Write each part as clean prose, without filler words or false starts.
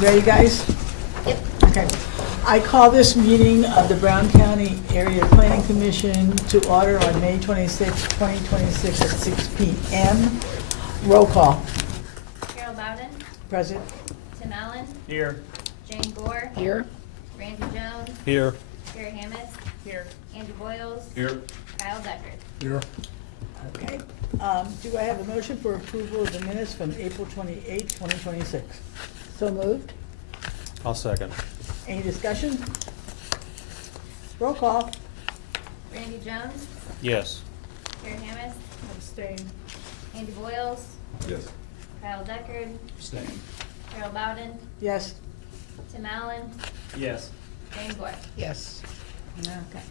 Ready, guys? Yep. Okay. I call this meeting of the Brown County Area Planning Commission to order on May 26, 2026 at 6 p.m. Roll call. Carol Bowden, Present. Tim Allen, Here. Jane Gore, Here. Randy Jones, Here. Gary Hammis, Here. Andy Boyles, Here. Kyle Deckard. Here. Okay. Do I have a motion for approval of the minutes from April 28, 2026? So moved. I'll second. Any discussion? Roll call. Randy Jones, Yes. Gary Hammis, Abstain. Andy Boyles, Yes. Kyle Deckard, Abstain. Carol Bowden, Yes. Tim Allen, Yes. Jane Gore. Yes. Okay.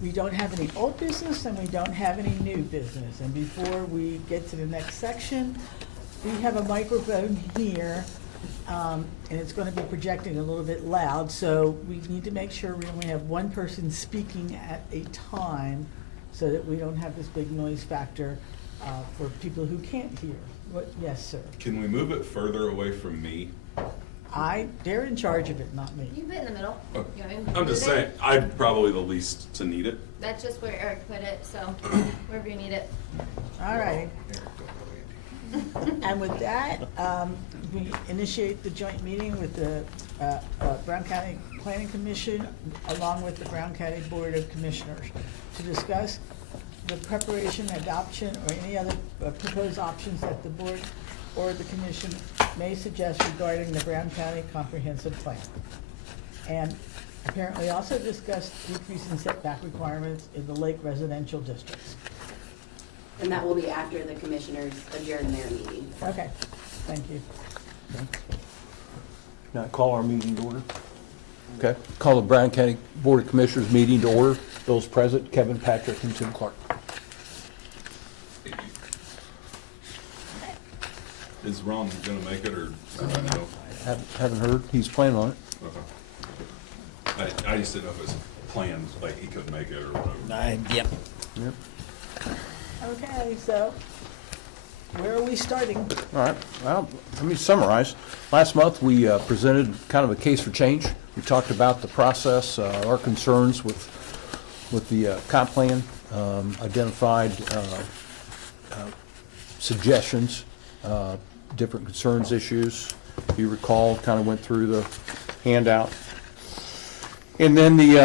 We don't have any old business and we don't have any new business. And before we get to the next section, we have a microphone here, and it's going to be projecting a little bit loud, so we need to make sure we only have one person speaking at a time so that we don't have this big noise factor for people who can't hear. Yes, sir. Can we move it further away from me? They're in charge of it, not me. You can put it in the middle. Oh, You want me to I'm move just it? saying, I'm probably the least to need it. That's just where Eric put it, so wherever you need it. All right. And with that, we initiate the joint meeting with the Brown County Planning Commission along with the Brown County Board of Commissioners to discuss the preparation, adoption, or any other proposed options that the board or the commission may suggest regarding the Brown County Comprehensive Plan. And apparently also discuss decrease in setback requirements in the lake residential districts. And that will be after the commissioners adjourn their meeting. Okay, thank you. Now call our meeting to order. Okay, call the Brown County Board of Commissioners meeting to order. Those present, Kevin, Patrick, and Tim Clark. Is Ron gonna make it, or no? Haven't heard, he's planning on it. Okay. I just didn't know if it was planned, like he couldn't make it or whatever. Yep. Yep. Okay, so where are we starting? All right, well, let me summarize. Last month, we presented kind of a case for change. We talked about the process, our concerns with the comp plan, identified suggestions, different concerns, issues. If you recall, kind of went through the handout. And then we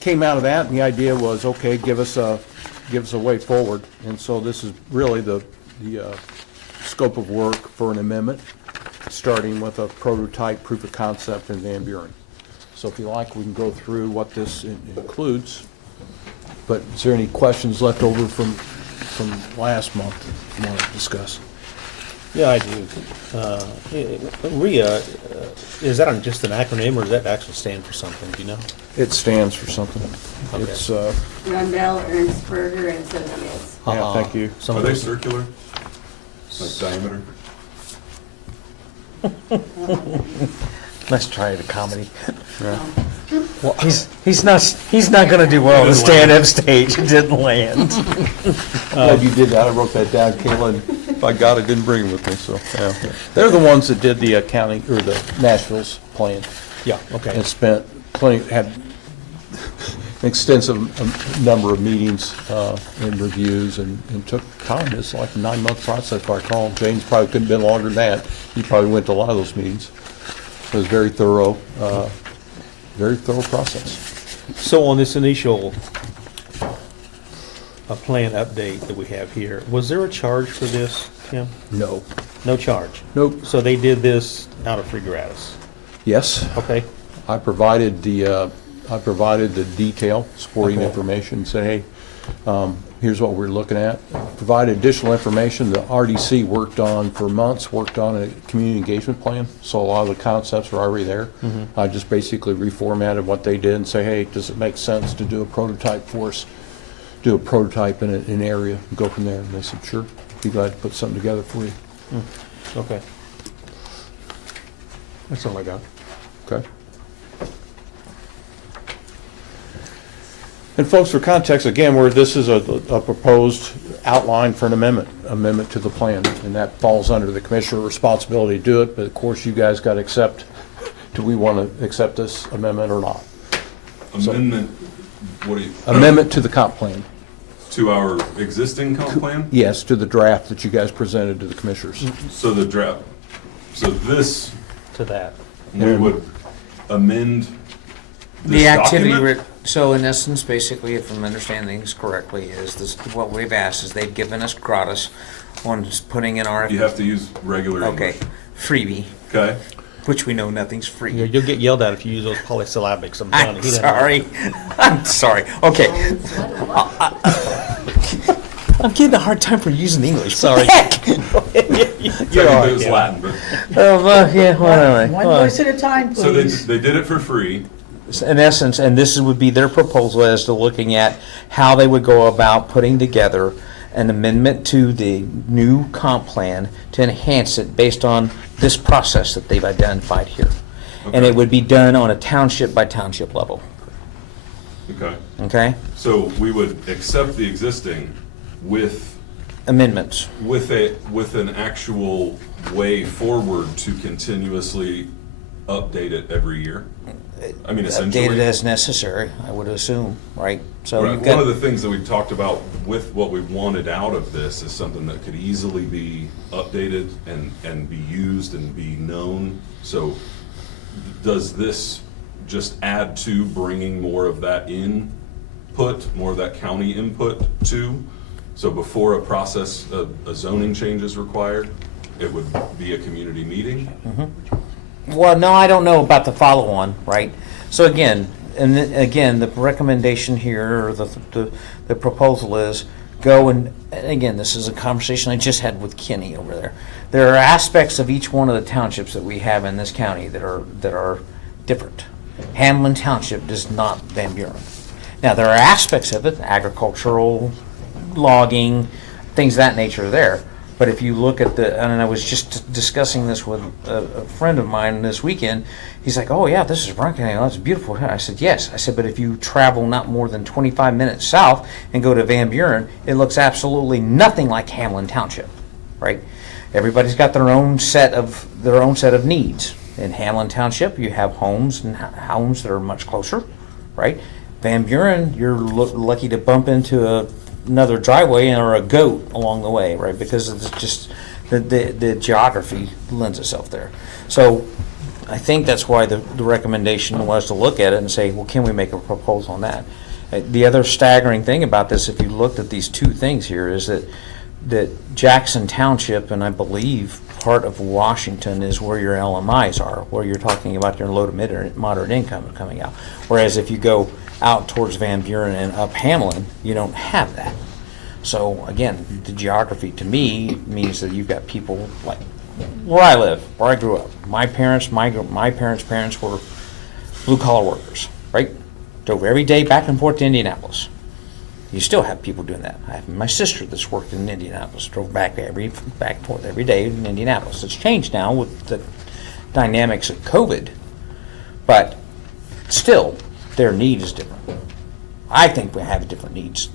came out of that, and the idea was, okay, give us a way forward. And so this is really the scope of work for an amendment, starting with a prototype proof of concept in Van Buren. So if you like, we can go through what this includes. But is there any questions left over from last month you want to discuss? Yeah, I do. RIA, is that just an acronym, or does that actually stand for something, do you know? It stands for something. Okay. It's, Rundell, Ernstberger, and Associates. yeah, thank you. Some Are of they those- circular? Like diameter? Let's try the comedy. Yeah. Well, he's not gonna do well on the stand-up stage. It didn't land. I'm glad you did that. I wrote that down, Kayla, and if I got it, didn't bring it with me, so, yeah. They're the ones that did the county, or the Nashville's plan, Yeah, okay. and spent plenty, had an extensive number of meetings and reviews, and took time. It's like a 9-month process, if I recall. James probably couldn't have been longer than that. He probably went to a lot of those meetings. It was very thorough process. So on this initial plan update that we have here, was there a charge for this, Tim? No. No charge? Nope. So they did this out of free gratis? Yes. Okay. I provided the detail, supporting Okay. information, say, hey, here's what we're looking at. Provided additional information. The RDC worked on a community engagement plan, so a lot of the concepts are already there. I just basically reformatted what they did and say, hey, does it make sense to do a prototype for us? Do a prototype in an area and go from there. And they said, sure, be glad to put something together for you. Okay. That's all I got. Okay. And folks, for context, again, this is a proposed outline for an amendment to the plan, and that falls under the commissioner's responsibility to do it, but of course you guys got to accept do we want to accept this amendment or not? Amendment, what do you? Amendment to the comp plan. To our existing comp plan? Yes, to the draft that you guys presented to the commissioners. So the draft, so this, To that. we would amend The this activity, document? so in essence, basically, if I'm understanding things correctly, is this, what we've asked is they've given us gratis on just putting in our, You have to use regular okay, English. freebie, Okay? which we know nothing's Yeah, free. you'll get yelled at if you use those polysyllabics. I'm telling I'm you. He doesn't know. sorry, I'm sorry, okay. I'm getting a hard time for using English. Sorry. Technically it was yeah. Latin, but, Yeah, well, One voice at a time, so they, please. they did it for free. in essence, and this would be their proposal as to looking at how they would go about putting together an amendment to the new comp plan to enhance it based on this process that they've identified here. And Okay. it would be done on a township by township level, Okay. okay? So we would accept the existing with Amendments. with an actual way forward to continuously update it every year? I mean, essentially. Updated as necessary, I would assume, right? So Right. you've One of got, the things that we talked about with what we wanted out of this is something that could easily be updated and be used and be known. So does this just add to bringing more of that input, more of that county input to? So before a process, a zoning change is required, it would be a community meeting? well, no, I don't know about the follow-on, right? So again, again, the recommendation here, or the proposal is, go and again, this is a conversation I just had with Kenny over there. There are aspects of each one of the townships that we have in this county that are different. Hamlin Township is not Van Buren. Now, there are aspects of it, agricultural, logging, things of that nature there. But if you look at and I was just discussing this with a friend of mine this weekend, he's like, oh yeah, this is Brown County, oh, that's beautiful. I said, yes. I said, but if you travel not more than 25 minutes south and go to Van Buren, it looks absolutely nothing like Hamlin Township, right? Everybody's got their own set of needs. In Hamlin Township, you have homes and homes that are much closer, right? Van Buren, you're lucky to bump into another driveway or a goat along the way, right? Because it's just the geography lends itself there. So I think that's why the recommendation was to look at it and say, well, can we make a proposal on that? The other staggering thing about this, if you looked at these two things here, is that Jackson Township, and I believe part of Washington, is where your LMIs are, where you're talking about your low to moderate income coming out. Whereas if you go out towards Van Buren and up Hamlin, you don't have that. So again, the geography to me means that you've got people like where I live, where I grew up. My parents' parents were blue collar workers, right? Drove every day back and forth to Indianapolis. You still have people doing that. I have my sister that's worked in Indianapolis, drove back and forth every day in Indianapolis. It's changed now with the dynamics of COVID, but still, their need is different. I think we have different needs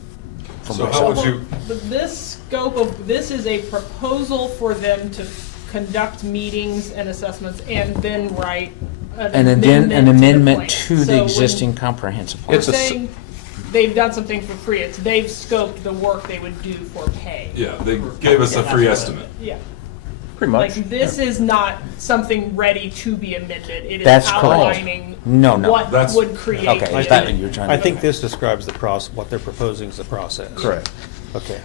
from So how myself. would you, But this scope of, this is a proposal for them to conduct meetings and assessments and then write And then an amendment plan. to So the when existing comprehensive plan. We're saying they've done something for free, it's they've scoped the work they would do for pay. yeah, they gave us a free estimate. Yeah, Pretty much. like this is not something ready to be amended, it is That's correct. outlining No. what That's- would create. Okay, the is that what you're trying to I do? think this describes the process, what they're proposing is the process. Correct. Okay.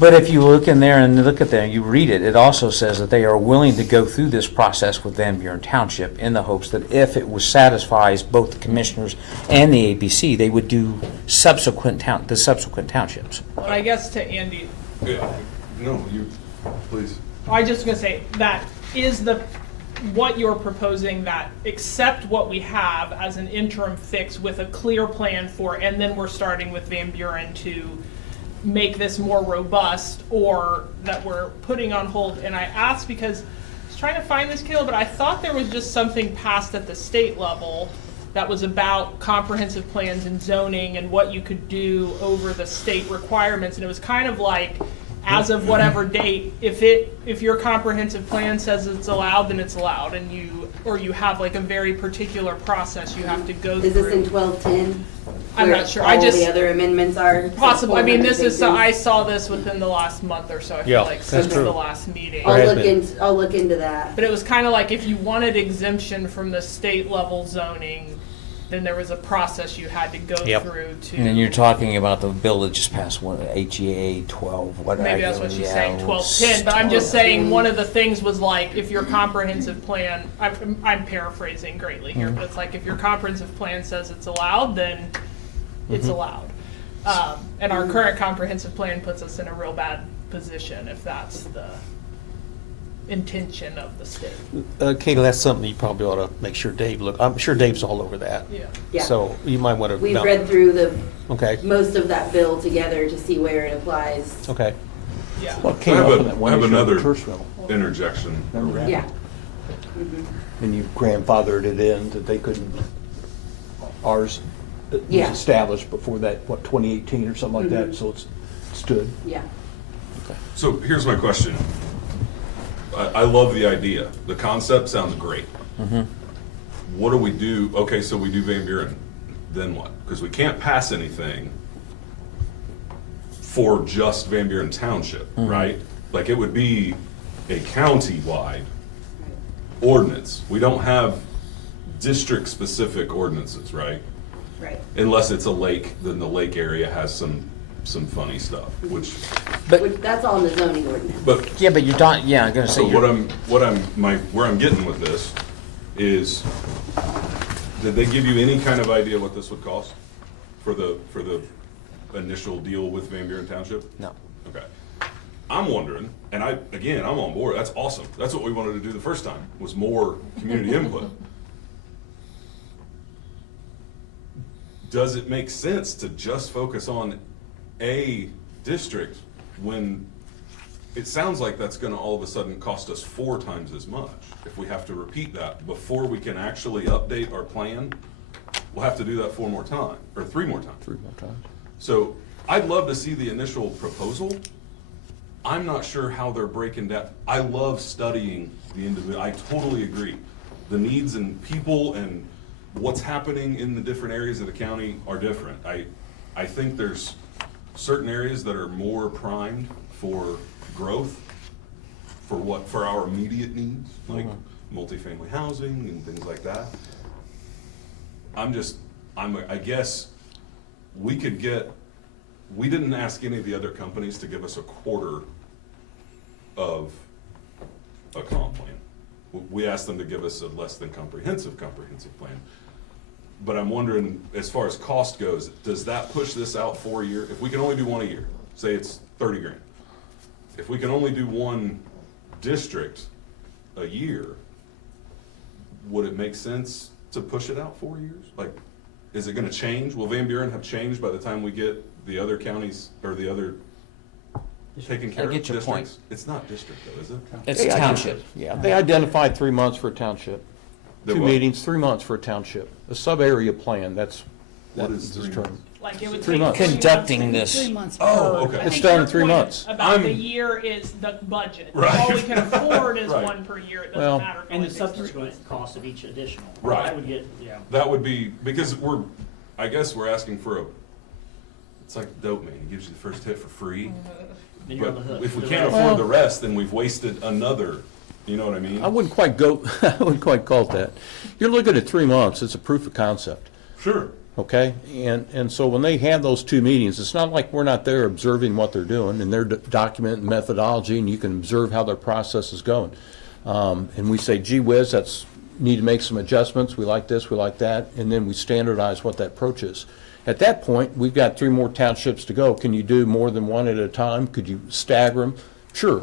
But if you look in there and look at there, you read it, it also says that they are willing to go through this process with Van Buren Township in the hopes that if it was satisfies both the commissioners and the APC, they would do the subsequent townships. Well, I guess to Andy, Yeah. No, you, please. I just gonna say, that is what you're proposing, that accept what we have as an interim fix with a clear plan for, and then we're starting with Van Buren to make this more robust, or that we're putting on hold. And I asked because I was trying to find this, Caleb, but I thought there was just something passed at the state level that was about comprehensive plans and zoning and what you could do over the state requirements. And it was kind of like as of whatever date, if your comprehensive plan says it's allowed, then it's allowed, and you have like a very particular process you have to go through. Is this in 1210? I'm where not sure. All the other amendments are? Possible, I mean, this is, I Victims? saw this within the last month or so, I Yeah, feel like, that's since true. the last meeting. I'll look into that. But it was kind of like if you wanted exemption from the state level zoning, then there was a process you had to go Yep. through to. And then you're talking about the bill that just passed, what, HEA 12, whatever. Maybe that's what she's yeah, saying, 1210, but I'm just 1210. saying, one of the things was like, if your comprehensive plan, I'm paraphrasing greatly here, but it's like, if your comprehensive plan says it's allowed, then it's allowed. And our current comprehensive plan puts us in a real bad position if that's the intention of the state. Kayla, that's something you probably ought to make sure Dave look, I'm sure Dave's all over that. Yeah. Yeah. So you might want to. We've read through Okay, most of that bill together to see where it applies. okay. Yeah. What I came have up a- in that one I have issue of another- church rental? Interjection. Remember that? Yeah. And you grandfathered it in that they couldn't, ours was Yeah. established before that, what, 2018 or something like that, so it's stood. Yeah. So here's my question. I love the idea. The concept sounds great. What do we do? Okay, so we do Van Buren. Then what? Because we can't pass anything for just Van Buren Township, right? Like it would be a county-wide ordinance. We don't have district-specific ordinances, right? Right. Unless it's a lake, then the lake area has some funny stuff, which, Which, that's all in the zoning ordinance. but Yeah, but you're not, yeah, I'm gonna say so you're. where I'm getting with this is, did they give you any kind of idea what this would cost for the initial deal with Van Buren Township? No. Okay. I'm wondering, and I'm on board, that's awesome. That's what we wanted to do the first time, was more community input. Does it make sense to just focus on a district when it sounds like that's gonna all of a sudden cost us 4 times as much? If we have to repeat that before we can actually update our plan, we'll have to do that 4 more times, or 3 more times. 3 more times. So I'd love to see the initial proposal. I'm not sure how they're breaking down. I love studying the individual. I totally agree. The needs and people and what's happening in the different areas of the county are different. I think there's certain areas that are more primed for growth, for our immediate needs, like multifamily housing and things like that. I guess we didn't ask any of the other companies to give us a quarter of a comp plan. We asked them to give us a less than comprehensive plan. But I'm wondering, as far as cost goes, does that push this out 4 years? If we can only do one a year, say it's 30 grand. If we can only do one district a year, would it make sense to push it out 4 years? Like, is it gonna change? Will Van Buren have changed by the time we get the other counties, or the other taken care of get your point. districts? It's not district though, is it? It's They township. Yeah, they identified 3 months for a township. The 2 what? meetings, 3 months for a township. A sub-area plan, that's, What that is is the 3 term. months? Like it would 3 take months. 3 Conducting months. this. 3 months. Oh, I okay. It's think done your in 3 point months. About the I'm- year is the budget. Right. All we can afford is Right. 1 per year. It Well- doesn't matter. if it And the only takes 3 subsequent months. cost of each additional. Right. I would get, yeah. That would be, because I guess we're asking for it's like dope man, he gives you the first hit for free. Then you're on But the hook. if we The can't rest- afford the rest, then we've wasted another, you know what I mean? I wouldn't quite go, I wouldn't quite call it that. You're looking at 3 months, it's a proof of concept, Sure. okay? And so when they have those 2 meetings, it's not like we're not there observing what they're doing, and they're documenting methodology, and you can observe how their process is going. And we say, gee whiz, need to make some adjustments, we like this, we like that, and then we standardize what that approach is. At that point, we've got 3 more townships to go. Can you do more than one at a time? Could you stagger them? Sure,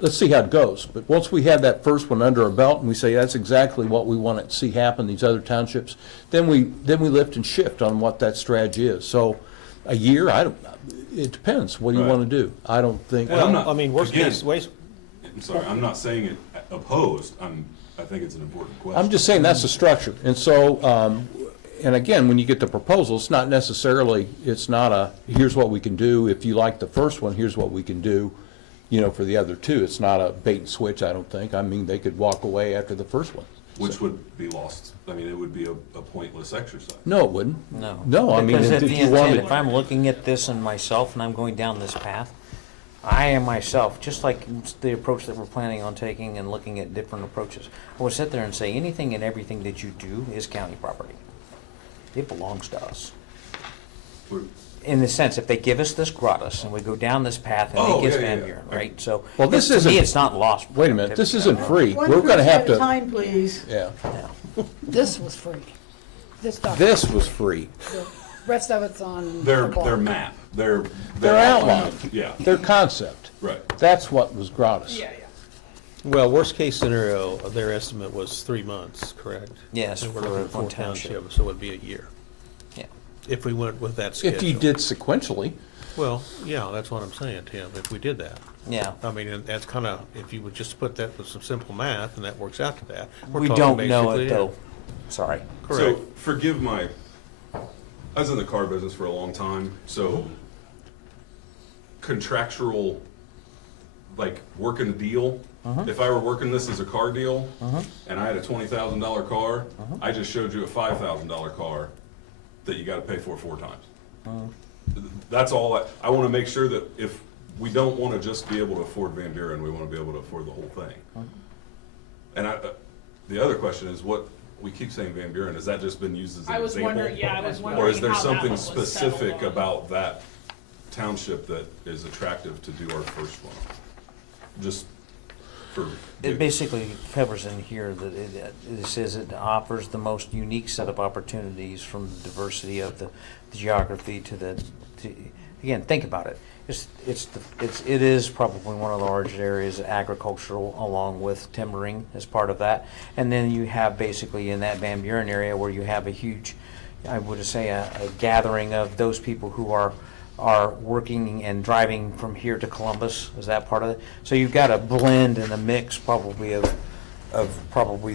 let's see how it goes. But once we have that first one under our belt and we say that's exactly what we want to see happen, these other townships, then we lift and shift on what that strategy is. So a year, it depends. What do you Right. want to do? I don't think. And I'm Well, not- I mean, worst again- case, waste, I'm sorry, I'm not saying it opposed, I think it's an important question. I'm just saying that's the structure. And so, and again, when you get the proposal, it's not a, here's what we can do. If you like the first one, here's what we can do. for the other two. It's not a bait and switch, I don't think. I mean, they could walk away after the first one. Which would be lost. I mean, it would be a pointless exercise. No, it wouldn't. No. No, I mean, Because at if the you end, wanted. if I'm looking at this and myself and I'm going down this path, I am myself, just like the approach that we're planning on taking and looking at different approaches, I would sit there and say, anything and everything that you do is county property. It belongs to us. We're- In the sense, if they give us this gratis and we go down this path and Oh, it gets yeah, Van yeah, Buren, yeah. right? So, Well, this to me, isn't- it's not lost. Wait a minute, this isn't free. One We're gonna person have at a to, time, please. yeah. Yeah. This was free. This document. This was free. The rest of it's on. Their the blog. map, their outline. Yeah, Their concept. right. That's what was gratis. Yeah. Well, worst case scenario, their estimate was 3 months, correct? Yes, And we're for looking at one 4 township. townships, so it'd be a year, Yeah. if we went with that schedule. If you did sequentially, Well, yeah, that's what I'm saying, Tim, if we did that. Yeah. I mean, and that's kind of, if you would just put that with some simple math, and that works out to that. we're We talking don't know basically it though. Sorry. Correct. So forgive my, I was in the car business for a long time, so contractual, like working a deal, if I were working this as a car deal, and I had a $20,000 car, I just showed you a $5,000 car that you gotta pay for 4 times. That's all, I wanna make sure that if, we don't wanna just be able to afford Van Buren, we wanna be able to afford the whole thing. And the other question is, what, we keep saying Van Buren, has that just been used as an I was example? wondering, yeah, I was Or wondering is there how that something one was settled specific on. about that township that is attractive to do our first one? Just for. It basically covers in here that it says it offers the most unique set of opportunities from the diversity of the geography again, think about it. It is probably one of the largest areas agricultural, along with timbering as part of that. And then you have basically in that Van Buren area where you have a huge, I would say, a gathering of those people who are working and driving from here to Columbus. Is that part of it? So you've got a blend and a mix probably of probably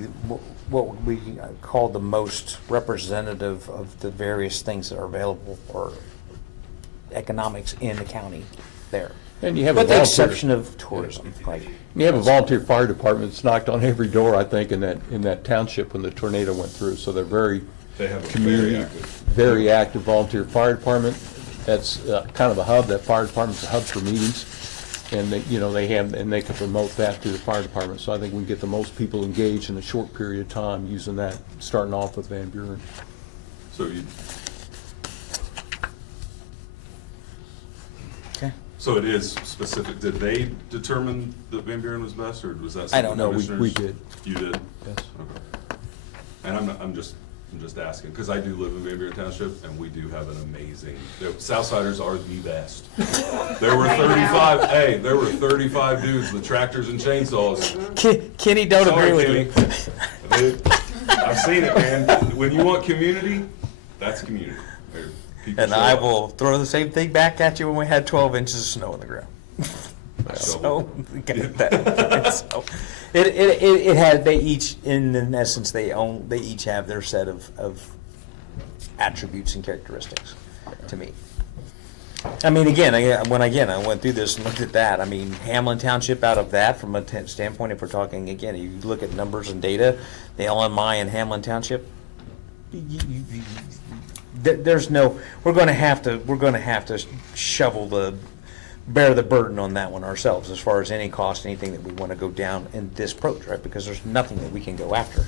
what we call the most representative of the various things that are available for economics in the county there. and you have a With the volunteer, exception of tourism, right? you have a volunteer fire department that's knocked on every door, I think, in that township when the tornado went through. So they're very They have a community, very active. very active volunteer fire department. That's kind of a hub. That fire department's a hub for meetings. And they can promote that through the fire department. So I think we can get the most people engaged in a short period of time using that, starting off with Van Buren. So you, Okay. so it is specific, did they determine that Van Buren was best, or was that I something don't know. No, we commissioners? did. You did? Yes. Okay. And I'm just asking, because I do live in Van Buren Township, and we do have an amazing, the Southsiders are the best. There were 35 dudes with tractors and chainsaws. Kenny don't Sorry, agree with me. Kenny. Dude, I've seen it, man. When you want community, that's community. People And show I up. will throw the same thing back at you when we had 12 inches of snow on the ground. So, so it had, they each, in essence, they each have their set of attributes and characteristics, to me. I mean, again, I went through this and looked at that. I mean, Hamlin Township out of that, from a standpoint, if we're talking, again, you look at numbers and data, the LMI in Hamlin Township, there's no, we're gonna have to bear the burden on that one ourselves, as far as any cost, anything that we wanna go down in this approach, right? Because there's nothing that we can go after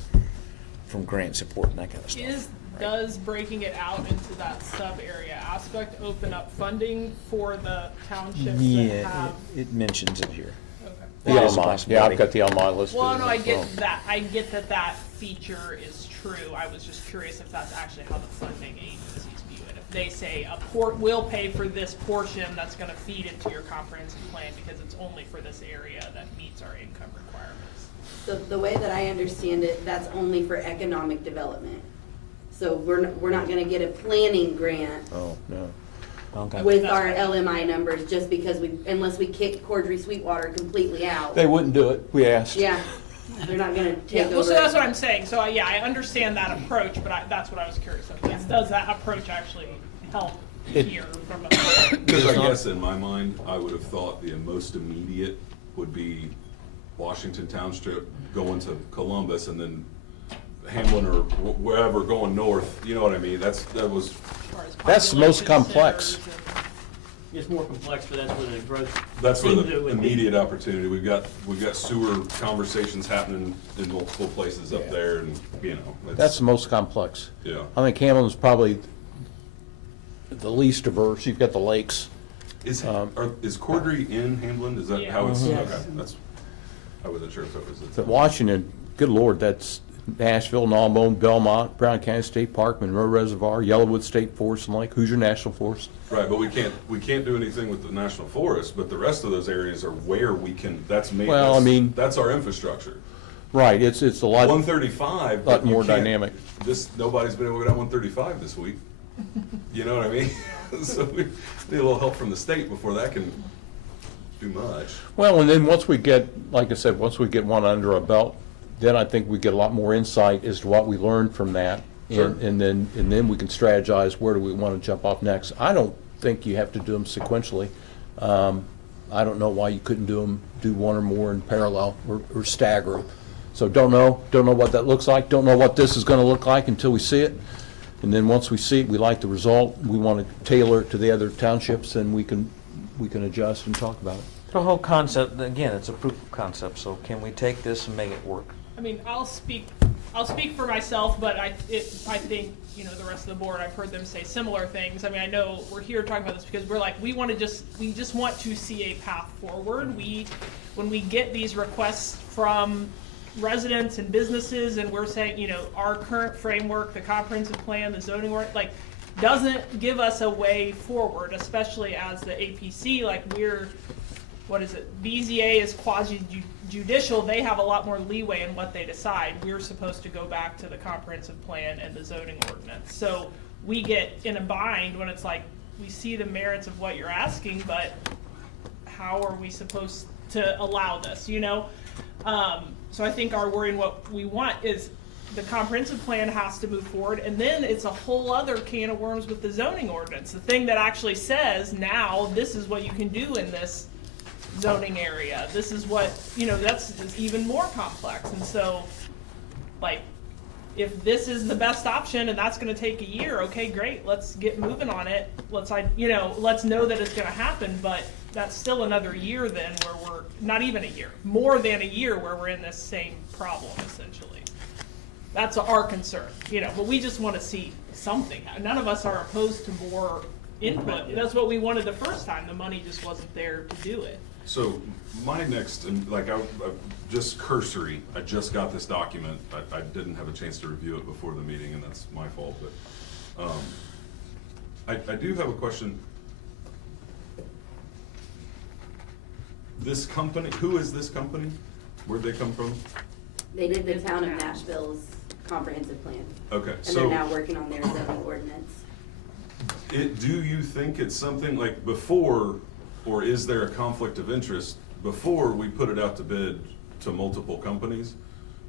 from grant support and that kind of stuff. Does breaking it out into that sub-area aspect open up funding for the townships that Yeah, have? it mentions it here. Okay. The That is a LMI, yeah, possibility. I've got the LMI listed. Well, no, I as get well. that. I get that feature is true. I was just curious if that's actually how the funding agencies view it. If they say a port will pay for this portion that's gonna feed into your comprehensive plan because it's only for this area that meets our income requirements. So the way that I understand it, that's only for economic development. So we're not gonna get a planning grant Oh, no. Okay. with That's our right. LMI numbers, just because unless we kick Cordry Sweetwater completely out. They wouldn't do it. We asked. Yeah, they're not gonna take Yeah, over. well, so that's what I'm saying. So yeah, I understand that approach, but that's what I was curious of. Does that approach actually help hear from a. Because I guess in my mind, I would have thought the most immediate would be Washington Township going to Columbus and then Hamlin or wherever going north, you know what I mean? That was, as far as That's the most population complex. centers and- It's more complex, but that's where the growth. that's where seemed the to would be. immediate opportunity, we've got sewer conversations happening in multiple places up Yeah. there and, you know. it's- That's the most complex. Yeah. I think Hamlin's probably the least diverse. You've got the lakes. Is Cordray in Hamlin? Is that how it's, Yeah. okay, that's, I wasn't sure if it was. But Washington, good Lord, that's Nashville, Nalbone, Belmont, Brown County State Park, Monroe Reservoir, Yellowwood State Forest and Lake, Hoosier National Forest. Right, but we can't do anything with the national forest, but the rest of those areas are where we can, that's made, Well, I mean- that's our infrastructure. Right, it's a lot. 135. lot but you more can't- dynamic. Nobody's been able to go down 135 this week. You know what I mean? So we need a little help from the state before that can do much. Well, and then once we get, like I said, once we get one under our belt, then I think we get a lot more insight as to what we learned from that. Sure. And then we can strategize where do we want to jump off next. I don't think you have to do them sequentially. I don't know why you couldn't do one or more in parallel or stagger them. So don't know what that looks like, don't know what this is gonna look like until we see it. And then once we see it, we like the result, we want to tailor it to the other townships, and we can adjust and talk about it. The whole concept, again, it's a proof of concept, so can we take this and make it work? I mean, I'll speak for myself, but I think, you know, the rest of the board, I've heard them say similar things. I mean, I know we're here talking about this because we're like, we just want to see a path forward. When we get these requests from residents and businesses and we're saying, you know, our current framework, the comprehensive plan, the zoning work, like, doesn't give us a way forward, especially as the APC, like what is it? BZA is quasi-judicial. They have a lot more leeway in what they decide. We're supposed to go back to the comprehensive plan and the zoning ordinance. So we get in a bind when it's like, we see the merits of what you're asking, but how are we supposed to allow this, you know? So I think our worry and what we want is the comprehensive plan has to move forward, and then it's a whole other can of worms with the zoning ordinance. The thing that actually says, now, this is what you can do in this zoning area. This is what, you know, that's even more complex. And so, like, if this is the best option and that's gonna take a year, okay, great, let's get moving on it. Let's know that it's gonna happen, but that's still another year then where we're, not even a year, more than a year where we're in this same problem essentially. That's our concern, you know, but we just wanna see something. None of us are opposed to more input. That's what we wanted the first time. The money just wasn't there to do it. So my next, and like, I just cursory, I just got this document. I didn't have a chance to review it before the meeting, and that's my fault, but I do have a question. This company, who is this company? Where'd they come from? They did the town of Nashville's comprehensive plan, Okay, and they're so now working on their zoning ordinance. do you think it's something like before, or is there a conflict of interest? Before we put it out to bid to multiple companies,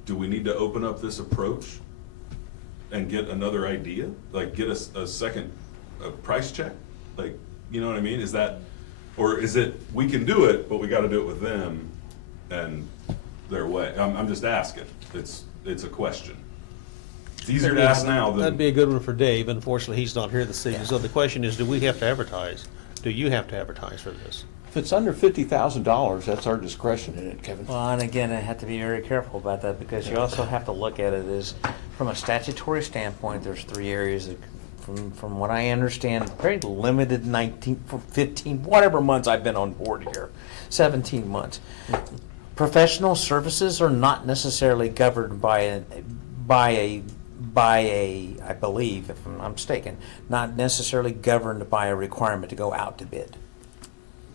do we need to open up this approach and get another idea? Like get a second price check? Like, you know what I mean? Is that, or is it, we can do it, but we gotta do it with them and their way? I'm just asking. It's a question. It's easier to ask now than. That'd be a good one for Dave. Unfortunately, he's not here this evening. So the question is, do we have to advertise? Do you have to advertise for this? If it's under $50,000, that's our discretion in it, Kevin. Well, and again, I have to be very careful about that because you also have to look at it as, from a statutory standpoint, there's 3 areas that, from what I understand, very limited 15, whatever months I've been on board here, 17 months. Professional services are not necessarily governed by a, I believe, if I'm not mistaken, not necessarily governed by a requirement to go out to bid.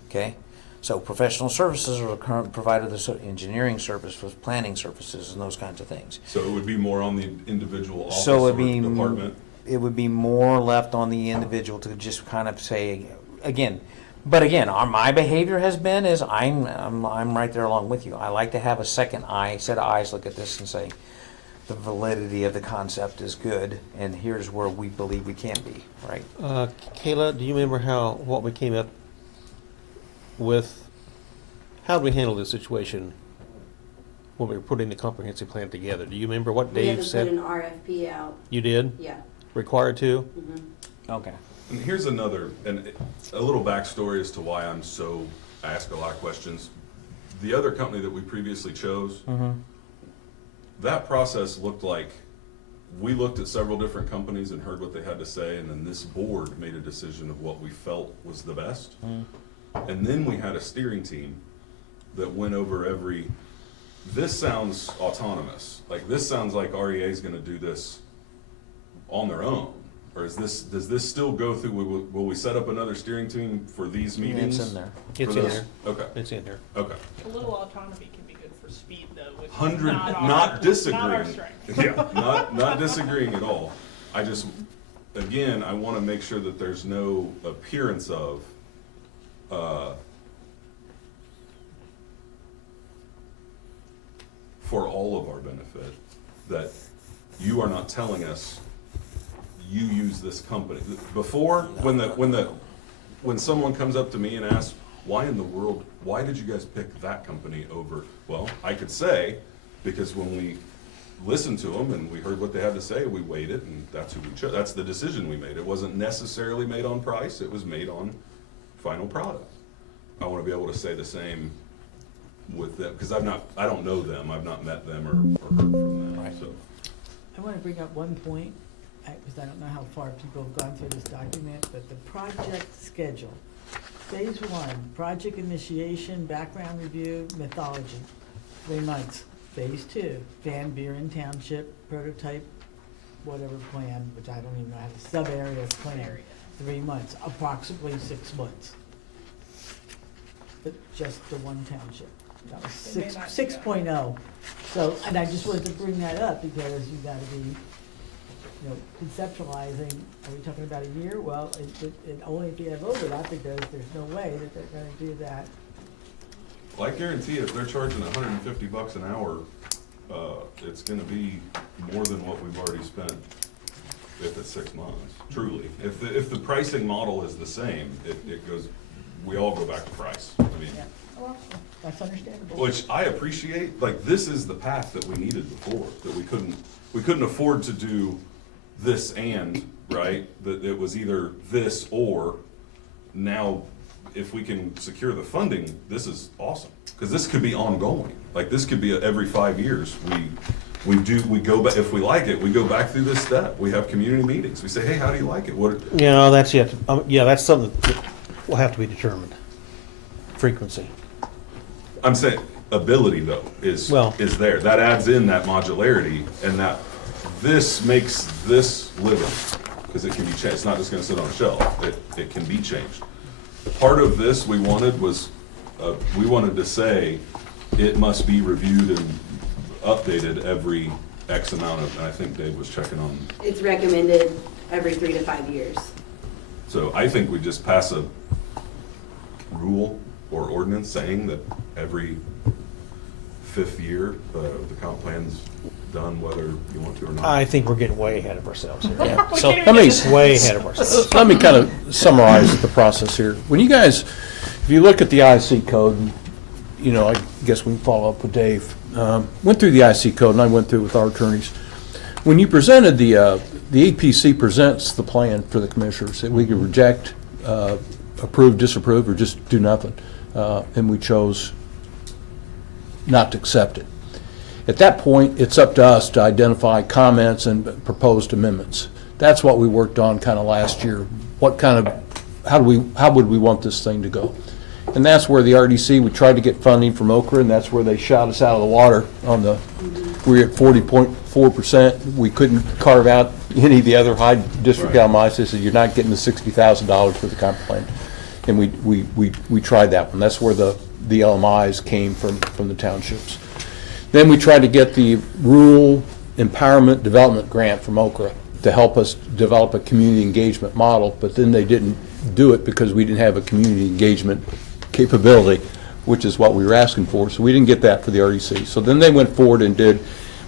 Okay? So professional services are the current provider of the engineering services, planning services, and those kinds of things. So it would be more on the individual office So or it'd be, department? it would be more left on the individual to just kind of say, again, but again, my behavior has been is I'm right there along with you. I like to have a second set of eyes look at this and say, the validity of the concept is good, and here's where we believe we can be, right? Kayla, do you remember what we came up with? How did we handle this situation when we were putting the comprehensive plan together? Do you remember what We had Dave to said? put an RFP out, You did? yeah. Required to? Mhm. Okay. And here's another, and a little backstory as to why I ask a lot of questions. The other company that we previously chose, that process looked like, we looked at several different companies and heard what they had to say, and then this board made a decision of what we felt was the best. And then we had a steering team that went over this sounds autonomous. Like, this sounds like REA is gonna do this on their own. Or does this still go through, will we set up another steering team for these meetings? It's in there. For It's in those? there. Okay, It's in here. okay. A little autonomy can be good for speed, though, which is 100, not our, not disagreeing. Not our strength. Yeah, not disagreeing at all. I just, again, I wanna make sure that there's no appearance of, for all of our benefit, that you are not telling us you use this company. Before, when someone comes up to me and asks, why in the world, why did you guys pick that company over? Well, I could say, because when we listened to them and we heard what they had to say, we weighed it, and that's who we chose. That's the decision we made. It wasn't necessarily made on price, it was made on final product. I wanna be able to say the same with them, because I don't know them, I've not met them or heard from them, Right. so. I want to bring up one point, because I don't know how far people have gone through this document, but the project schedule. Phase 1, project initiation, background review, methodology, 3 months. Phase 2, Van Buren Township prototype, whatever plan, which I don't even know how to, sub-area plan, 3 months, approximately 6 months. But just the one township. That was They may not do 6.0. So, and I just wanted to bring that up because you gotta be, conceptualizing, are we talking about a year? Well, it only if you have overlap, because there's no way that they're gonna do that. Well, I guarantee if they're charging $150 an hour, it's gonna be more than what we've already spent if it's 6 months, truly. If the pricing model is the same, it goes, we all go back to price. I mean, Yeah, well, that's understandable. which I appreciate, like, this is the path that we needed before, that we couldn't afford to do this right? That it was either this or, now, if we can secure the funding, this is awesome. Because this could be ongoing, like, this could be every 5 years, we go back, if we like it, we go back through this step, we have community meetings, we say, hey, how do you like it, what? Yeah, that's yet, that's something that will have to be determined. Frequency. I'm saying, ability though, is Well- there, that adds in that modularity, and that, this makes this living, because it can be changed, it's not just gonna sit on a shelf, it can be changed. Part of this we wanted was, we wanted to say, it must be reviewed and updated every X amount of, and I think Dave was checking on, It's recommended every 3 to 5 years. so I think we just pass a rule or ordinance saying that every 5th year, the comp plan's done whether you want to or not. I think we're getting way ahead of ourselves here. Yeah. We So, can't even get way ahead of ourselves. Let me kind of summarize the process here. When you guys, if you look at the IC code, I guess we can follow up with Dave. Went through the IC code, and I went through with our attorneys. When you presented the APC presents the plan for the commissioners, that we could reject, approve, disapprove, or just do nothing. And we chose not to accept it. At that point, it's up to us to identify comments and proposed amendments. That's what we worked on kind of last year. How would we want this thing to go? And that's where the RDC, we tried to get funding from Okra, and that's where they shot us out of the water on we were at 40.4%. We couldn't carve out any of the other high district Right. LMIs. They said, you're not getting the $60,000 for the comp plan. And we tried that one. That's where the LMIs came from the townships. Then we tried to get the Rural Empowerment Development Grant from Okra to help us develop a community engagement model, but then they didn't do it because we didn't have a community engagement capability, which is what we were asking for, so we didn't get that for the RDC. So then they went forward and did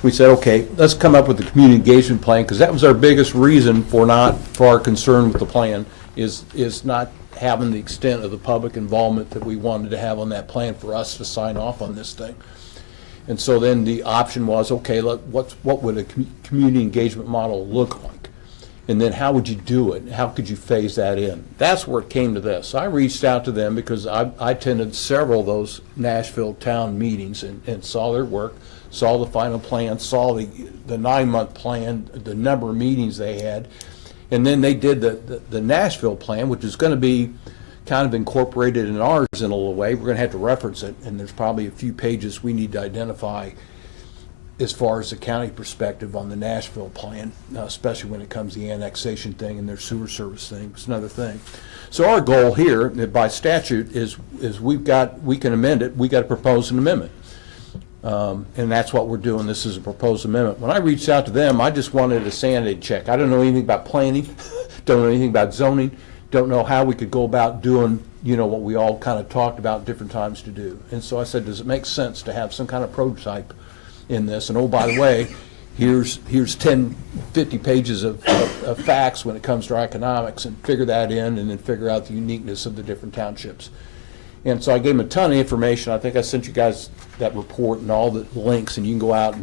we said, okay, let's come up with a community engagement plan, because that was our biggest reason for our concern with the plan, is not having the extent of the public involvement that we wanted to have on that plan for us to sign off on this thing. And so then the option was, okay, what would a community engagement model look like? And then how would you do it? How could you phase that in? That's where it came to this. I reached out to them because I attended several of those Nashville town meetings and saw their work, saw the final plan, saw the 9-month plan, the number of meetings they had. And then they did the Nashville plan, which is going to be kind of incorporated in ours in a little way. We're going to have to reference it, and there's probably a few pages we need to identify as far as the county perspective on the Nashville plan, especially when it comes to the annexation thing and their sewer service thing. It's another thing. So our goal here, by statute, is we can amend it. We got to propose an amendment. And that's what we're doing. This is a proposed amendment. When I reached out to them, I just wanted a sanity check. I don't know anything about planning, don't know anything about zoning, don't know how we could go about doing, what we all kind of talked about different times to do. And so I said, does it make sense to have some kind of prototype in this? And oh, by the way, here's 10, 50 pages of facts when it comes to our economics, and figure that in, and then figure out the uniqueness of the different townships. And so I gave them a ton of information. I think I sent you guys that report and all the links, and you can go out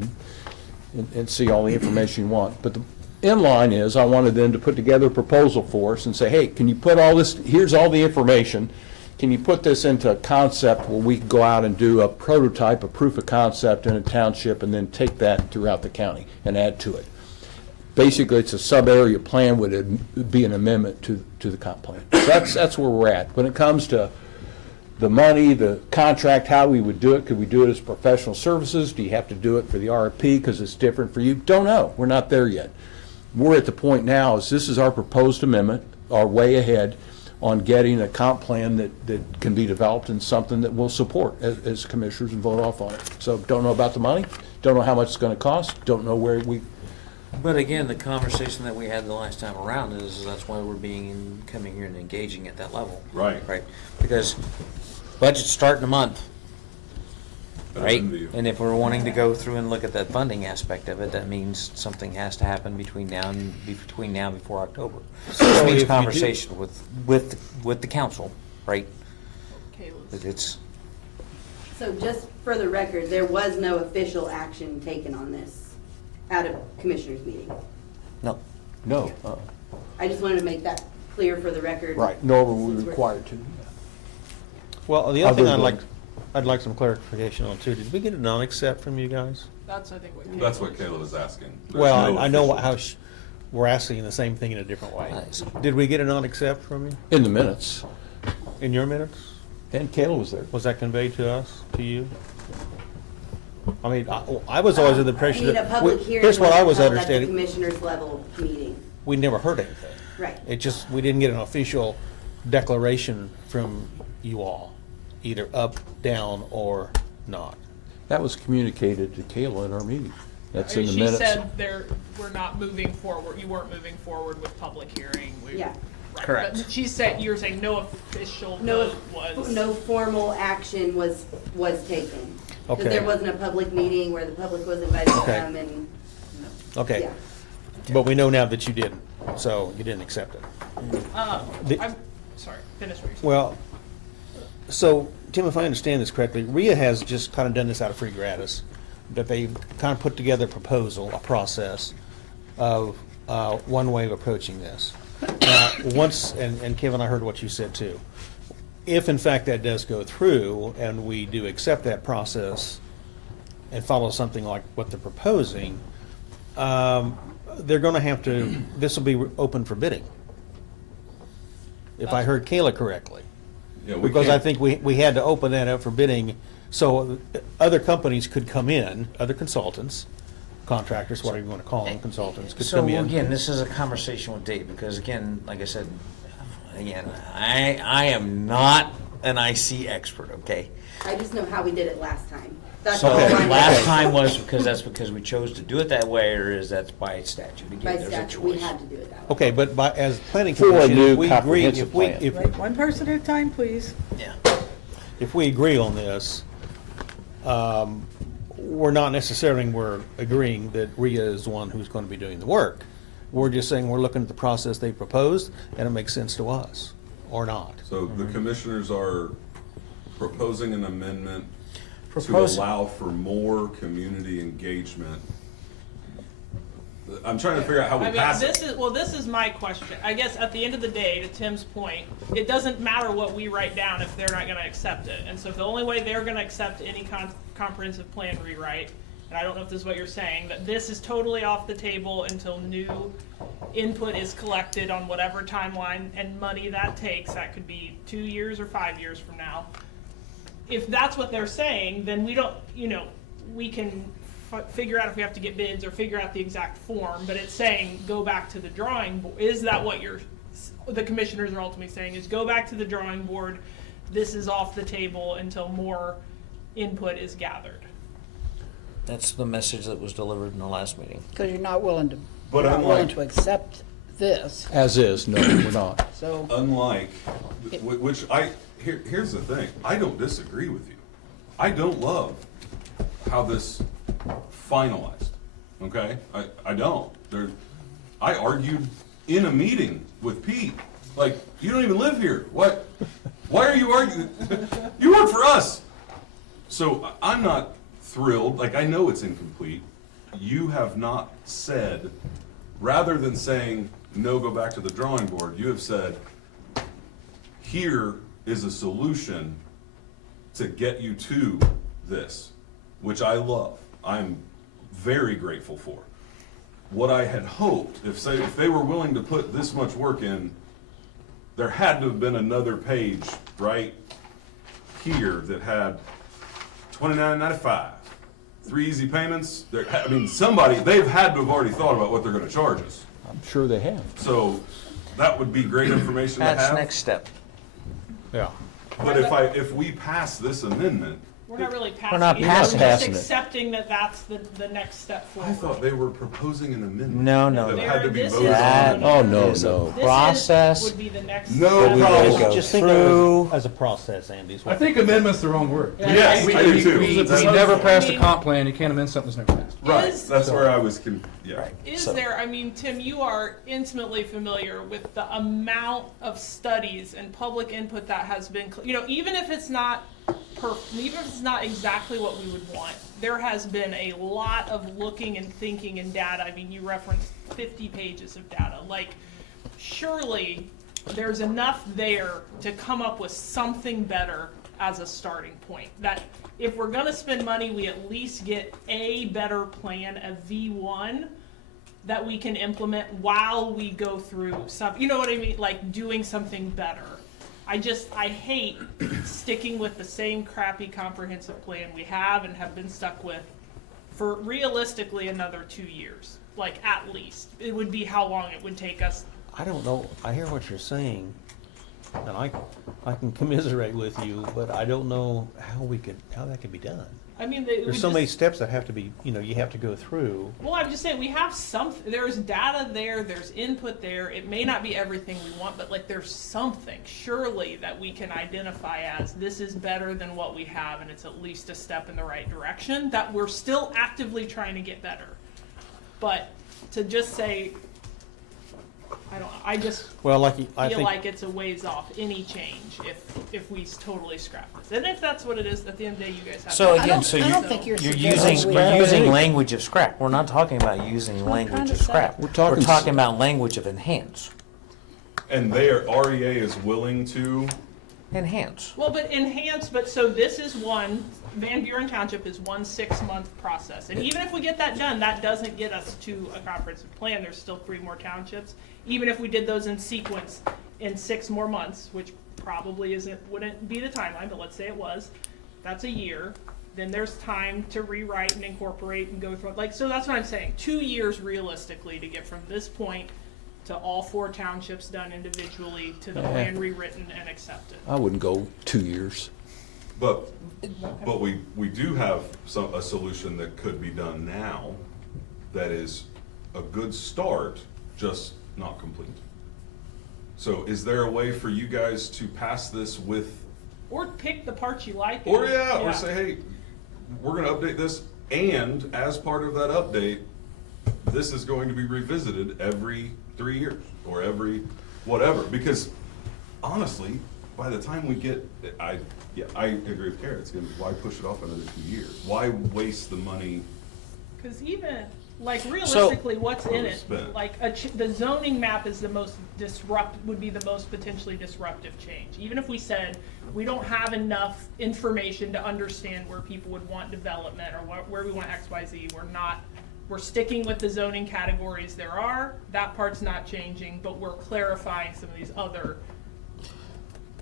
and see all the information you want. But the inline is, I wanted them to put together a proposal for us and say, hey, can you put all this, here's all the information, can you put this into a concept where we can go out and do a prototype, a proof of concept in a township, and then take that throughout the county and add to it. Basically, it's a sub-area plan, would be an amendment to the comp plan. That's where we're at. When it comes to the money, the contract, how we would do it, could we do it as professional services? Do you have to do it for the RFP because it's different for you? Don't know. We're not there yet. We're at the point now is this is our proposed amendment, our way ahead on getting a comp plan that can be developed and something that we'll support as commissioners and vote off on it. So don't know about the money, don't know how much it's going to cost, don't know where we. But again, the conversation that we had the last time around is that's why we're coming here and engaging at that level. Right. Right. Because budgets start in a month. Right? And if we're wanting to go through and look at that funding aspect of it, that means something has to happen between now and before October. So if this you means do- conversation with the council, right? It's So just for the record, there was no official action taken on this at a commissioners meeting. no. No. I just wanted to make that clear for the record. Right, nor were we Since we're- required to. Well, the other thing Other I'd like some clarification on too. Did we get a non-accept from you guys? That's, I think, what. That's what Kayla was asking. There's Well, no I know official- how we're asking the same thing in a different way. Nice. Did we get a non-accept from you In the minutes, in your minutes? and Kayla was there. Was that conveyed to us, to you? I mean, I was always of the impression I mean, a that, public hearing here's what I was held at the understanding, commissioners level meeting. we never heard anything. Right. It just, we didn't get an official declaration from you all, either up, down, or not. That was communicated to Kayla in our meeting. That's in the minutes. She said we're not moving forward, you weren't moving forward with public hearing. Yeah. Right. Correct. But she said, you're saying no official No, vote was. no formal action was taken. Because Okay. there wasn't a public meeting where the public was invited to Okay. come and, Okay, yeah. but we know now that you didn't, so you didn't accept it. The- I'm sorry, finish what you're saying. Well, so, Tim, if I understand this correctly, RIA has just kind of done this out of free gratis, that they kind of put together a proposal, a process of one way of approaching this. Now, once, and Kevin, I heard what you said too. If in fact that does go through and we do accept that process and follow something like what they're proposing, they're gonna have to, this will be open for bidding. If I heard Kayla correctly. Yeah, we Because I can't- think we had to open that up for bidding, so other companies could come in, other consultants, contractors, whatever you want to call them, consultants, could So come in. again, this is a conversation with Dave, because again, like I said, again, I am not an IC expert, okay? I just know how we did it last time. That's So all I know. last time was because we chose to do it that way, or is that by statute? Again, By there's a statute, we choice. had to do it that way. Okay, but as planning For a commission, new if we agree, comprehensive if we, plan. if, One person at a time, please. Yeah. if we agree on this, we're not necessarily, we're agreeing that RIA is the one who's going to be doing the work. We're just saying we're looking at the process they proposed, and it makes sense to us, or not. So the commissioners are proposing an amendment to Propose- allow for more community engagement. I'm trying to figure out how we I mean, pass this it. is, well, this is my question. I guess at the end of the day, to Tim's point, it doesn't matter what we write down if they're not gonna accept it. And so if the only way they're gonna accept any comprehensive plan rewrite, and I don't know if this is what you're saying, that this is totally off the table until new input is collected on whatever timeline and money that takes, that could be 2 years or 5 years from now. If that's what they're saying, then we don't, we can figure out if we have to get bids or figure out the exact form, but it's saying go back to the drawing board. Is that what the commissioners are ultimately saying, is go back to the drawing board, this is off the table until more input is gathered? That's the message that was delivered in the last meeting. Because you're not willing to, But you're not willing unlike- to accept this, As is, no, we're not. so. Unlike, here's the thing, I don't disagree with you. I don't love how this finalized, okay? I don't. I argued in a meeting with Pete, like, you don't even live here. Why are you arguing? You work for us. So I'm not thrilled, like, I know it's incomplete. You have not said, rather than saying, no, go back to the drawing board, you have said, here is a solution to get you to this, which I love. I'm very grateful for. What I had hoped, if they were willing to put this much work in, there had to have been another page right here that had $29.95, 3 easy payments. They've had to have already thought about what they're gonna charge us. I'm sure they have. So that would be great information to have. That's next step. Yeah. But if we pass this amendment, We're not really passing not it, we're passing just it. accepting that that's the next step forward. I thought they were proposing an amendment. No, no, That no. had to be This voted is- on. That Oh, no, is a no. This process. would be the next. No step. we gotta problem. go Just think through. of it as a process, Andy. is I what- think amendment's the wrong word. Yes, We I do too. we That's- never passed I a mean- comp plan, you can't amend something that's never passed. Right, Is- that's where I was, yeah. Is So- there, Tim, you are intimately familiar with the amount of studies and public input that has been, even if it's not even if it's not exactly what we would want, there has been a lot of looking and thinking and data. You referenced 50 pages of data. Like, surely there's enough there to come up with something better as a starting point. That if we're gonna spend money, we at least get a better plan, a V1, that we can implement while we go through some, you know what I mean? Like doing something better. I hate sticking with the same crappy comprehensive plan we have and have been stuck with for realistically another 2 years. Like, at least. It would be how long it would take us. I don't know, I hear what you're saying, and I can commiserate with you, but I don't know how that could be done. There's so many steps that have to be, you have to go through. Well, I'm just saying, we have there's data there, there's input there. It may not be everything we want, but there's something, surely, that we can identify as this is better than what we have, and it's at least a step in the right direction, that we're still actively trying to get better. But to just say, I don't know, I just Well, I feel think, like it's a ways off any change if we totally scrap this. And if that's what it is, at the end of the day, you guys have. So to- again, so I you- don't think you're You're suggesting using, we- you're using Scrap. language of scrap. We're not talking about using language trying of to scrap. say. We're talking- We're talking about language of enhance. And REA is willing to, Enhance. Well, so this is Van Buren Township is 1 6-month process. And even if we get that done, that doesn't get us to a comprehensive plan. There's still 3 more townships. Even if we did those in sequence in 6 more months, which probably wouldn't be the timeline, but let's say it was, that's a year. Then there's time to rewrite and incorporate and go through it. So that's what I'm saying. 2 years realistically to get from this point to all 4 townships done individually to the plan rewritten and accepted. I wouldn't go 2 years. but we do have a solution that could be done now that is a good start, just not complete. So is there a way for you guys to pass this with, Or pick the parts you like. or say, hey, we're gonna update this, And as part of that update, this is going to be revisited every 3 years or every whatever, because honestly, by the time we get, I agree with Karen, it's gonna, why push it off another 2 years? Why waste the money? Because even, like realistically, what's in it? Spent. Like, the zoning map is the most would be the most potentially disruptive change. Even if we said, we don't have enough information to understand where people would want development or where we want X, Y, Z, we're sticking with the zoning categories there are, that part's not changing, but we're clarifying some of these other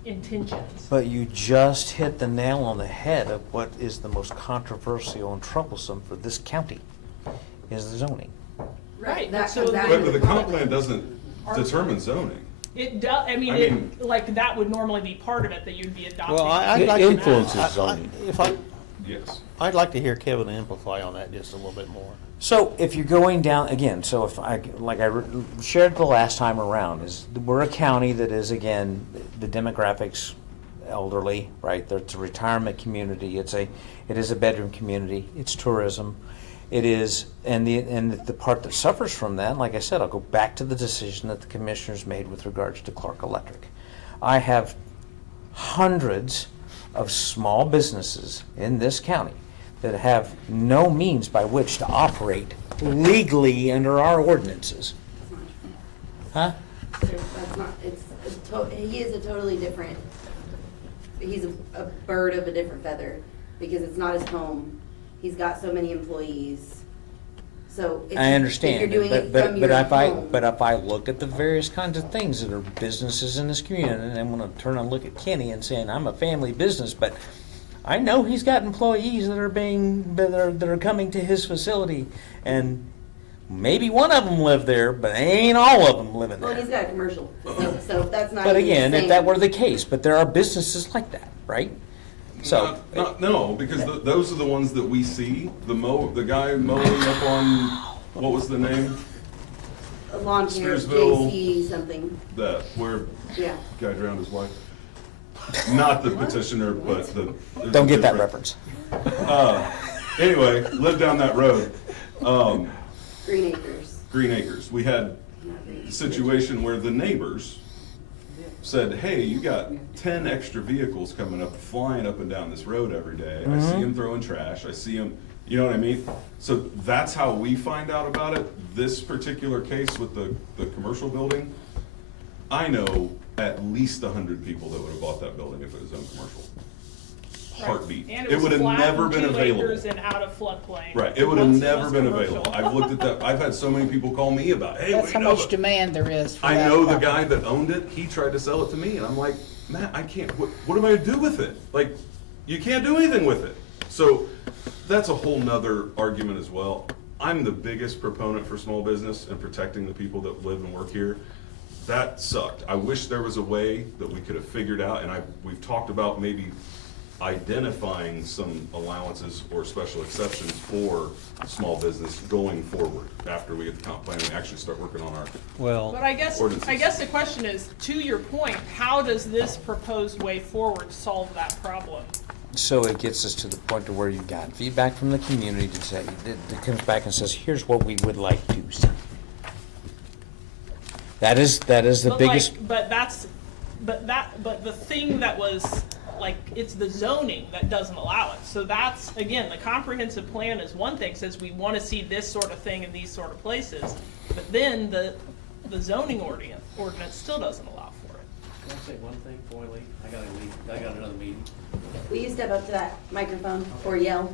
intentions. But you just hit the nail on the head of what is the most controversial and troublesome for this county, is the zoning. Right, That so comes out But of the comp plan. plan doesn't determine zoning. It does, I mean, I mean- like, that would normally be part of it, that you'd be adopting. Well, I'd It like to. influences zoning. Yes. I'd like to hear Kevin amplify on that just a little bit more. So if you're going down, again, so if I, like I shared the last time around, is we're a county that is, again, the demographics elderly, right? It's a retirement community, it is a bedroom community, it's tourism. It is, and the part that suffers from that, like I said, I'll go back to the decision that the commissioners made with regards to Clark Electric. I have hundreds of small businesses in this county that have no means by which to operate legally under our ordinances. Huh? That's not, he is a totally different, he's a bird of a different feather, because it's not his home. He's got so many employees. So if I if understand, you're doing it but from your home. if I look at the various kinds of things that are businesses in this community, and I'm gonna turn and look at Kenny and saying, I'm a family business, but I know he's got employees that are coming to his facility, and maybe one of them live there, but ain't all of them living Well, and he's there. got a commercial, so that's not. But even again, the if that same. were the case, but there are businesses like that, right? So, No, because those are the ones that we see, the guy mowing up on, what was the name? A lawn care, Spearsville. JC something, Where yeah. guy drowned his wife. Not the petitioner, but there's don't a get that different- reference. Anyway, lived down that road. Green Acres. Green Acres. We had Not Green a Acres. situation where the neighbors said, hey, you got 10 extra vehicles coming up, flying up and down this road every day. I see them throwing trash. I see them, you know what I mean? So that's how we find out about it. This particular case with the commercial building, I know at least 100 people that would have bought that building if it was owned commercial. Heartbeat. And It was would have flat never and been 2 available. acres and out of floodplain. Right, it would have Once it never was been commercial. available. I've looked at that, I've had so many people call me about, hey, That's how we know much it. demand there is for I that know the property. guy that owned it, he tried to sell it to me, and I'm like, Matt, I can't, what am I gonna do with it? Like, you can't do anything with it. So, that's a whole nother argument as well. I'm the biggest proponent for small business and protecting the people that live and work here. That sucked. I wish there was a way that we could have figured out, and we've talked about maybe identifying some allowances or special exceptions for small business going forward after we get the comp plan and we actually start working on our Well, But I guess ordinances. the question is, to your point, how does this proposed way forward solve that problem? So it gets us to the point to where you've got feedback from the community to say, that comes back and says, here's what we would like to see. That is the But biggest. like, but the thing that was, like, it's the zoning that doesn't allow it. So that's, again, the comprehensive plan is one thing, says we want to see this sort of thing in these sort of places. But then the zoning ordinance still doesn't allow for it. Can I say one thing before I leave? I gotta leave, I got another meeting. Will you step up to that microphone or yell?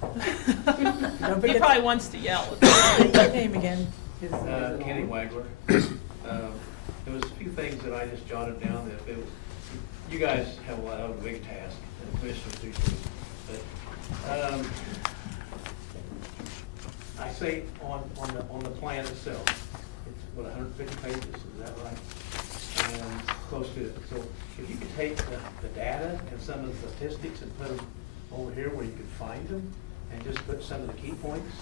Don't He forget probably wants to yell. your name again. Kenny Wagler. There was a few things that I just jotted down that you guys have a big task, and the commissioners do too. But, I say on the plan itself, it's what, 150 pages, is that right? And close to it. So if you could take the data and some of the statistics and put them over here where you could find them, and just put some of the key points.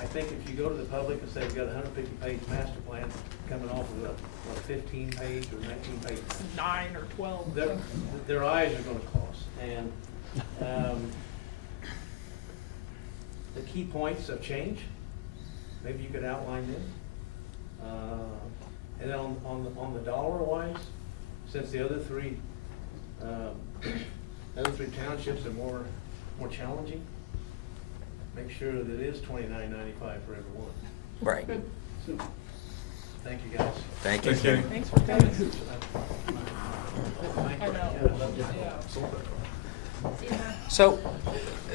I think if you go to the public and say, we've got a 150-page master plan coming off of a 15-page or 19-page, 9 or 12. their eyes are gonna cross. And key points of change. Maybe you could outline them. And then on the dollar wise, since the other three townships are more challenging, make sure that it is $29.95 for everyone. Right. Thank you, guys. Thank you. Thanks, Kenny. Thanks for coming. Thank I you. know. Yeah, I love this. Yeah. So,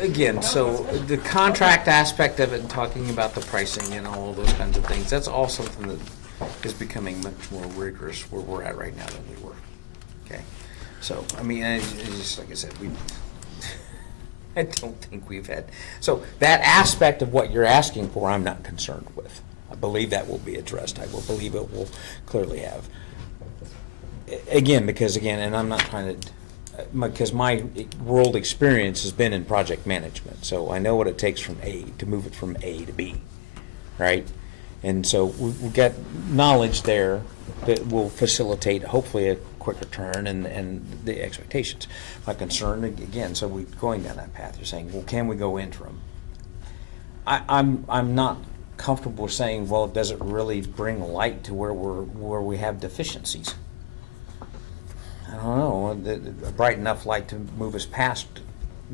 again, so the contract aspect of it and talking about the pricing and all of those kinds of things, that's all something that is becoming much more rigorous where we're at right now than we were. Okay? So, I mean, it's just like I said, I don't think we've had, so that aspect of what you're asking for, I'm not concerned with. I believe that will be addressed. I will believe it will clearly have. Again, and I'm not trying to, because my world experience has been in project management, so I know what it takes from A to move it from A to B, right? And so we've got knowledge there that will facilitate hopefully a quicker turn and the expectations. My concern, again, so we're going down that path. You're saying, well, can we go interim? I'm not comfortable saying, well, does it really bring light to where we have deficiencies? I don't know, a bright enough light to move us past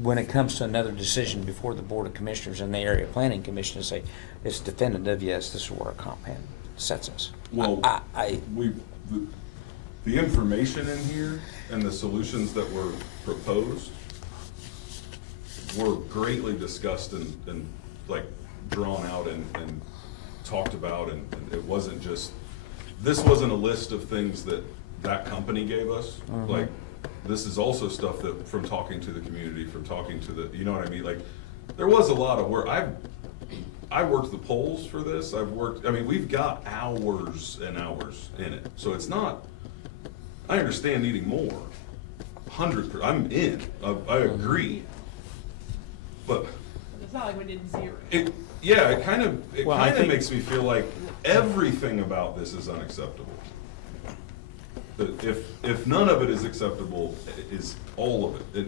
when it comes to another decision before the Board of Commissioners and the Area Planning Commission to say, it's definitive, yes, this is where our comp plan sets us. Well, I the information in here and the solutions that were proposed were greatly discussed and like drawn out and talked about, and it wasn't just, this wasn't a list of things that company gave us. Like, this is also stuff that, from talking to the community, from talking to the, you know what I mean? Like, there was a lot of work. I worked the polls for this. I mean, we've got hours and hours in it. So it's not, I understand needing more. 100%, I'm in, I agree. But It's not like we did zero. it kind of Well, I think- makes me feel like everything about this is unacceptable. But if none of it is acceptable, is all of it.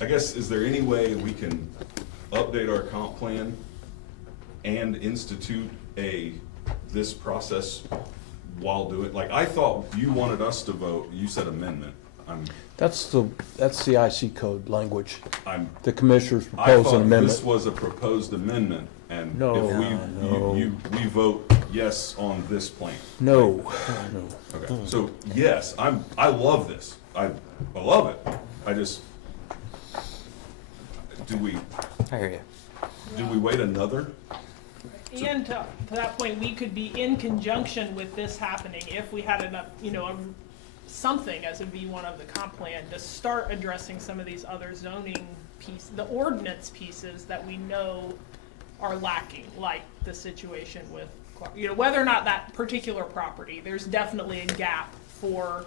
I guess, is there any way we can update our comp plan and institute this process while doing, like, I thought you wanted us to vote, you said amendment. That's the IC code language. I'm, The commissioners I propose an thought amendment. this was a proposed amendment, and No, if we vote yes on this plan. No, no. Okay, so, yes, I love this. I love it. I just, do we hear you. wait another? And to that point, we could be in conjunction with this happening if we had enough, something as a V1 of the comp plan to start addressing some of these other zoning the ordinance pieces that we know are lacking, like the situation with, whether or not that particular property, there's definitely a gap for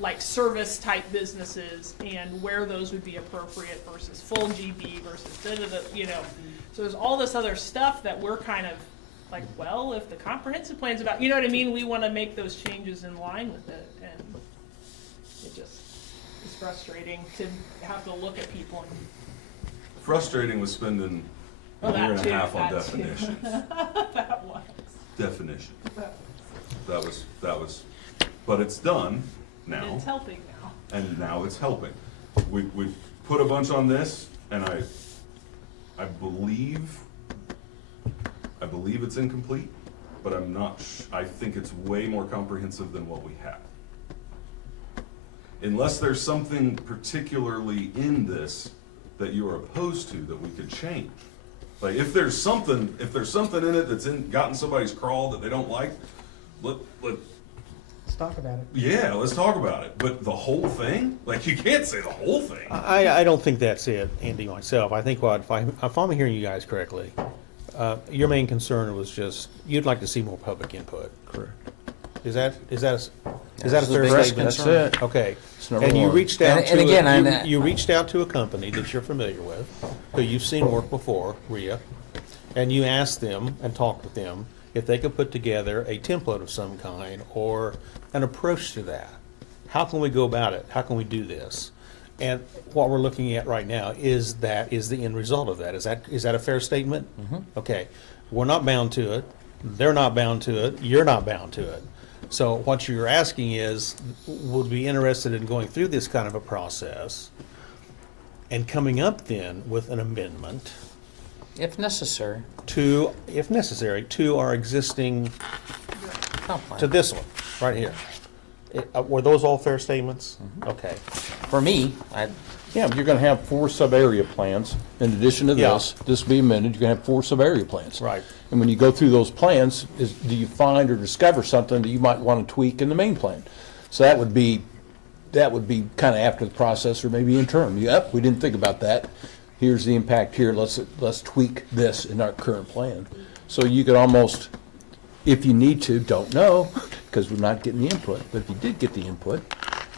like service type businesses and where those would be appropriate versus full GB versus So there's all this other stuff that we're kind of like, well, if the comprehensive plan's about, you know what I mean? We want to make those changes in line with it, and it just is frustrating to have to look at people and. Frustrating was spending a Oh, year and a that half too, on that too. definitions. That was. Definition. That was, but it's done now. It's helping now. And now it's helping. We put a bunch on this, and I believe it's incomplete, but I'm not, I think it's way more comprehensive than what we have. Unless there's something particularly in this that you're opposed to that we could change. Like, if there's something in it that's gotten somebody's crawl that they don't like, let's talk about it. yeah, let's talk about it. But the whole thing? Like, you can't say the whole thing. I don't think that's it, Andy, myself. I think if I'm hearing you guys correctly, your main concern was just, you'd like to see more public input. Correct. Is that a That's fair the biggest statement? That's it. Okay. It's number And you one. reached out And again, you reached out to a company that you're familiar with, who you've seen work before, RIA, and you asked them and talked with them if they could put together a template of some kind or an approach to that. How can we go about it? How can we do this? And what we're looking at right now is the end result of that. Is that a fair statement? Okay. We're not bound to it. They're not bound to it. You're not bound to it. So what you're asking is, would be interested in going through this kind of a process and coming up then with an amendment If necessary. to, if necessary, to our existing, Comp plan. to this one, right here. Were those all fair statements? Okay. For me, Yeah, but you're gonna have 4 sub-area plans. In addition to Yeah. this will be amended, you're gonna have 4 sub-area plans. Right. And when you go through those plans, do you find or discover something that you might wanna tweak in the main plan? So that would be kinda after the process, or maybe interim. Yep, we didn't think about that. Here's the impact here, let's tweak this in our current plan. So you could almost, if you need to, don't know, because we're not getting the input, but if you did get the input,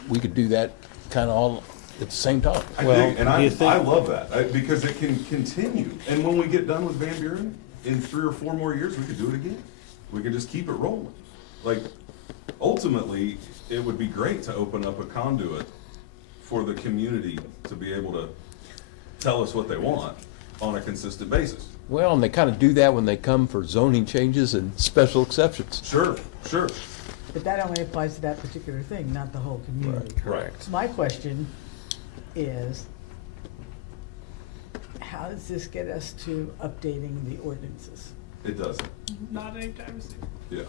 we could do that kinda all at the same time. I Well, think, and do you think- I love that, because it can continue. And when we get done with Van Buren, in 3 or 4 more years, we could do it again. We could just keep it rolling. Like, ultimately, it would be great to open up a conduit for the community to be able to tell us what they want on a consistent basis. Well, and they kind of do that when they come for zoning changes and special exceptions. Sure, sure. But that only applies to that particular thing, not the whole community. Correct. My question is, how does this get us to updating the ordinances? It doesn't, Not anytime soon. yeah.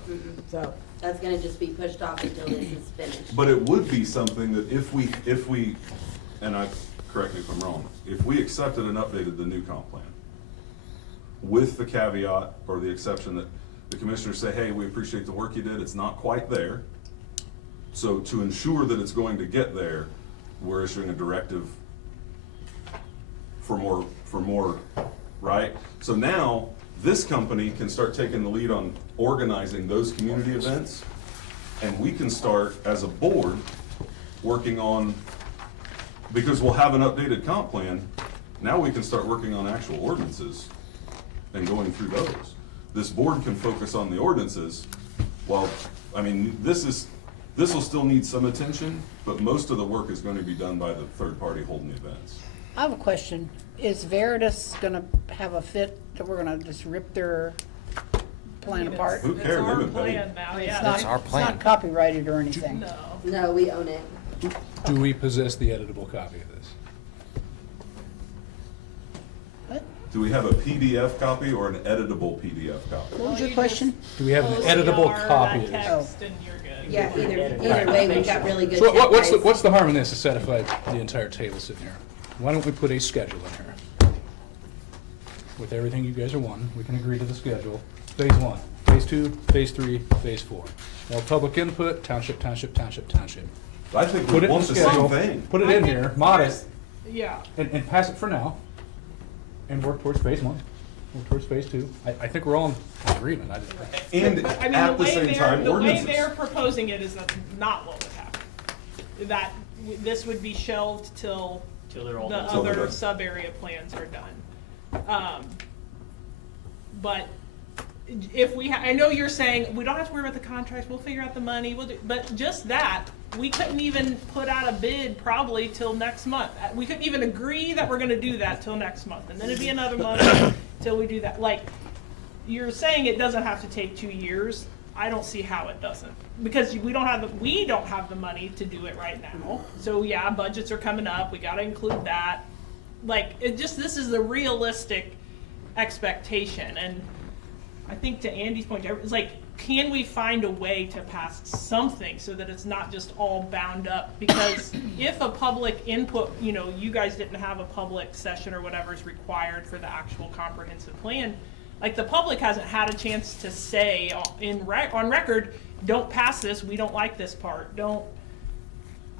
So, That's gonna just be pushed off until this is finished. But it would be something that if we, and correct me if I'm wrong, if we accepted and updated the new comp plan with the caveat or the exception that the commissioners say, hey, we appreciate the work you did, it's not quite there. So to ensure that it's going to get there, we're issuing a directive for more, right? So now, this company can start taking the lead on organizing those community events, and we can start, as a board, working on, because we'll have an updated comp plan, now we can start working on actual ordinances and going through those. This board can focus on the ordinances, while, I mean, this will still need some attention, but most of the work is going to be done by the third party holding the events. I have a question. Is Veritas gonna have a fit that we're gonna just rip their plan apart? Who cares? It's our They've been paid. plan now, It's yeah. not- That's our plan. It's not copyrighted or anything. No. No, we own it. Do we possess the editable copy of this? What? Do we have a PDF copy or an editable PDF copy? What was your question? Do we have an editable OCR, copy that of this? text, and you're good. Yeah, either way, we've got really good. So what's templates. the harm in this, to set aside the entire table sitting here? Why don't we put a schedule in here? With everything you guys are wanting, we can agree to the schedule. Phase 1, phase 2, phase 3, phase 4. Well, public input, township, township, township, township. I think Put we it in want the the same schedule, thing. put it I in think here, mod it, there's- Yeah. and pass it for now, and work towards phase 1, work towards phase 2. I think we're all in agreement. And But, I mean, at the way same they're- time, The way ordinances. they're proposing it is that's not what would happen. That, this would be shelved till the Till they're other done. sub-area plans are done. But if I know you're saying, we don't have to worry about the contracts, we'll figure out the money, but just that, we couldn't even put out a bid probably till next month. We couldn't even agree that we're gonna do that till next month, and then it'd be another month till we do that. Like, you're saying it doesn't have to take 2 years. I don't see how it doesn't, because we don't have the money to do it right now. So yeah, budgets are coming up, we gotta include that. Like, this is the realistic expectation, and I think to Andy's point, it's like, can we find a way to pass something so that it's not just all bound up? Because if a public input, you guys didn't have a public session or whatever is required for the actual comprehensive plan, like, the public hasn't had a chance to say on record, don't pass this, we don't like this part,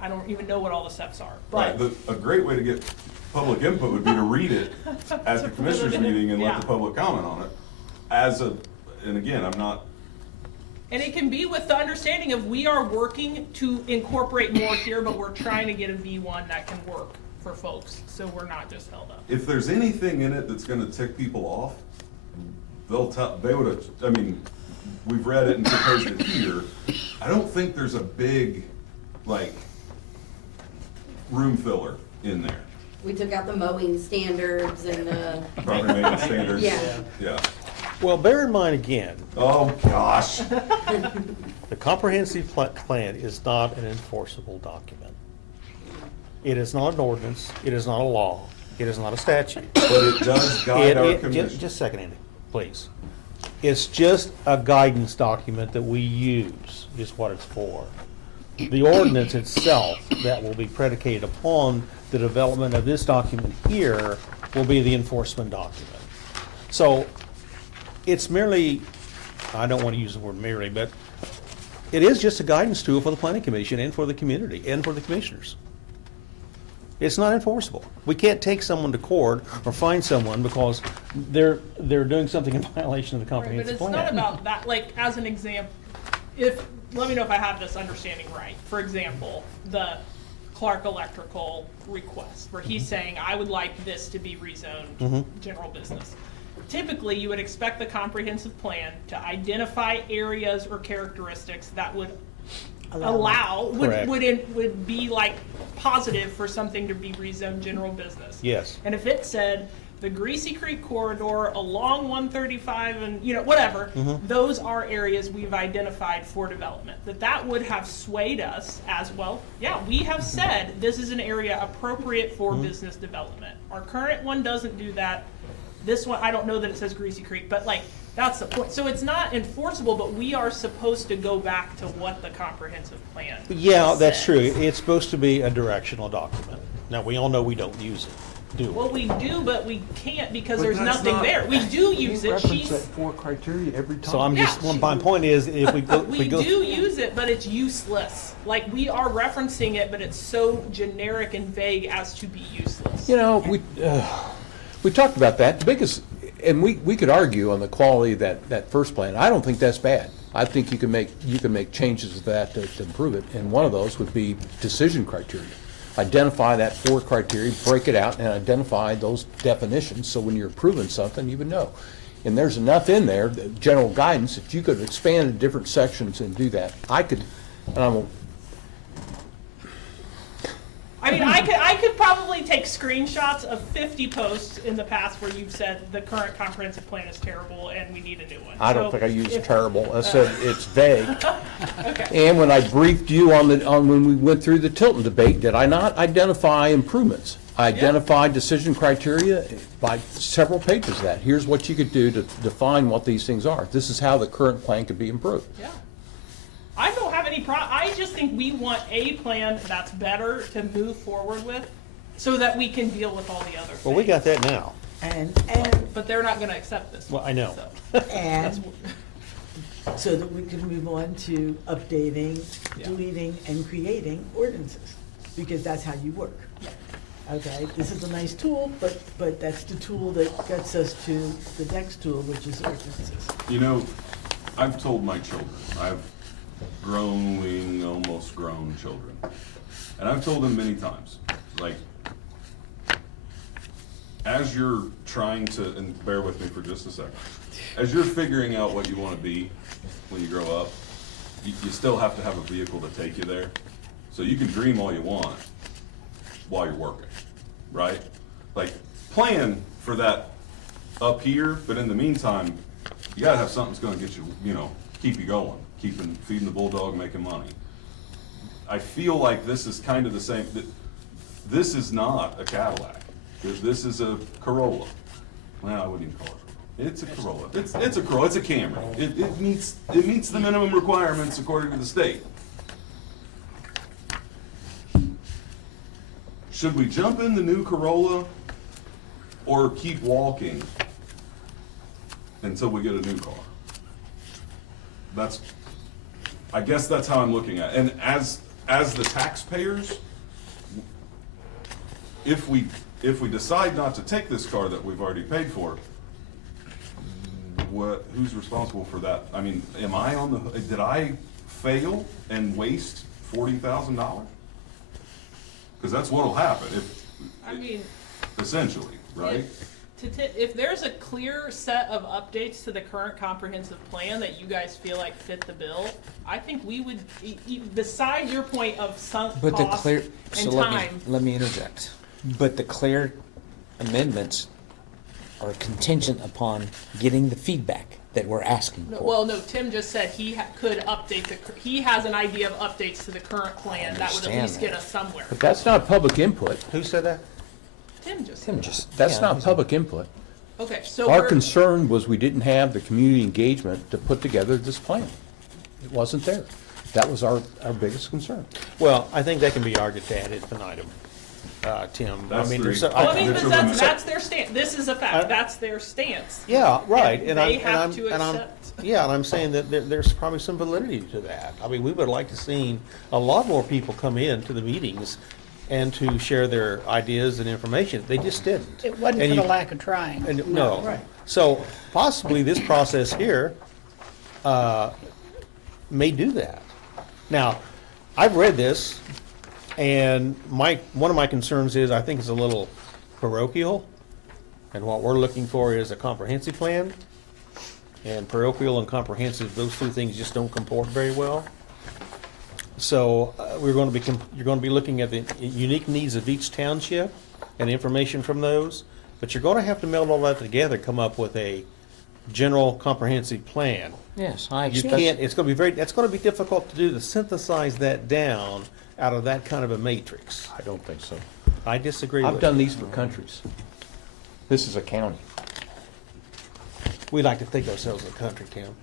I don't even know what all the steps are, Right, but. a great way to get public input would be to read it at the commissioners meeting and let Yeah. the public comment on it. And again, I'm not, And it can be with the understanding of, we are working to incorporate more here, but we're trying to get a V1 that can work for folks, so we're not just held up. if there's anything in it that's gonna tick people off, they would've, I mean, we've read it and proposed it here. I don't think there's a big, like, room filler in there? We took out the mowing standards and the, Property maintenance standards? Yeah. Yeah. Well, bear in mind again, Oh, gosh. the comprehensive plan is not an enforceable document. It is not an ordinance, it is not a law, it is not a statute. But it does guide our commission. Just a second, Andy, please. It's just a guidance document that we use, is what it's for. The ordinance itself that will be predicated upon the development of this document here will be the enforcement document. So it's merely, I don't want to use the word merely, but it is just a guidance tool for the planning commission and for the community and for the commissioners. It's not enforceable. We can't take someone to court or fine someone because they're doing something in violation of the Right, but comprehensive it's plan. not about that, like, as an example, let me know if I have this understanding right. For example, the Clark Electrical request, where he's saying, I would like this to be rezoned general business. Typically, you would expect the comprehensive plan to identify areas or characteristics that would Correct. would be like positive for something to be rezoned general business. Yes. And if it said the Greasy Creek corridor along 135 and, whatever, those are areas we've identified for development. That would have swayed us as well. Yeah, we have said this is an area appropriate for business development. Our current one doesn't do that. This one, I don't know that it says Greasy Creek, but like, that's the point. So it's not enforceable, but we are supposed to go back to what the comprehensive plan Yeah, that's says. true. It's supposed to be a directional document. Now, we all know we don't use it, do Well, we? we do, but we can't because But there's that's nothing not- there. We do use it. reference that She's, 4 criteria every time. So I'm just, Yeah, my point is, if we go, we do use it, but it's useless. Like, we are referencing it, but it's so generic and vague as to be useless. We talked about that. The biggest, and we could argue on the quality of that first plan. I don't think that's bad. I think you can make changes to that to improve it. And one of those would be decision criteria. Identify that 4 criteria, break it out, and identify those definitions, so when you're approving something, you would know. And there's enough in there, the general guidance, if you could expand in different sections and do that. I mean, I could probably take screenshots of 50 posts in the past where you've said the current comprehensive plan is terrible and we need a new one. I don't So think I used if- terrible. I said it's vague. Okay. And when I briefed you on when we went through the Tilton debate, did I not identify improvements? I identified decision criteria by several pages of that. Here's what you could do to define what these things are. This is how the current plan could be improved. Yeah. I don't have any I just think we want a plan that's better to move forward with so that we can deal with all the other things. Well, we got that now. And But they're not gonna accept this Well, one. I know. And so that we can move on to updating, Yeah. deleting, and creating ordinances, because that's how you work. Okay, this is a nice tool, but that's the tool that gets us to the next tool, which is ordinances. I've told my children, I've almost grown children. And I've told them many times, like, as you're trying to, and bear with me for just a second, as you're figuring out what you want to be when you grow up, you still have to have a vehicle to take you there. So you can dream all you want while you're working, right? Like, plan for that up here, but in the meantime, you gotta have something that's gonna get you, keep you going, feeding the bulldog, making money. I feel like this is kind of the same. This is not a Cadillac. This is a Corolla. Well, I wouldn't even call it. It's a Corolla. It's a Corolla. It's a Camry. It meets the minimum requirements according to the state. Should we jump in the new Corolla or keep walking until we get a new car? I guess that's how I'm looking at it. And as the taxpayers, if we decide not to take this car that we've already paid for, who's responsible for that? I mean, did I fail and waste $40,000? Because that's what'll happen essentially, right? If there's a clear set of updates to the current comprehensive plan that you guys feel like fit the bill, I think we would, beside your point of sunk But the cost clear, and so time. let me interject. But the clear amendments are contingent upon getting the feedback that we're asking No, for. well, no, Tim just said he could update he has an idea of updates to the current plan that would at understand least get that. us somewhere. But that's not public input. Who said that? Tim just Tim said just. That's yeah, not he's- public input. that. Okay, so Our we're, concern was we didn't have the community engagement to put together this plan. It wasn't there. That was our biggest concern. Well, I think that can be argued to add infinitum, Tim. That's the there's reason. well, I mean, That's but what I'm- that's their stance. This is a fact. That's their stance. Yeah, right, And and they I'm, have and to I'm, and I'm, accept. yeah, and I'm saying that there's probably some validity to that. I mean, we would like to see a lot more people come in to the meetings and to share their ideas and information. They just didn't. It wasn't And for the you- lack of trying. And, no. Right. So possibly this process here, may do that. Now, I've read this, and one of my concerns is, I think it's a little parochial, and what we're looking for is a comprehensive plan. And parochial and comprehensive, those two things just don't comport very well. So, you're gonna be looking at the unique needs of each township and information from those, but you're gonna have to meld all that together, come up with a general comprehensive plan. Yes, I You expect. can't, it's gonna be difficult to do, to synthesize that down out of that kind of a matrix. I don't think so. I disagree with I've you. done these for countries. This is a county. We like to think ourselves a country, Tim.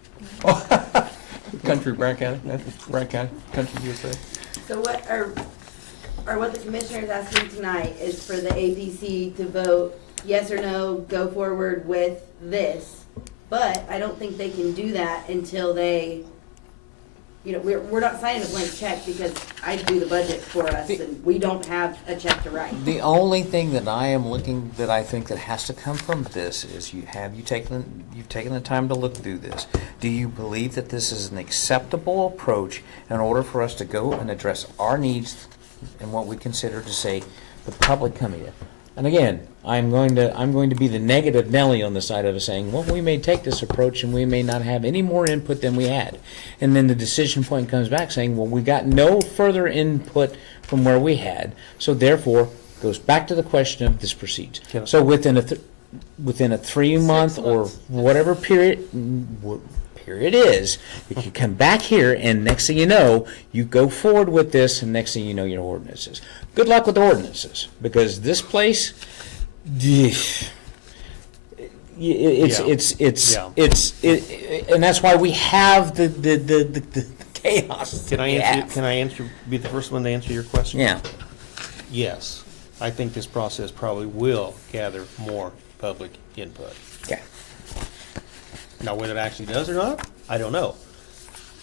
Country, Brown County, Brown County, country USA. So what the commissioner's asking tonight is for the APC to vote yes or no, go forward with this. But I don't think they can do that until they, we're not signing a blank check because I do the budget for us and we don't have a check to write. The only thing that I am looking, that I think that has to come from this is you've taken the time to look through this. Do you believe that this is an acceptable approach in order for us to go and address our needs and what we consider to say the public coming in? And again, I'm going to be the negative Nelly on the side of it, saying, well, we may take this approach and we may not have any more input than we had. And then the decision point comes back saying, well, we got no further input from where we had, so therefore, goes back to the question of this proceeds. So within a 3-month 6 or months. whatever period is, if you come back here and next thing you know, you go forward with this and next thing you know, your ordinances. Good luck with the ordinances, because this place, and that's why we have the chaos. Can I answer, be the first one to answer your question? Yeah. Yes, I think this process probably will gather more public input. Okay. Now, whether it actually does or not, I don't know.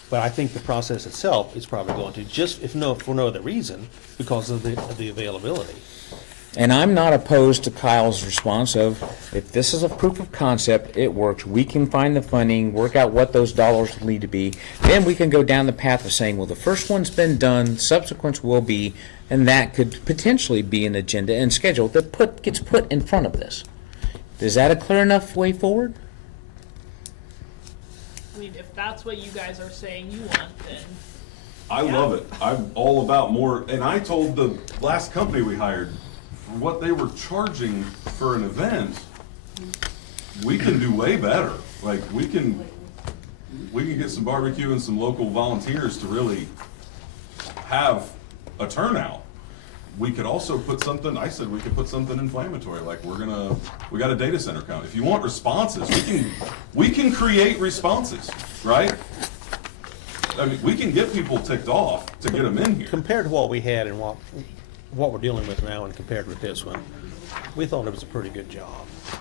But I think the process itself is probably going to, just for no other reason, because of the availability. And I'm not opposed to Kyle's response of, if this is a proof of concept, it works, we can find the funding, work out what those dollars need to be, then we can go down the path of saying, well, the first one's been done, subsequents will be, and that could potentially be an agenda and schedule that gets put in front of this. Is that a clear enough way forward? I mean, if that's what you guys are saying you want, then I love it. I'm all about more, and I told the last company we hired, for what they were charging for an event, we can do way better. Like, we can get some barbecue and some local volunteers to really have a turnout. We could also put something, I said we could put something inflammatory, like we got a data center count. If you want responses, we can create responses, right? I mean, we can get people ticked off to get them in here. Compared to what we had and what we're dealing with now and compared with this one, we thought it was a pretty good job. I'm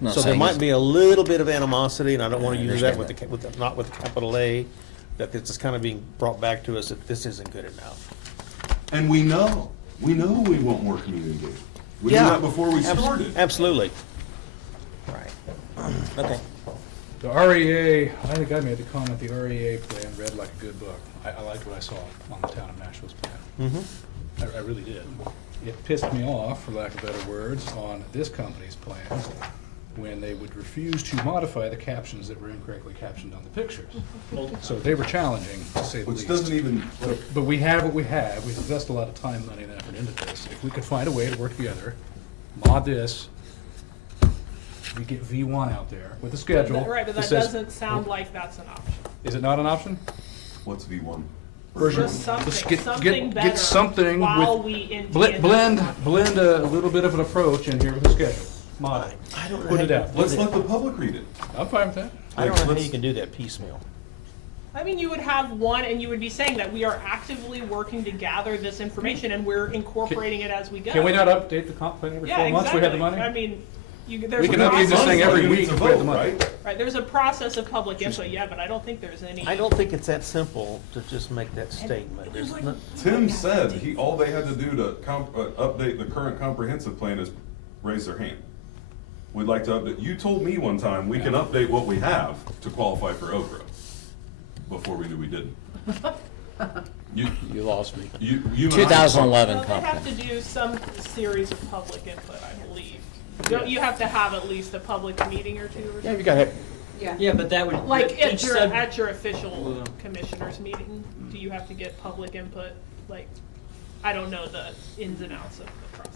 not So there saying might it's- be a little bit of animosity, and I don't want to use that understand not with capital A, that this is kind of being brought back to us that this isn't good enough. And we know we want more community engagement. We knew Yeah. that before we started. Absolutely. Right. Okay. The REA, I think I made the comment, the REA plan read like a good book. I liked what I saw on the town of Nashville's plan. I really did. It pissed me off, for lack of better words, on this company's plan, when they would refuse to modify the captions that were incorrectly captioned on the pictures. So they were challenging, to say the Which least. doesn't even, But we have what we have. We've invested a lot of time, money, and effort into this. If we could find a way to work together, mod this, we get V1 out there with a schedule. Right, but that says- doesn't sound like that's an option. Is it not an option? what's V1? Version- Just something, Let's get- something get better something while with- we in Blend a little bit of an approach in here with a schedule. Mod it. I don't know Put how it you out. do Let's that. let the public read it. I'm fine with that. I don't know how let's- you can do that piecemeal. I mean, you would have one, and you would be saying that we are actively working to gather this information, and we're incorporating it as we go. Can we not update the comp plan every Yeah, 4 months? exactly. We have the money? I mean, there's We a can update this process. thing every Money week needs a if we have the vote, money. right? Right, there's a process of public input, yeah, but I don't think there's any. I don't think it's that simple to just make that statement. There's no, Tim said all they had to do to update the current comprehensive plan is raise their hand. We'd like to update, you told me one time we can update what we have to qualify for OGRA, before we knew we didn't. You lost me. you and I- 2011 Well, they have comp to do some series of public input, I believe. Don't you have to have at least a public meeting or two or Yeah, something? you gotta have, Yeah. But that would. Like each sub- at your official commissioners meeting, do you have to get public input? Like, I don't know the ins and outs of the process.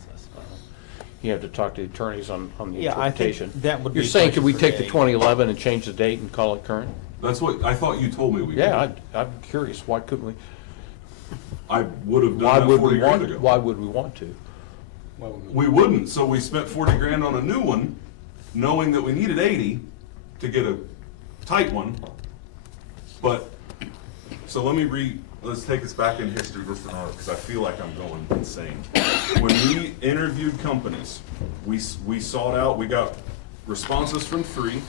you have to talk to the attorneys on the yeah, I think interpretation. that would be. You're a saying, could we question take for the Dave. 2011 and change the date and call it current? That's what, I thought you told me we could. Yeah, I'm curious, why couldn't we? I would have Why done that would 40 we grand want, ago. why would we want to? Why would We wouldn't, so we spent 40 grand on a new one, knowing that we needed 80 to get a tight one. But, so let's take us back in history just a minute, because I feel like I'm going insane. When we interviewed companies, we sought out, we got responses from 3.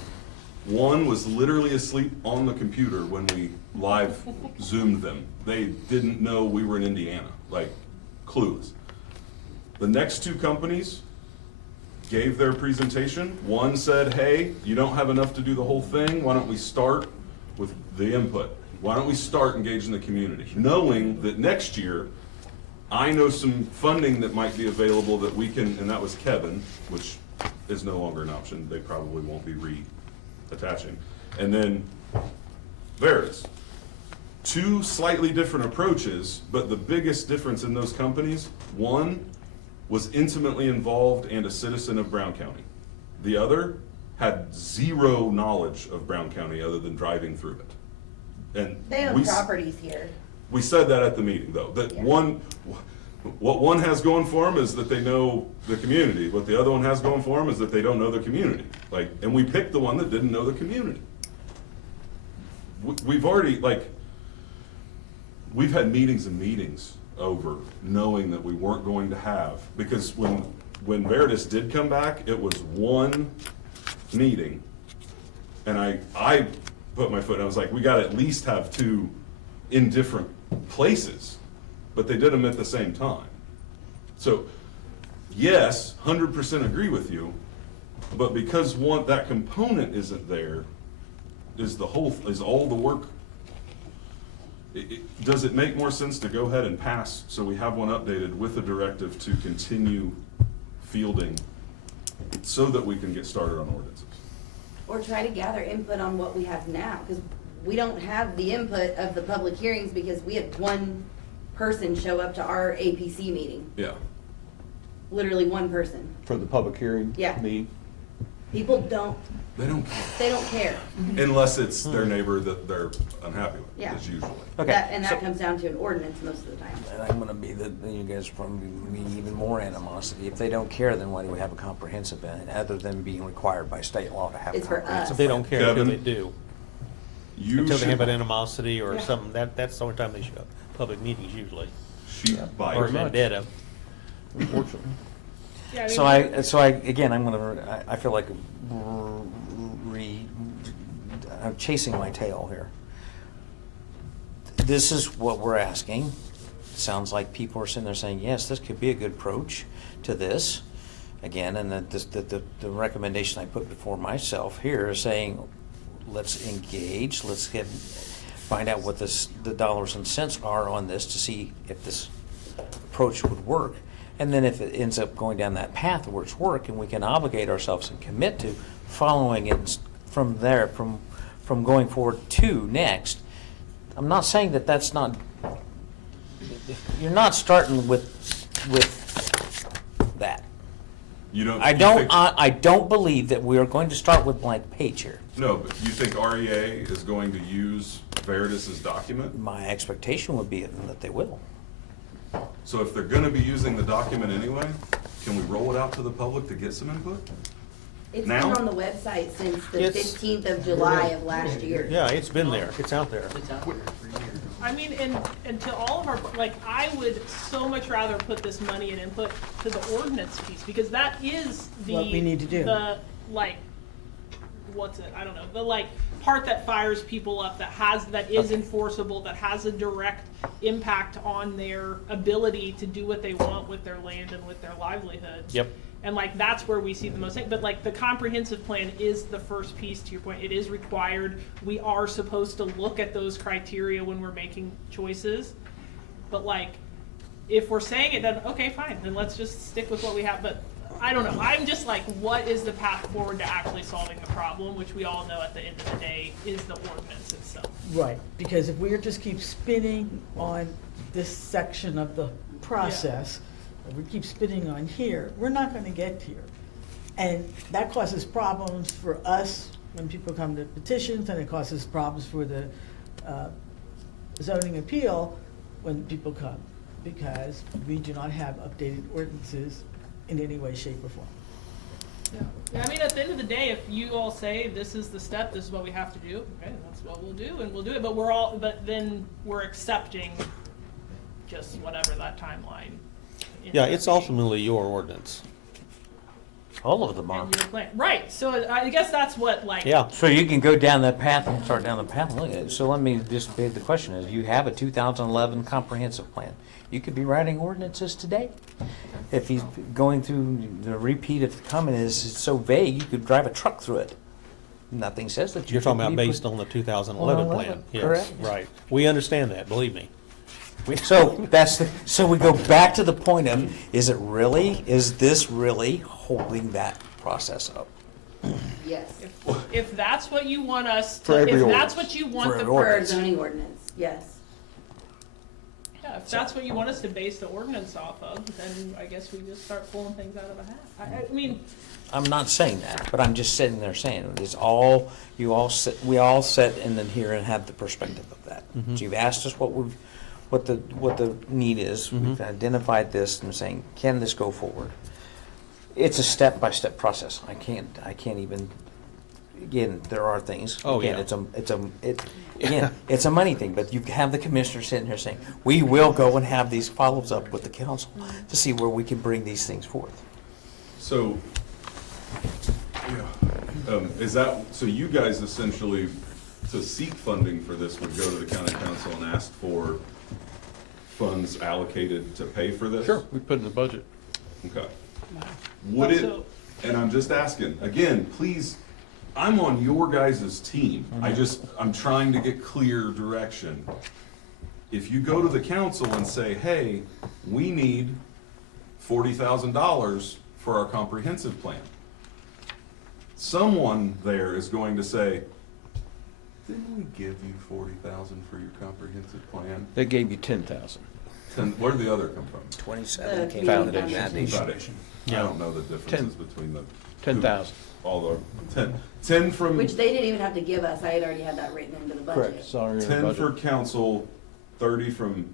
One was literally asleep on the computer when we live Zoomed them. They didn't know we were in Indiana, like clueless. The next 2 companies gave their presentation. One said, hey, you don't have enough to do the whole thing. Why don't we start with the input? Why don't we start engaging the community? Knowing that next year, I know some funding that might be available that we can, and that was Kevin, which is no longer an option. They probably won't be reattaching. And then Veritas. 2 slightly different approaches, but the biggest difference in those companies, one was intimately involved and a citizen of Brown County. The other had 0 knowledge of Brown County other than driving through it. And They own we s- properties here. We said that at the meeting, though, that Yeah. what one has going for them is that they know the community. What the other one has going for them is that they don't know the community. Like, and we picked the one that didn't know the community. We've already, we've had meetings and meetings over knowing that we weren't going to have, because when Veritas did come back, it was 1 meeting. And I put my foot, and I was like, we gotta at least have 2 in different places, but they did them at the same time. So, yes, 100% agree with you, but because that component isn't there, is all the work, does it make more sense to go ahead and pass, so we have one updated with a directive to continue fielding, so that we can get started on ordinances? Or try to gather input on what we have now, because we don't have the input of the public hearings because we had 1 person show up to our APC meeting. Yeah. Literally 1 person. For the public hearing Yeah. meeting? People don't, They don't care. they don't care. Unless it's their neighbor that they're unhappy with, Yeah. is usually. Okay, And so- that comes down to an ordinance most of the time. And I'm gonna be you guys probably mean even more animosity. If they don't care, then why do we have a comprehensive plan, other than being required by state law to have a It's for comprehensive? us. They don't care until Kevin, they do. You Until they should, have an animosity or something, that's the only time they show up. Public meetings usually, sheep bite. or vendetta. Unfortunately. Yeah, So I, again, I feel like I'm chasing my tail here. This is what we're asking. Sounds like people are sitting there saying, yes, this could be a good approach to this. Again, and the recommendation I put before myself here is saying, let's engage, find out what the dollars and cents are on this to see if this approach would work. And then if it ends up going down that path where it's work and we can obligate ourselves and commit to following it from there, from going forward to next. I'm not saying that that's not, you're not starting with that. You don't. I you don't, think- I don't believe that we are going to start with blank page here. No, but you think REA is going to use Veritas's document? My expectation would be that they will. So if they're gonna be using the document anyway, can we roll it out to the public to get some input? It's Now? been on the website since the It's- 15th of July of last year. Yeah, it's been there. It's out there. I mean, and to all of our, like, I would so much rather put this money and input to the ordinance piece, because that is the. What we need to do. The, like, what's it, I don't know, the like, part that fires people up, that is enforceable, that has a direct impact on their ability to do what they want with their land and with their livelihoods. Yep. And like, that's where we see the most, but like, the comprehensive plan is the first piece, to your point, it is required. We are supposed to look at those criteria when we're making choices. But like, if we're saying it, then, okay, fine, then let's just stick with what we have, but I don't know, I'm just like, what is the path forward to actually solving the problem, which we all know at the end of the day is the ordinance itself. Right, because if we just keep spinning on this section of the process, if we keep spinning on here, we're not gonna get here. And that causes problems for us when people come to petitions, and it causes problems for the zoning appeal when people come, because we do not have updated ordinances in any way, shape, or form. Yeah, I mean, at the end of the day, if you all say this is the step, this is what we have to do, okay, that's what we'll do, and we'll do it, but then we're accepting just whatever that timeline. Yeah, it's ultimately your ordinance. All of them are. And your plan, right, so I guess that's what, like. Yeah. So you can go down that path and start down the path and look at it. So let me just beg the question is, you have a 2011 comprehensive plan. You could be writing ordinances today. If he's going through the repeat of the comment is so vague, you could drive a truck through it. Nothing says that you. You're talking could about be based on the 2011 plan. 11, Yes, correct. right. We understand that, believe me. So so we go back to the point of, is this really holding that process up? Yes, If that's what you want us For to, every if that's ordinance. what you want For the. an for our ordinance. zoning ordinance, yes. Yeah, if that's what you want us to base the ordinance off of, then I guess we just start pulling things out of a hat. I mean, I'm not saying that, but I'm just sitting there saying, it's all, we all sit in then here and have the perspective of that. So you've asked us what the need is, we've identified this and saying, can this go forward? It's a step-by-step process. I can't even, again, there are things. Oh, Again, yeah. it's a money thing, but you have the commissioner sitting here saying, we will go and have these follows up with the council to see where we can bring these things forth. So, is that, so you guys essentially, to seek funding for this, would go to the county council and ask for funds allocated to pay for this? Sure, we put it in the budget. Okay. Would it, Also- and I'm just asking, again, please, I'm on your guys' team. I'm trying to get clear direction. If you go to the council and say, hey, we need $40,000 for our comprehensive plan, someone there is going to say, didn't we give you $40,000 for your comprehensive plan? They gave you 10,000. And where'd the other come from? 27 The came community from the foundation. Foundation. I don't know the differences between the. 10,000. All the, 10 from. Which they didn't even have to give us, I had already had that written into the budget. Correct, it's already in the 10 for budget. council, 30 from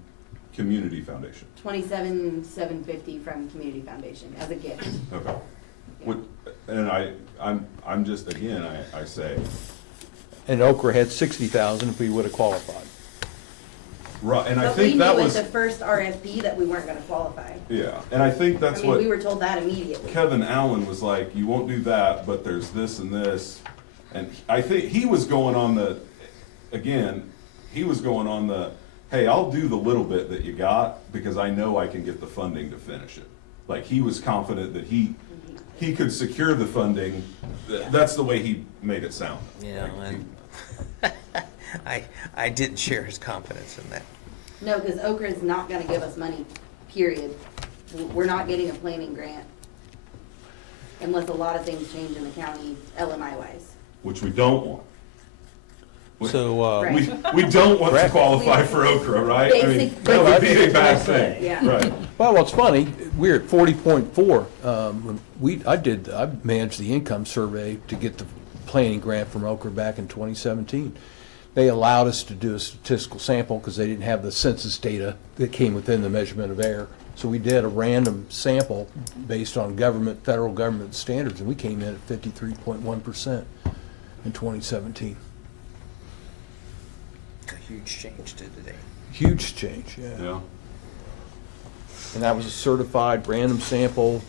community foundation. 27,750 from Community Foundation as a gift. Okay. And I'm just, again, I say, And Okra had 60,000 if we would have qualified. right, and I But we think knew that at was, the first RFP that we weren't gonna qualify. yeah, and I think I that's mean, what we were told that immediately. Kevin Allen was like, you won't do that, but there's this and this. And I think he was going on the, again, he was going on the, hey, I'll do the little bit that you got because I know I can get the funding to finish it. Like, he was confident that he could secure the funding. That's the way he made it sound. Yeah, Like, and I didn't share his confidence in that. No, because Okra is not gonna give us money, period. We're not getting a planning grant. unless a lot of things change in the county LMI wise. Which we don't want. So, Right. We don't want to Correct. qualify for Okra, right? I mean, Basic- that would be a That's bad what I say. thing. Yeah. Right. Well, what's funny, we're at 40.4. I managed the income survey to get the planning grant from Okra back in 2017. They allowed us to do a statistical sample because they didn't have the census data that came within the measurement of error. So we did a random sample based on federal government standards, and we came in at 53.1% in 2017. A huge change to today. Huge change, yeah. Yeah. And that was a certified random sample,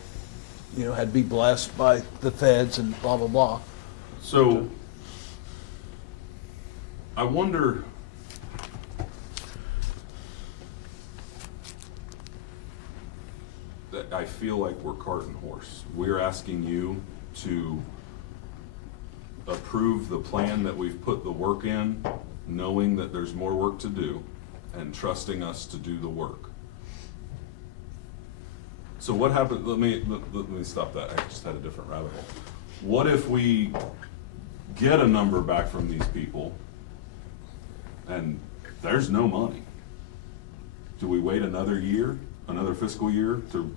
had to be blessed by the feds and blah, blah, blah. So, I wonder, that I feel like we're cart and horse. We're asking you to approve the plan that we've put the work in, knowing that there's more work to do, and trusting us to do the work. So what happened, let me stop that, I just had a different rabbit hole. What if we get a number back from these people and there's no money? Do we wait another year, another fiscal year to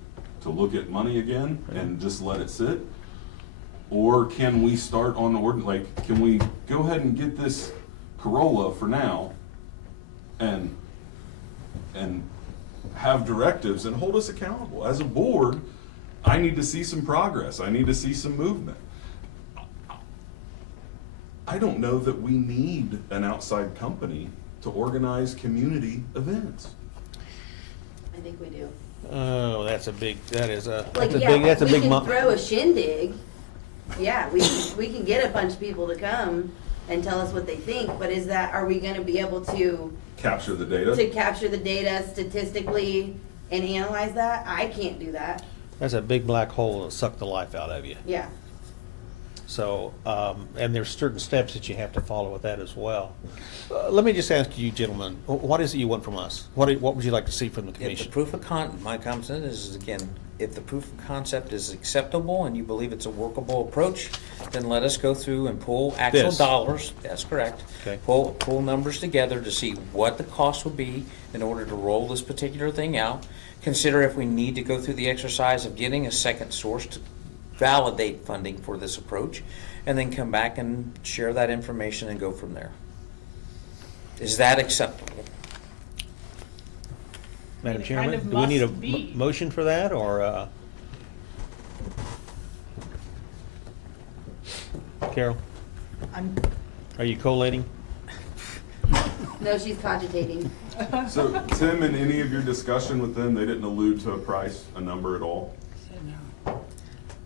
look at money again and just let it sit? Or can we start on the ordinance, like, can we go ahead and get this Corolla for now and have directives and hold us accountable? As a board, I need to see some progress. I need to see some movement. I don't know that we need an outside company to organize community events. I think we do. oh, that's a big Like, big we can mo- throw a shindig. Yeah, we can get a bunch of people to come and tell us what they think, but are we gonna be able to Capture the data. capture the data statistically and analyze that? I can't do that. That's a big black hole that'll suck the life out of you. Yeah. So, and there's certain steps that you have to follow with that as well. Let me just ask you gentlemen, what is it you want from us? What would you like to see from the If the commission? proof of my comment is, again, if the proof of concept is acceptable and you believe it's a workable approach, then let us go through and pull actual This. dollars, that's correct. Okay. Pull numbers together to see what the cost would be in order to roll this particular thing out. Consider if we need to go through the exercise of getting a second source to validate funding for this approach, and then come back and share that information and go from there. Is that acceptable? Madam It kind Chairman, of do we need a must be. motion for that, or, Carol, I'm, are you collating? No, she's cogitating. So, Tim, in any of your discussion with them, they didn't allude to a price, a number at all?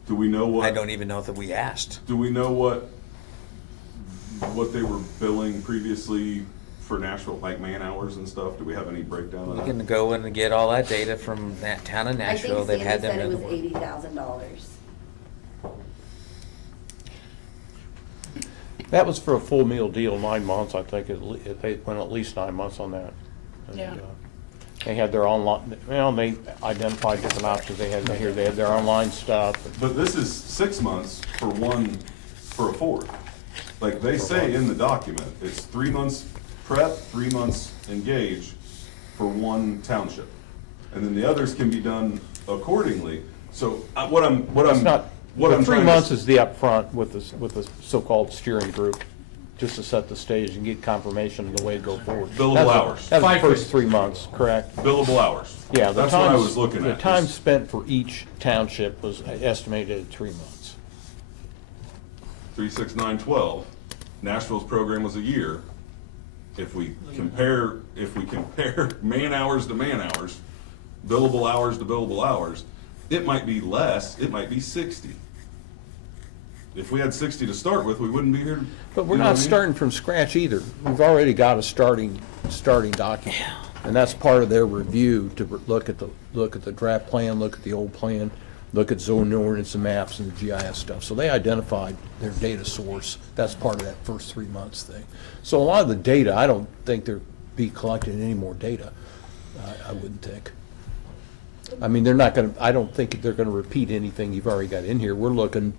Do we know what? I don't even know that we asked. Do we know what they were billing previously for Nashville, like man hours and stuff? Do we have any breakdown of We that? can go in and get all that data from that town of I think Nashville. They've had Sandy them said it in was the $80,000. That was for a full meal deal, 9 months, I think. They went at least 9 months on that. And, Yeah. They had their online, they identified different options. They had their online stuff. But this is 6 months for a fourth. Like they say in the document, it's 3 months prep, 3 months engage for one township. And then the others can be done accordingly. So It's not, what the I'm 3 trying months to, is the upfront with the so-called steering group, just to set the stage and get confirmation of the way to go forward. Billable That's the- hours. That was the first 3 months, correct? billable hours. Yeah, the That's what I times- was looking at. The time is spent for each township was estimated at 3 months. 3, 6, 9, 12. Nashville's program was a year. If we compare man hours to man hours, billable hours to billable hours, it might be less, it might be 60. If we had 60 to start with, we wouldn't be here. But we're you know what not I mean? starting from scratch either. We've already got a starting document. And that's part of their review, to look at the draft plan, look at the old plan, look at zone ordinance and maps and the GIS stuff. So they identified their data source. That's part of that first 3 months thing. So a lot of the data, I don't think they'll be collecting any more data. I wouldn't think. I mean, they're not gonna, I don't think they're gonna repeat anything you've already got in here. We're looking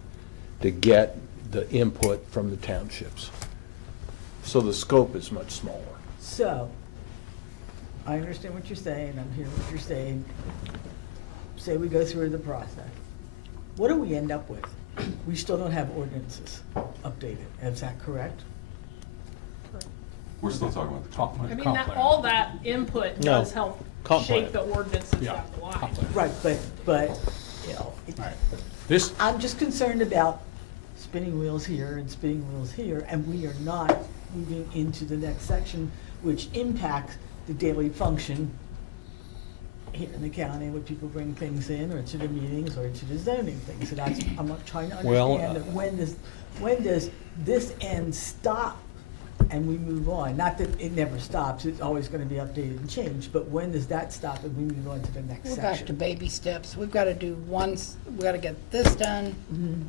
to get the input from the townships. So the scope is much smaller. So, I understand what you're saying, I'm hearing what you're saying. Say we go through the process. What do we end up with? We still don't have ordinances updated, is that correct? We're still talking about the comp I plan. mean, Comp that, plan. all that input No, does help comp shape plan. the ordinances Yeah, down the line. comp plan. Right, but, you know, All right. This, I'm just concerned about spinning wheels here and spinning wheels here, and we are not moving into the next section, which impacts the daily function here in the county, where people bring things in, or to the meetings, or to the zoning things. So that's, I'm not trying to Well, understand that when does this end stop and we move on? Not that it never stops, it's always gonna be updated and changed, but when does that stop and we move on to the next We're section? back to baby steps. We've got to do we got to get this done,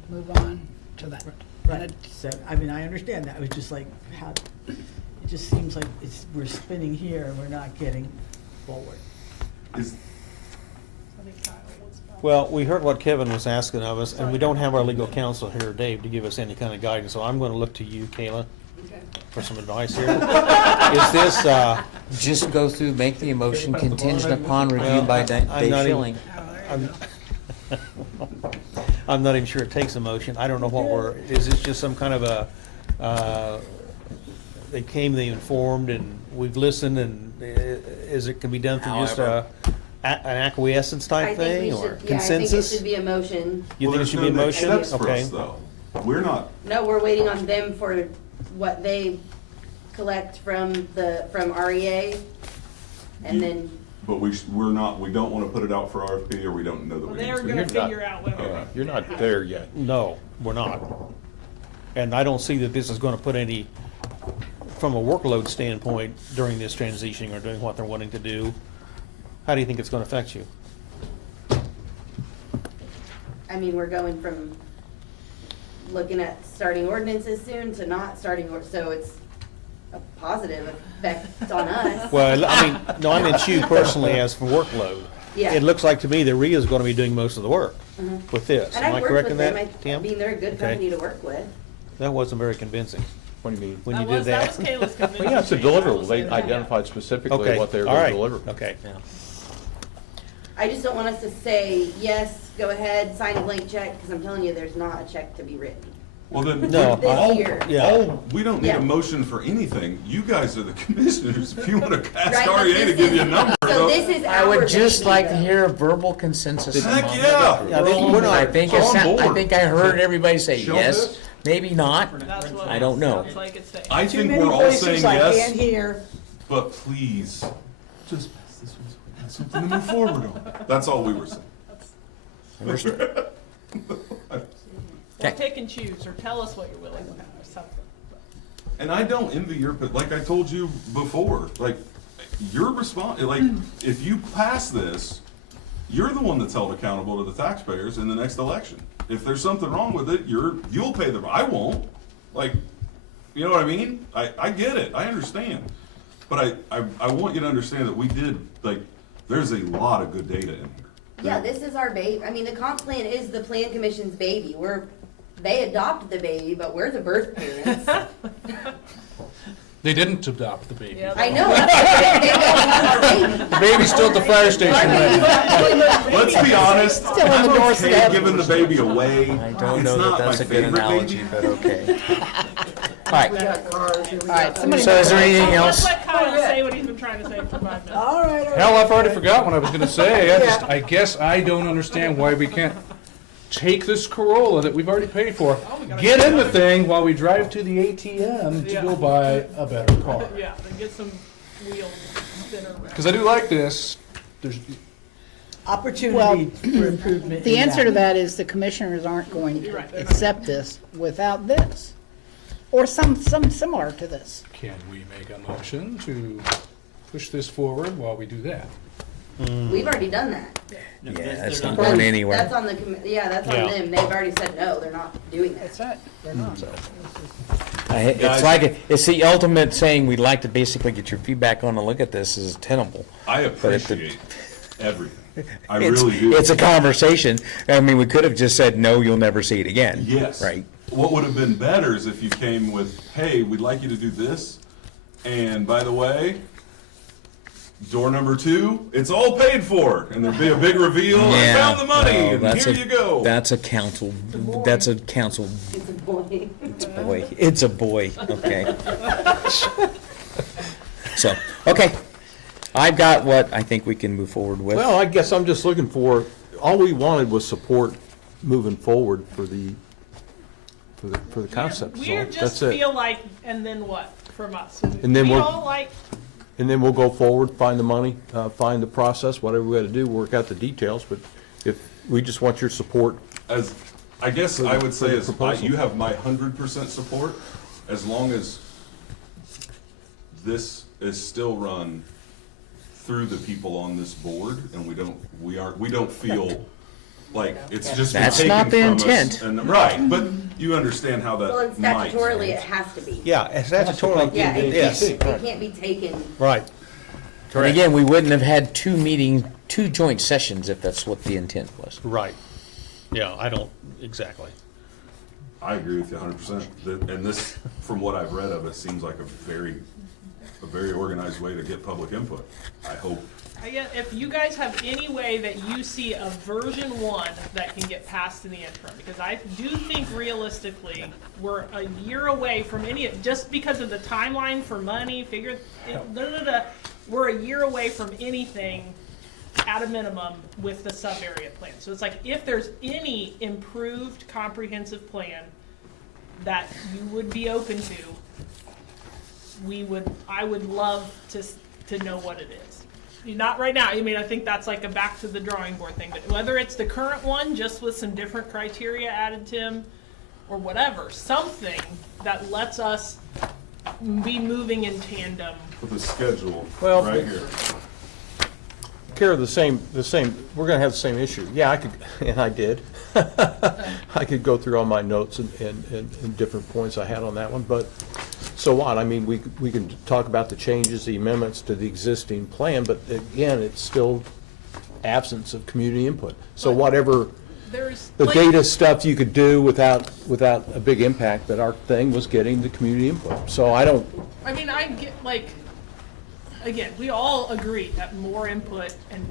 move on to that. And Right, it- so, I mean, I understand that, it was just like, how, it just seems like we're spinning here and we're not getting forward. Is, Well, we heard what Kevin was asking of us, and we don't have our legal counsel here, Dave, to give us any kind of guidance, so I'm gonna look to you, Kayla, for some advice here. Is this, Just go through, make the motion contingent upon review Well, by I'm Dave not even- Schilling. I'm not even sure it takes a motion, I don't know what is this just some kind of they came, they informed, and we've listened, and it can be done through just an acquiescence I type think we thing, should, or yeah, I think it consensus? should be a motion. You think it should be a Well, there's motion? no next steps for Okay. us, though. We're not, No, we're waiting on them for what they collect from REA, and then, but we're not, we don't want to put it out for RFP, or we don't know that Well, we need they're to. gonna You're not- figure out what. Okay. You're not there yet. No, we're not. And I don't see that this is gonna put any, from a workload standpoint, during this transition or doing what they're wanting to do. How do you think it's gonna affect you? I mean, we're going from looking at starting ordinances soon to not starting, so it's a positive effect on us. Well, I mean, no, I meant you personally as for workload. Yeah. It looks like to me that RIA's gonna be doing most of the work Mhm. with this. And Am I I've worked correct in with them, that, I Tim? mean, they're a good Okay. company to work with. That wasn't very convincing What do you mean? when you did That was that. Kayla's convincing. Well, yeah, it's a me. deliverable. They Yeah. identified specifically Okay, what they were all gonna right, deliver. okay. I just don't want us to say, yes, go ahead, sign a blank check, because I'm telling you, there's not a check to be written. Well, then, No, This I- year. Yeah. we don't need Yeah. a motion for anything. You guys are the commissioners. If you want to ask Right, but REA to this give you a is- number, So though. this is I our would just baby, like to though. hear a verbal consensus. Heck, among yeah. Yeah, we're not I think on I board. think I heard everybody say Show yes, this. maybe not. That's what I don't know. Sounds like it's saying. I Too think many we're all voices saying I yes, can't hear. but please, just pass this one so we got something to move forward on. That's all we were saying. Understood. Or pick and choose, or tell us what you're willing to have, or something. And I don't envy your, but like I told you before, like, your response, like, if you pass this, you're the one that's held accountable to the taxpayers in the next election. If there's something wrong with it, you'll pay the, I won't. Like, you know what I mean? I get it, I understand. But I want you to understand that we did, like, there's a lot of good data in here. Yeah, this is our baby. I mean, the comp plan is the plan commission's baby. They adopted the baby, but we're the birth parents. they didn't adopt the baby. Yeah, I know, that's what they don't have our baby. The baby's still at the fire station. Let's be honest, Still on the I'm okay doorstep. giving the baby away. I don't It's know that not that's my a good favorite analogy, baby. but okay. All right, All right, somebody. so is there anything Let's else? let Kyle say what he's been trying to say for 5 minutes. All right, all right. Hell, I've already forgot what I was gonna say. I guess I don't understand why we can't take this Corolla that we've already paid for, get in the thing while we drive to the ATM to go buy a better car. Yeah, then get some wheels spinner. Because I do like this. There's, Opportunity for improvement. The in answer to that is the commissioners aren't going You're to right, they're not. accept this without this. Or some similar to this. can we make a motion to push this forward while we do that? We've already done that. Yeah, it's not going anywhere. That's on the, that's on Yeah. them. They've already said, no, they're not doing that. That's it. They're not. It's Guys. like, it's the ultimate saying, we'd like to basically get your feedback on and look at this is tenable. I appreciate everything. I It's- really do. It's a conversation. I mean, we could have just said, no, you'll never see it again. Yes. Right. What would have been better is if you came with, hey, we'd like you to do this, and by the way, door number 2, it's all paid for, and there'd be a big reveal, I found the money, well, and that's here a- you go. That's a council, that's a council It's a boy. boy. It's a boy, okay. So, okay. I've got what I think we can move forward with. Well, I guess I'm just looking for, all we wanted was support moving forward for the concept. We So just that's it. feel like, and then what from us? And then we we're- all like, And then we'll go forward, find the money, find the process, whatever we gotta do, work out the details, but if, we just want your support. As, I guess For the- I would for say the is, proposal. you have my 100% support, as long as this is still run through the people on this board, and we don't feel like it's just been That's taken not the from us. intent. And, right, but you understand how that Well, and might. statutorily, it has to be. Yeah, statutorily, Yeah, it yes, can't be taken. right. And again, we wouldn't have had two joint sessions if that's what the intent was. Right. Yeah, I don't, exactly. I agree with you 100%. And this, from what I've read of it, seems like a very organized way to get public input. I hope. I guess if you guys have any way that you see a version 1 that can get passed in the interim, because I do think realistically, we're a year away from just because of the timeline for money, we're a year away from anything at a minimum with the sub-area plan. So it's like, if there's any improved comprehensive plan that you would be open to, I would love to know what it is. Not right now. I mean, I think that's like a back to the drawing board thing, but whether it's the current one, just with some different criteria added, Tim, or whatever, something that lets us be moving in tandem. With the schedule, Well, right here. Care of the same, we're gonna have the same issue. Yeah, I could, and I did. I could go through all my notes and different points I had on that one, but so what? I mean, we can talk about the changes, the amendments to the existing plan, but again, it's still absence of community input. So whatever There's the like, data stuff you could do without a big impact, but our thing was getting the community input. So I don't, I mean, I get again, we all agree that more input and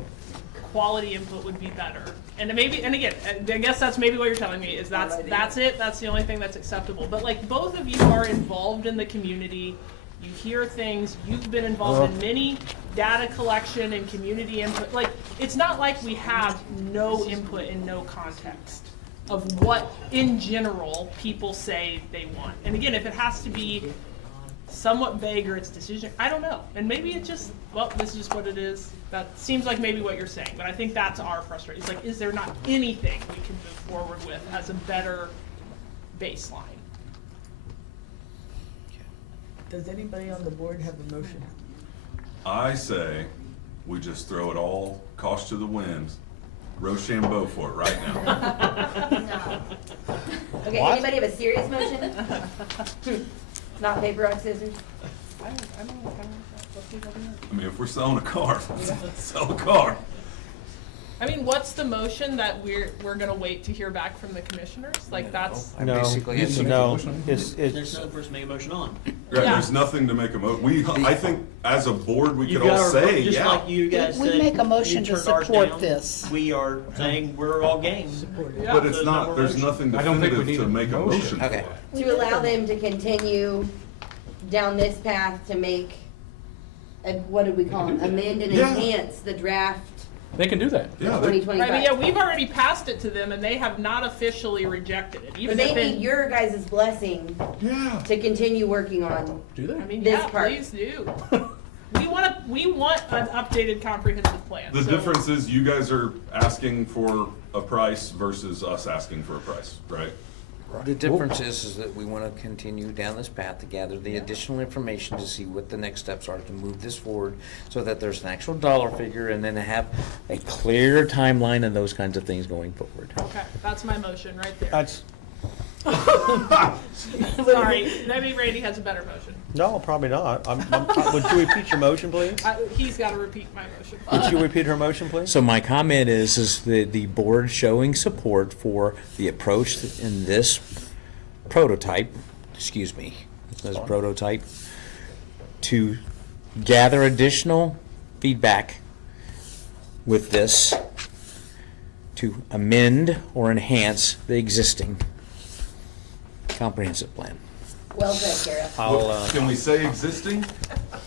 quality input would be better. And again, I guess that's maybe what you're telling me is that's it. That's the only thing that's acceptable. But like, both of you are involved in the community. You hear things. You've been involved in many data collection and community input. Like, it's not like we have no input and no context of what, in general, people say they want. And again, if it has to be somewhat vague or its decision, I don't know. And maybe it's just, well, this is just what it is. That seems like maybe what you're saying, but I think that's our frustration. It's like, is there not anything we can move forward with as a better baseline? Does anybody on the board have a motion? I say we just throw it all, cost to the wind, Rochambeau for it right now. No. Okay, What? anybody have a serious motion? Not paper, rock, scissors? I mean, if we're selling a car, let's sell a car. I mean, what's the motion that we're gonna wait to hear back from the commissioners? Like, that's, I No, basically had to make a no, motion. it's, There's no person make a motion on. Right, Yeah. there's nothing to make I think as a board, we You could all guys, say, just yeah. like you guys We said, make a motion you to turned ours support down, this. We are saying we're all game. yeah. But it's There's no not, more there's motion. nothing I don't think we definitive need to a make a motion. motion for. Okay. To allow them to continue down this path to make, what did we call it, amend and Yeah. enhance the draft They can do that. Yeah, they- 2025. Right, but yeah, we've already passed it to them and they have not officially rejected it, But even they if need it, your guys' blessing yeah. to continue working on. Do I that. mean, this yeah, part. please do. We want an updated comprehensive plan. The so- difference is you guys are asking for a price versus us asking for a price, right? The difference is that we want to continue down this path to gather the additional information to see what the next steps are to move this forward so that there's an actual dollar figure and then to have a clear timeline and those kinds of things going forward. Okay, that's my motion right there. that's, Sorry, maybe Randy has a better motion. No, probably not. Would you repeat your motion, please? He's got to repeat my motion. Would you repeat her motion, please? So my comment is the board showing support for the approach in this prototype, this prototype, to gather additional feedback with this to amend or enhance the existing comprehensive plan. Well said, Kara. I'll, Can we say existing,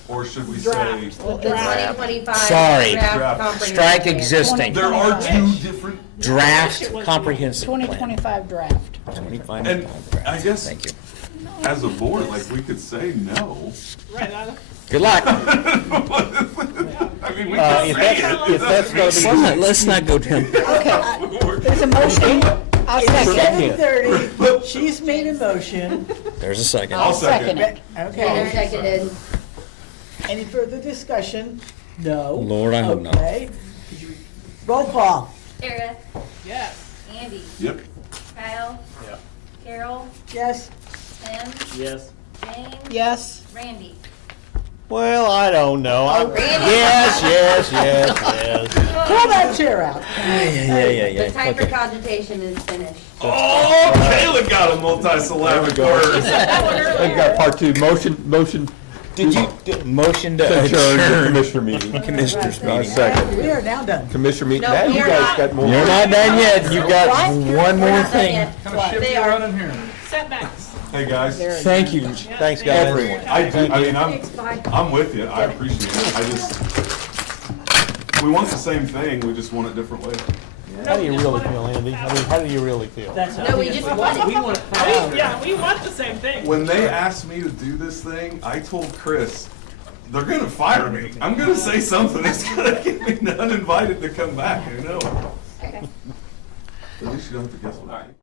or should we Draft. say? The 2025 Sorry. draft comprehensive Strike plan. existing. There are two different, Draft comprehensive plan. 2025 draft. 25 and I guess Thank you. as a board, like, we could say no. Right, Good luck. I mean, we can say it. if that's gonna be. Let's not go down. Okay, there's a motion. I'll It's second. 7:30, she's made a motion. There's a second. I'll second. it. Taylor Okay, seconded. any further discussion? No. Lord, I hope not. Okay. Roll call. Tara, yes. Andy, Yep. Kyle, Yeah. Carol, Yes? Tim, Yes. James, Yes, Randy. Well, I don't know. Randy. Yes. Pull that chair out. Yeah. The time for cogitation is finished. Oh, Kayla got a multi-syllabic word. We've got part two, motion Did you motion to to adjourn the adjourn commissioner meeting. commissioners meeting? Second. We are now done. Commissioner meeting, No, now we you are guys not. got more. You're not done yet. You got one We're more not done thing. yet. Kind of ship They you are. running here. Setbacks. Hey, guys. Thank you. Thanks, guys. Everyone. I do, I mean, Thanks, bye. I'm with you, I appreciate it, I just, we want the same thing, we just want it different ways. How do you really feel, Andy? I mean, how do you really feel? No, we just want it. We want it Yeah, we want the same thing. When they asked me to do this thing, I told Chris, they're gonna fire me, I'm gonna say something that's gonna get me uninvited to come back, you know? Okay. At least you don't have to guess what I think.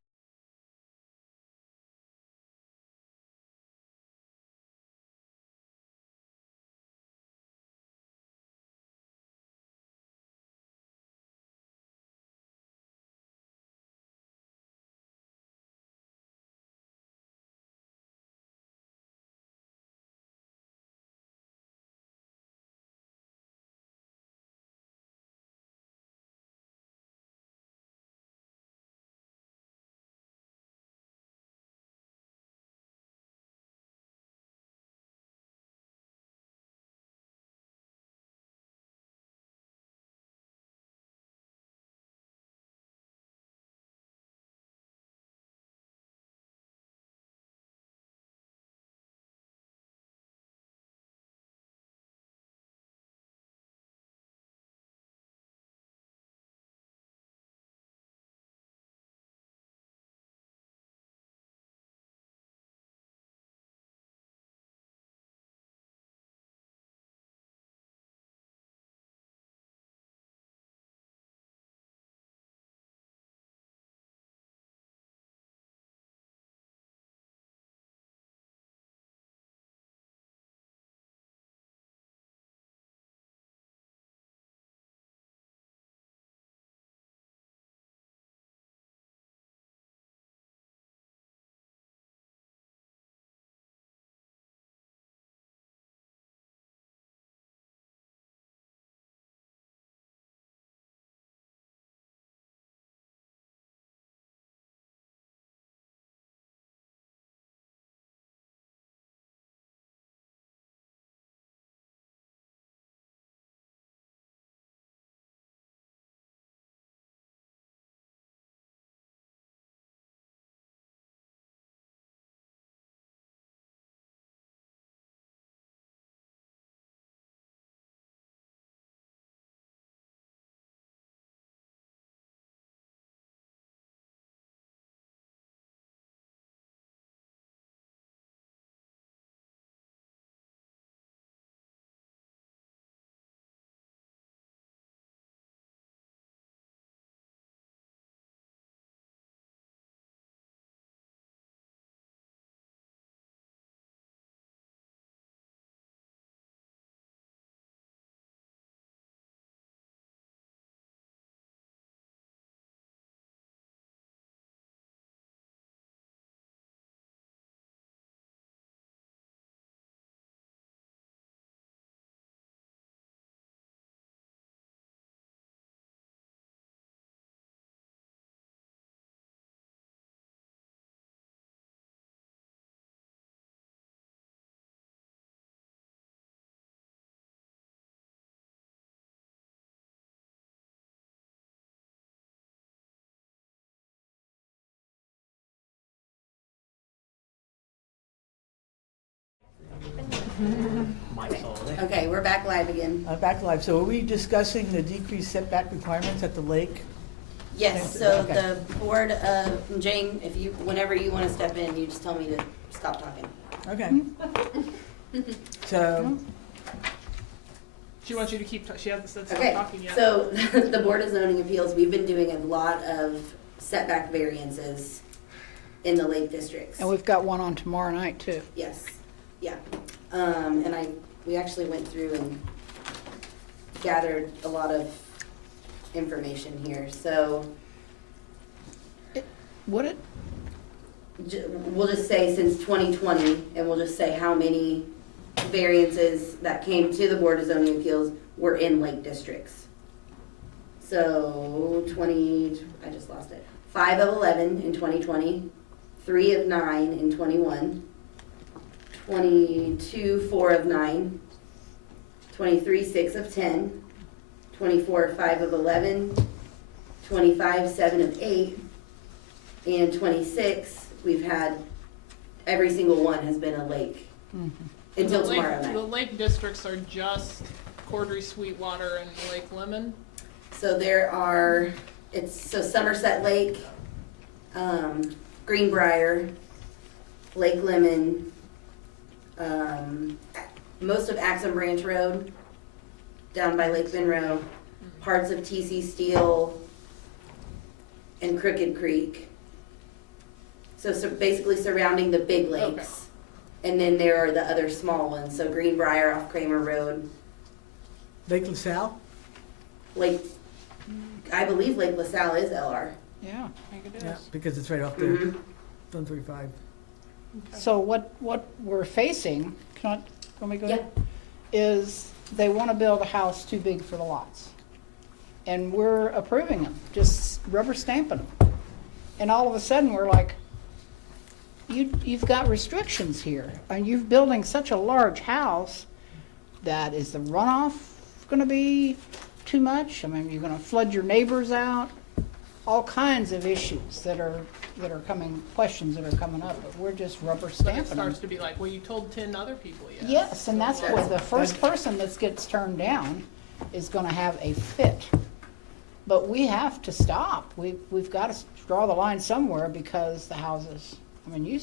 Mike's all there. Okay, we're back live again. Back live, so are we discussing the decreased setback requirements at the lake? Yes, so Okay. the board, Jane, if you, whenever you wanna step in, you just tell me to stop talking. Okay. So, She wants you to keep, she hasn't said stop Okay, talking yet. so the Board of Zoning Appeals, we've been doing a lot of setback variances in the lake districts. And we've got one on tomorrow night, too. Yes, yeah. And we actually went through and gathered a lot of information here, so Would it, we'll just say since 2020, and we'll just say how many variances that came to the Board of Zoning Appeals were in lake districts. So I just lost it. 5 of 11 in 2020, 3 of 9 in 21, 22, 4 of 9, 23, 6 of 10, 24, 5 of 11, 25, 7 of 8, and 26, we've had, every single one has been a lake until The lake- tomorrow The night. lake districts are just Cordray, Sweetwater, and Lake Lemon. So there are, so Somerset Lake, Greenbrier, Lake Lemon, most of Axum Branch Road, down by Lake Monroe, parts of TC Steel, and Crooked Creek. So basically surrounding the big lakes. And then there are the other small ones, so Greenbrier off Kramer Road, Lake LaSalle? Lake, I believe Lake LaSalle is LR. yeah. I think it Yeah, is. because it's right off there, Mhm. 135. So what we're facing, can we go ahead? Yeah. Is they want to build a house too big for the lots. And we're approving them, just rubber stamping them. And all of a sudden, we're like, you've got restrictions here. And you're building such a large house that is the runoff going to be too much? I mean, you're going to flood your neighbors out? All kinds of issues that are coming, questions that are coming up, but we're just rubber Then it stamping them. starts to be like, well, you told 10 other people yes. Yes, and that's So, what the first person that gets turned down is gonna have a fit. But we have to stop. We've got to draw the line somewhere because the houses, I mean,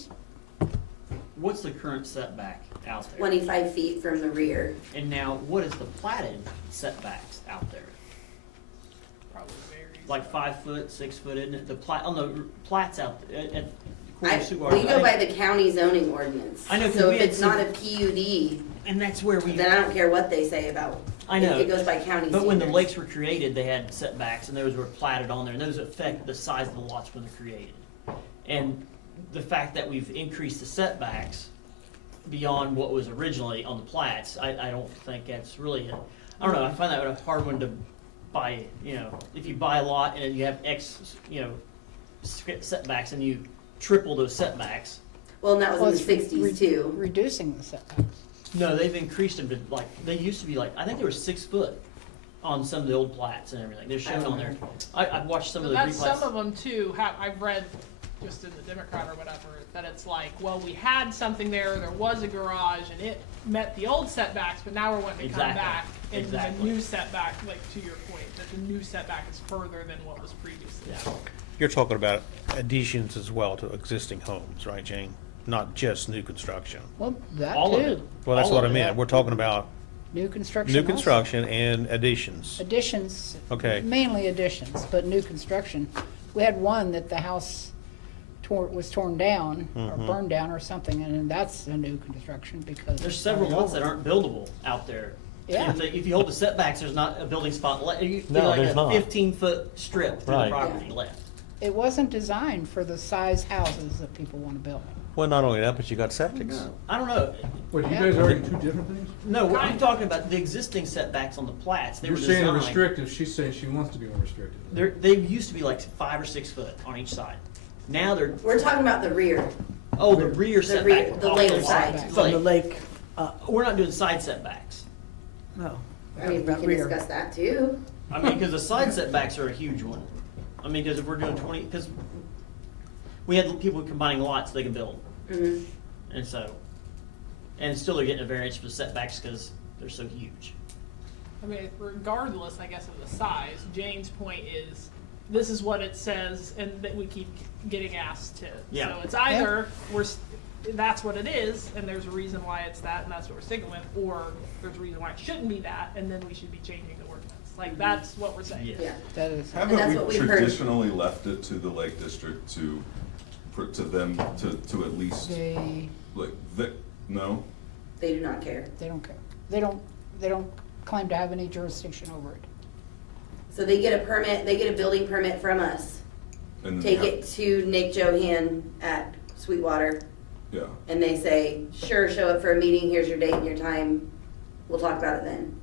What's the current setback out there? 25 feet from the rear. And now, what is the platted setbacks out there? Probably varies. Like 5 foot, 6 foot, isn't it? The plat, on the plats out at I, Cordray, Sweetwater. we go by the county zoning ordinance. I know, 'cause So we if had it's some- not a PUD, And that's where we. then I don't care what they say about. I know. It goes by county But when the standards. lakes were created, they had setbacks, and those were platted on there, and those affect the size of the lots when they're created. And the fact that we've increased the setbacks beyond what was originally on the plats, I don't think that's really, I don't know, I find that a hard one to buy, if you buy a lot and you have X, setbacks, and you triple those setbacks. Well, and that was well, in it's the 60s too. reducing the setbacks. No, they've increased them to they used to be I think they were 6 foot on some of the old plats and everything. They're shown on there. I've watched some So of the that's replats. some of them too. I've read just in the Democrat or whatever that it's like, well, we had something there was a garage and it met the old setbacks, but now we're wanting to come Exactly. back and Exactly. the new setback, like to your point, that the new setback is further than what was previously. Yeah. You're talking about additions as well to existing homes, right, Jane? Not just new construction. Well, that All of too. it. Well, that's All what I of it. meant. We're talking about New construction new also. construction and additions. Additions. Okay. Mainly additions, but new construction. We had one that the house was torn down or Mhm. burned down or something, and that's a new construction because. There's it's several started lots that over. aren't buildable out there. Yeah. If you hold the setbacks, there's not a building spot left. No, like there's a not. 15-foot strip through the Right. property left. It wasn't designed for the size houses that people want to build. Well, not only that, but you got septics. I don't know. Wait, you Yeah. guys arguing two different things? No, I'm talking about the existing setbacks on the plats. They You're were saying designed. restrictive, she's saying she wants to be more restrictive. They used to be like 5 or 6 foot on each side. Now they're We're talking about the rear. the rear The setback. rear- the off lake those side. sides. From the Like, lake, we're not doing side setbacks. no. I mean, we About can rear. discuss that too. I mean, because the side setbacks are a huge one. I mean, because if we're doing 20, because we had people combining lots they can build, Mhm. and so And still they're getting a variance for setbacks because they're so huge. I mean, regardless, I guess, of the size, Jane's point is, this is what it says, and that we keep getting asked to. Yeah. So it's either that's what it is, and there's a reason why it's that, and that's what we're sticking with, or there's a reason why it shouldn't be that, and then we should be changing the ordinance. Like, that's what we're saying. Yeah. Yeah. That is, that's Haven't what we we've heard. traditionally left it to the Lake District to them to at least, they, like, no? They do not care. they don't care. They don't claim to have any jurisdiction over it. So they get a permit, they get a building permit from us, And then take they it to Nick Johan at Sweetwater, Yeah, and they say, sure, show up for a meeting, here's your date and your time, we'll talk about it then.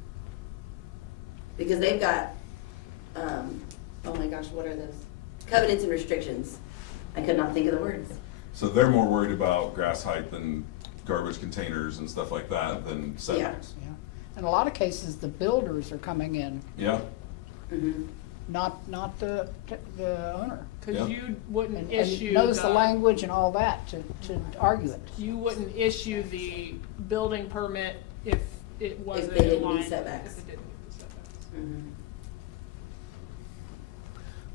Because they've got, oh my gosh, what are those? Covenants and restrictions. I could not think of the words. so they're more worried about grass height than garbage containers and stuff like that than setbacks. Yeah. In a lot of cases, the builders are coming in, Yeah, Mhm. not the owner. Because Yeah. you wouldn't And issue knows the language and all that to argue it. You wouldn't issue the building permit if it wasn't they in didn't meet line. setbacks. If it didn't meet the setbacks. Mhm.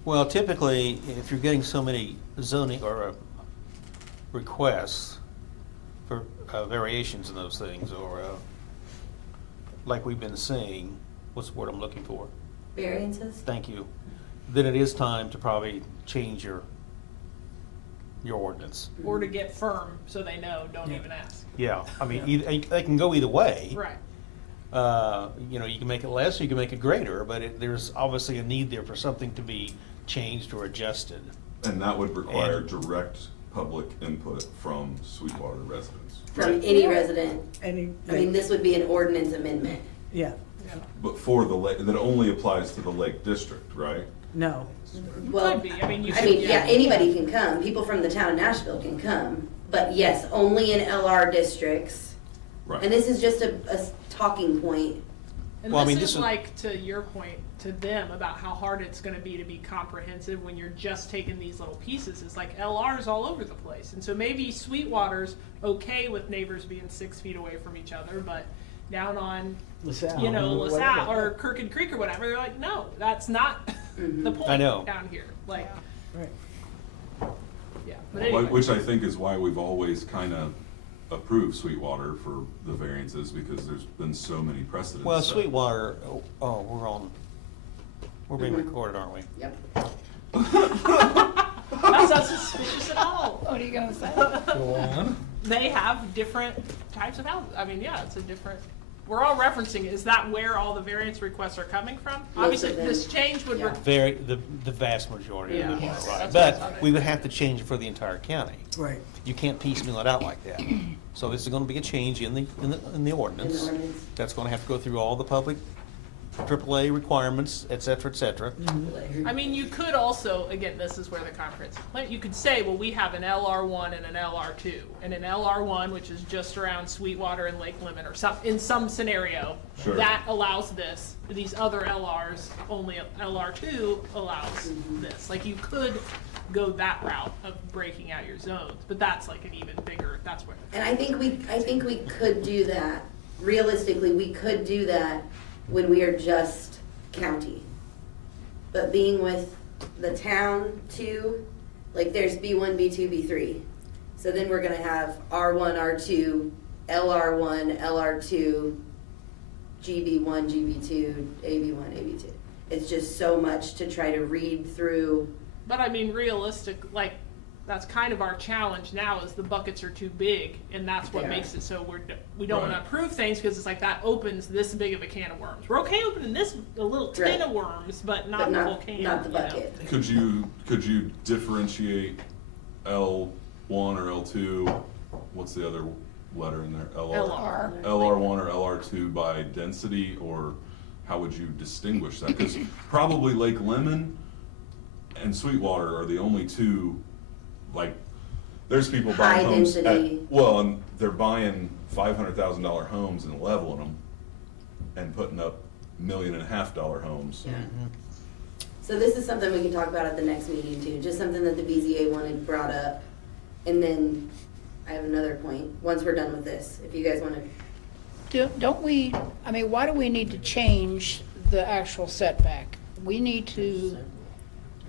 Well, typically, if you're getting so many zoning or requests for variations in those things, or like we've been seeing, what's the word I'm looking for? Variances? Thank you. Then it is time to probably change your ordinance. Or to get firm, so they know, don't even ask. Yeah, I mean, they can go either way. Right. You know, you can make it less, or you can make it greater, but there's obviously a need there for something to be changed or adjusted. and that would require direct public input from Sweetwater residents. From any resident. Any, I mean, this would be an ordinance amendment. yeah, But for the lake, that only applies to the Lake District, right? no. Well, Could be, I mean, you I could, mean, yeah, anybody can come, people from the town of Nashville can come, but yes, only in LR districts. Right. And this is just a talking point. And Well, I this mean, is this is- like, to your point, to them about how hard it's gonna be to be comprehensive when you're just taking these little pieces. It's like LR's all over the place. And so maybe Sweetwater's okay with neighbors being 6 feet away from each other, but down on, LaSalle. you know, LaSalle whatever. or Crooked Creek or whatever, they're like, no, that's not the point I know. down here. Like, Right. yeah, but anyway. Which I think is why we've always kind of approved Sweetwater for the variances, because there's been so many precedents. Well, set. Sweetwater, we're being Mhm. recorded, aren't we? Yep. That's not suspicious at all. What are you gonna say? Go on. They have different types of houses. I mean, yeah, it's a different, we're all referencing, is that where all the variance requests are coming from? Obviously, of them. this change would, Yeah. The vast majority of them Yeah. are, That's right. what But I'm saying. we would have to change it for the entire county. Right. You can't piecemeal it out like that. So this is gonna be a change in the ordinance. In the ordinance. That's gonna have to go through all the public AAA requirements, et cetera, et cetera. I mean, you could also, again, this is where the comprehensive plan, you could say, well, we have an LR1 and an LR2. And an LR1, which is just around Sweetwater and Lake Lemon, or in some scenario, Sure. that allows this. These other LRs, only LR2 allows this. Like, you could go that route of breaking out your zones, but that's like an even bigger, that's where. And I think we could do that, realistically, we could do that when we are just county. But being with the town too, like there's B1, B2, B3. So then we're gonna have R1, R2, LR1, LR2, GB1, GB2, AB1, AB2. It's just so much to try to read through. But I mean, realistic, like, that's kind of our challenge now, is the buckets are too big, and that's what They are. makes it so we don't Right. wanna approve things, because it's like, that opens this big of a can of worms. We're okay opening a little tin Right. of worms, but not But the whole can. not the you know? bucket. Could you differentiate L1 or L2? What's the other letter in there? LR. LR1 or LR2 by density, or how would you distinguish that? Because probably Lake Lemon and Sweetwater are the only two, like, there's people buying High homes density. well, and they're buying $500,000 homes and leveling them and putting up $1.5 million homes. Yeah. So this is something we can talk about at the next meeting too, just something that the BZA wanted brought up. And then, I have another point, once we're done with this, if you guys wanna, Don't we, I mean, why do we need to change the actual setback? We need to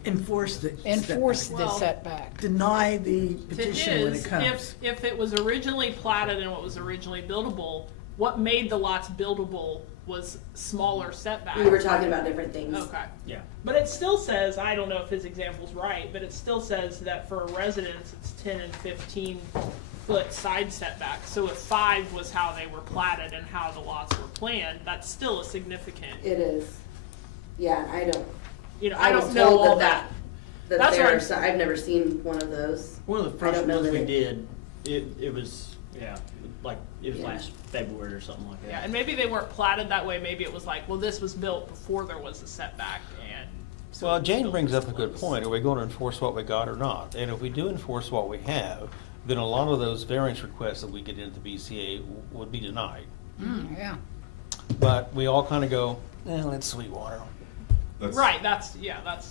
Enforce the. enforce setback. the Well- setback. Deny the To petition when it his, comes. if it was originally platted and what was originally buildable, what made the lots buildable was smaller setbacks. we were talking about different things. Okay. Yeah. But it still says, I don't know if his example's right, but it still says that for a residence, it's 10 and 15-foot side setbacks. So if 5 was how they were platted and how the lots were planned, that's still a significant, It is, yeah, I don't, you know, I I was don't know told all that That's there what are, I'm- so- I've never seen one of those. One of the I first don't know ones that we it- did, it was, yeah, like, it was Yeah. last February or something like that. Yeah, and maybe they weren't platted that way. Maybe it was like, well, this was built before there was a setback, and so it Well, was Jane built brings this up a good close. point. Are we going to enforce what we got or not? And if we do enforce what we have, then a lot of those variance requests that we get into BCA would be denied. Yeah. But we all kind of go, it's Sweetwater. That's- Right. That's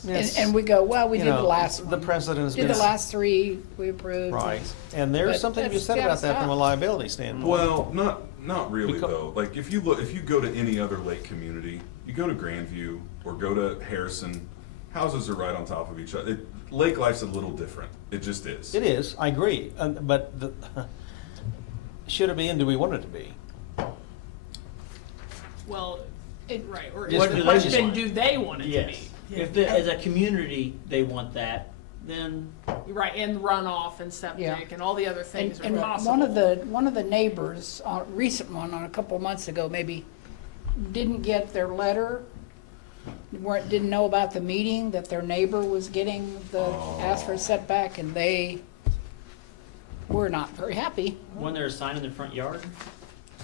that's. And we go, well, we You did the know, last one. the precedent has Did been- the last 3 we approved. Right. And there's But something to be that's said gotta about that from a stop. liability standpoint. Well, not really Because- though. Like if you go to any other lake community, you go to Grandview or go to Harrison, houses are right on top of each other. Lake life's a little different. It just is. It is, I agree. But should it be and do we want it to be? Well, right. Or Just is the the question, legislature. do they want it Yes. to If the, as a community, they want that, then be? Right, and runoff and septic Yeah. and all the other things And are possible. one of the neighbors, recent one, on a couple of months ago, maybe, didn't get their letter, didn't know about the meeting, that their neighbor was getting asked for a setback, and they were not very happy. when there's a sign in the front yard.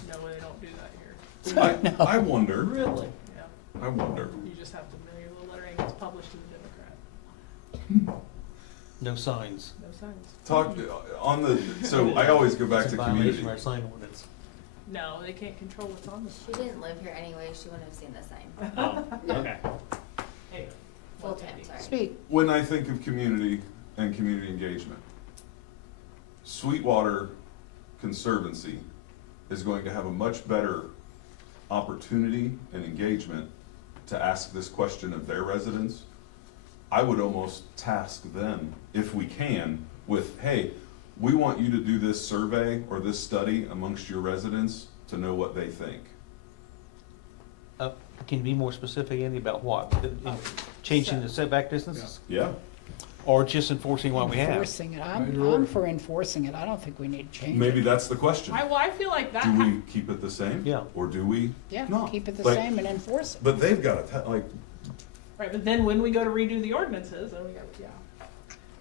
No, they don't do that here. I wonder. Really? Yeah, I wonder. you just have to mail your little letter and it's published in the Democrat. No signs. No signs. Talk on the. So I always go back It's to a violation community. of our sign ordinance. No, they can't control what's on the She didn't live here anyway, she wouldn't have seen the sign. Oh, okay. Hey, Full time, sorry. Speak. When I think of community and community engagement, Sweetwater Conservancy is going to have a much better opportunity and engagement to ask this question of their residents. I would almost task them, if we can, with, hey, we want you to do this survey or this study amongst your residents to know what they think. Can you be more specific, Andy, about what? Changing the setback distances? Yeah? Or just enforcing what we have? Enforcing it. I'm for enforcing it. I don't think we need to change it. Maybe that's the question. I feel like that. Do we keep it the same? Yeah. Or do we Yeah, not? keep it the Like, same and enforce it. But they've got to, like, Right, but then when we go to redo the ordinances, then we go, yeah.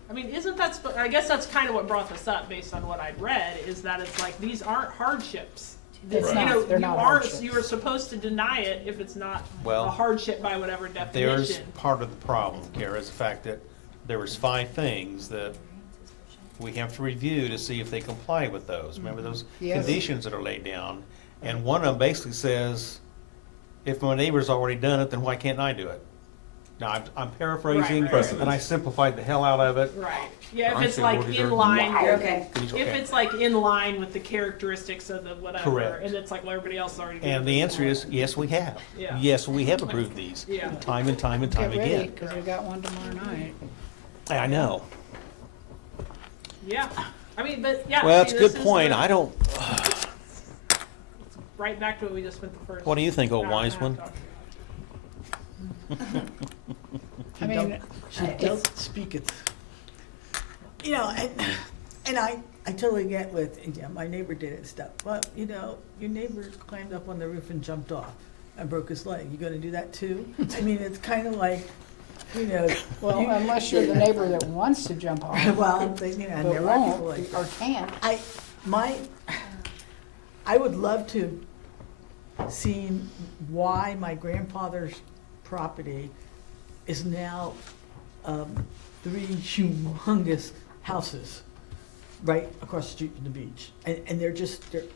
I mean, isn't that, I guess that's kind of what brought this up based on what I'd read, is that it's like, these aren't hardships. It's You Right. know, not, they're you not are, hardships. you are supposed to deny it if it's not Well, a hardship by whatever There's definition. part of the problem, Kara, is the fact that there was 5 things that we have to review to see if they comply with those. Remember those Yes. conditions that are laid down? And one of them basically says, if my neighbor's already done it, then why can't I do it? Now, I'm paraphrasing, Right, right, right. and I simplified the hell out of it. Right, yeah, if I it's say like what is in there? line, You're with- okay. He's if okay. it's like in line with the characteristics of the whatever, Correct. and it's like, well, everybody else already. did And it the answer before. is, yes, we have. Yeah. Yes, we have approved these. Yeah. Time and time and time Get ready, again. because we got one tomorrow night. I know. Yeah, I mean, but yeah. Well, see, it's a this good is point. the- I don't, Right back to what we just went the first. what do you think, old hour and a wise half one? talking I mean, She does speak it. You know, and I totally get with, yeah, my neighbor did it and stuff. Well, you know, your neighbor climbed up on the roof and jumped off and broke his leg. You gonna do that too? I mean, it's kind of like, you know. well, you- unless you're the neighbor that wants to jump off, Well, I'm saying, you know, and but there are people won't like or that. can't. I would love to see why my grandfather's property is now 3 humongous houses right across the street from the beach. And they're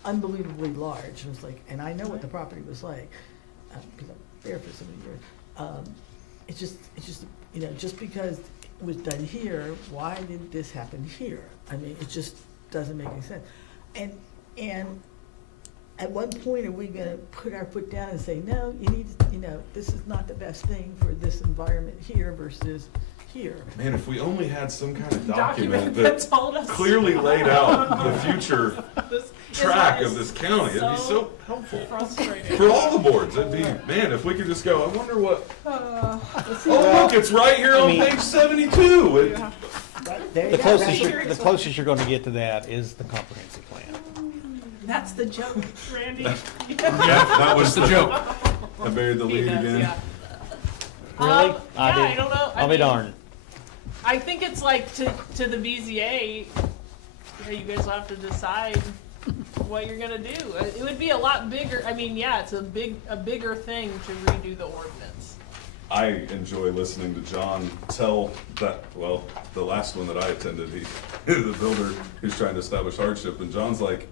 unbelievably large. And it's like, and I know what the property was like, because I'm there for so many years. It's just, you know, just because it was done here, why did this happen here? I mean, it's just, doesn't make any sense. And at what point are we gonna put our foot down and say, no, you need, this is not the best thing for this environment here versus here? Man, if we only had some kind of Document document that that told us. clearly laid out the future This is track why of this county, it'd be so helpful. frustrating. For all the boards, it'd be, man, if we could just go, I wonder what, Let's see. oh, look, it's right here on mean- page 72. It- Yeah. There you The go. closest, That's- the closest you're gonna get to that is the comprehensive plan. That's the joke, Randy. Yeah, that was the joke. I buried the He lead does, again. yeah. Really? Yeah, I did- don't know. I'll be mean, darned. I think it's like to the BZA, you guys will have to decide what you're gonna do. It would be a lot bigger, I mean, yeah, it's a bigger thing to redo the ordinance. I enjoy listening to John tell that, well, the last one that I attended, the builder who's trying to establish hardship, and John's like,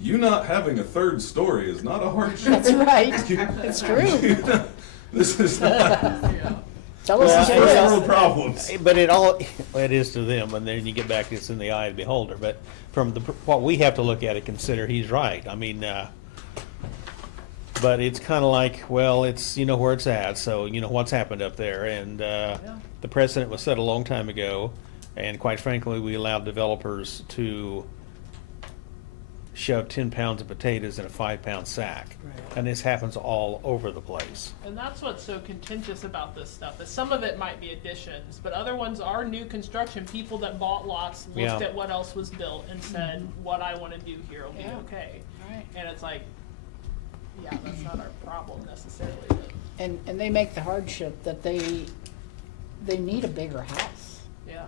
you not having a third story is not a hardship. That's right. It's true. This is not, Tell us Well, the first truth. world problems. But it is to them, and then you get back, it's in the eye of the beholder. But from what we have to look at and consider, he's right. I mean, but it's kind of like, well, it's, where it's at, so what's happened up there. And the precedent was set a long time ago, and quite frankly, we allowed developers to shove 10 pounds of potatoes in a 5-pound sack. Right. And this happens all over the place. And that's what's so contentious about this stuff, is some of it might be additions, but other ones are new construction, people that bought lots, looked Yeah. at what else was built and said, what I wanna do here will be Yeah. okay. Right. And it's like, yeah, that's not our problem necessarily, but, And they make the hardship that they need a bigger house. yeah,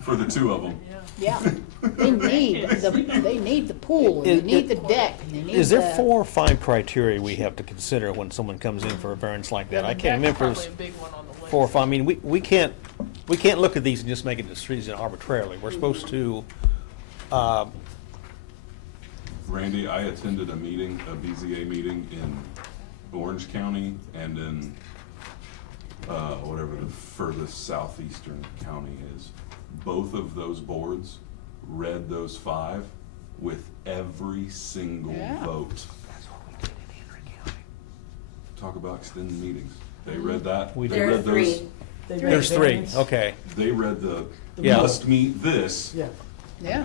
For the two of them. yeah. Yeah, they need the pool, and they need the deck, and they need the. Is there 4 or 5 criteria we have to consider when someone comes in for a variance like that? Yeah, I the can't deck's remember if probably it's a big one on the list. 4 or 5. I mean, we can't look at these and just make a decision arbitrarily. We're supposed to, Randy, I attended a meeting, a BZA meeting in Orange County and in, whatever the furthest southeastern county is. Both of those boards read those 5 with every single Yeah. vote. Talk about extended meetings. They read that. We They did. There are read those. 3. They there's make 3, variance. okay. They read the Yeah. must meet this. Yeah. Yeah,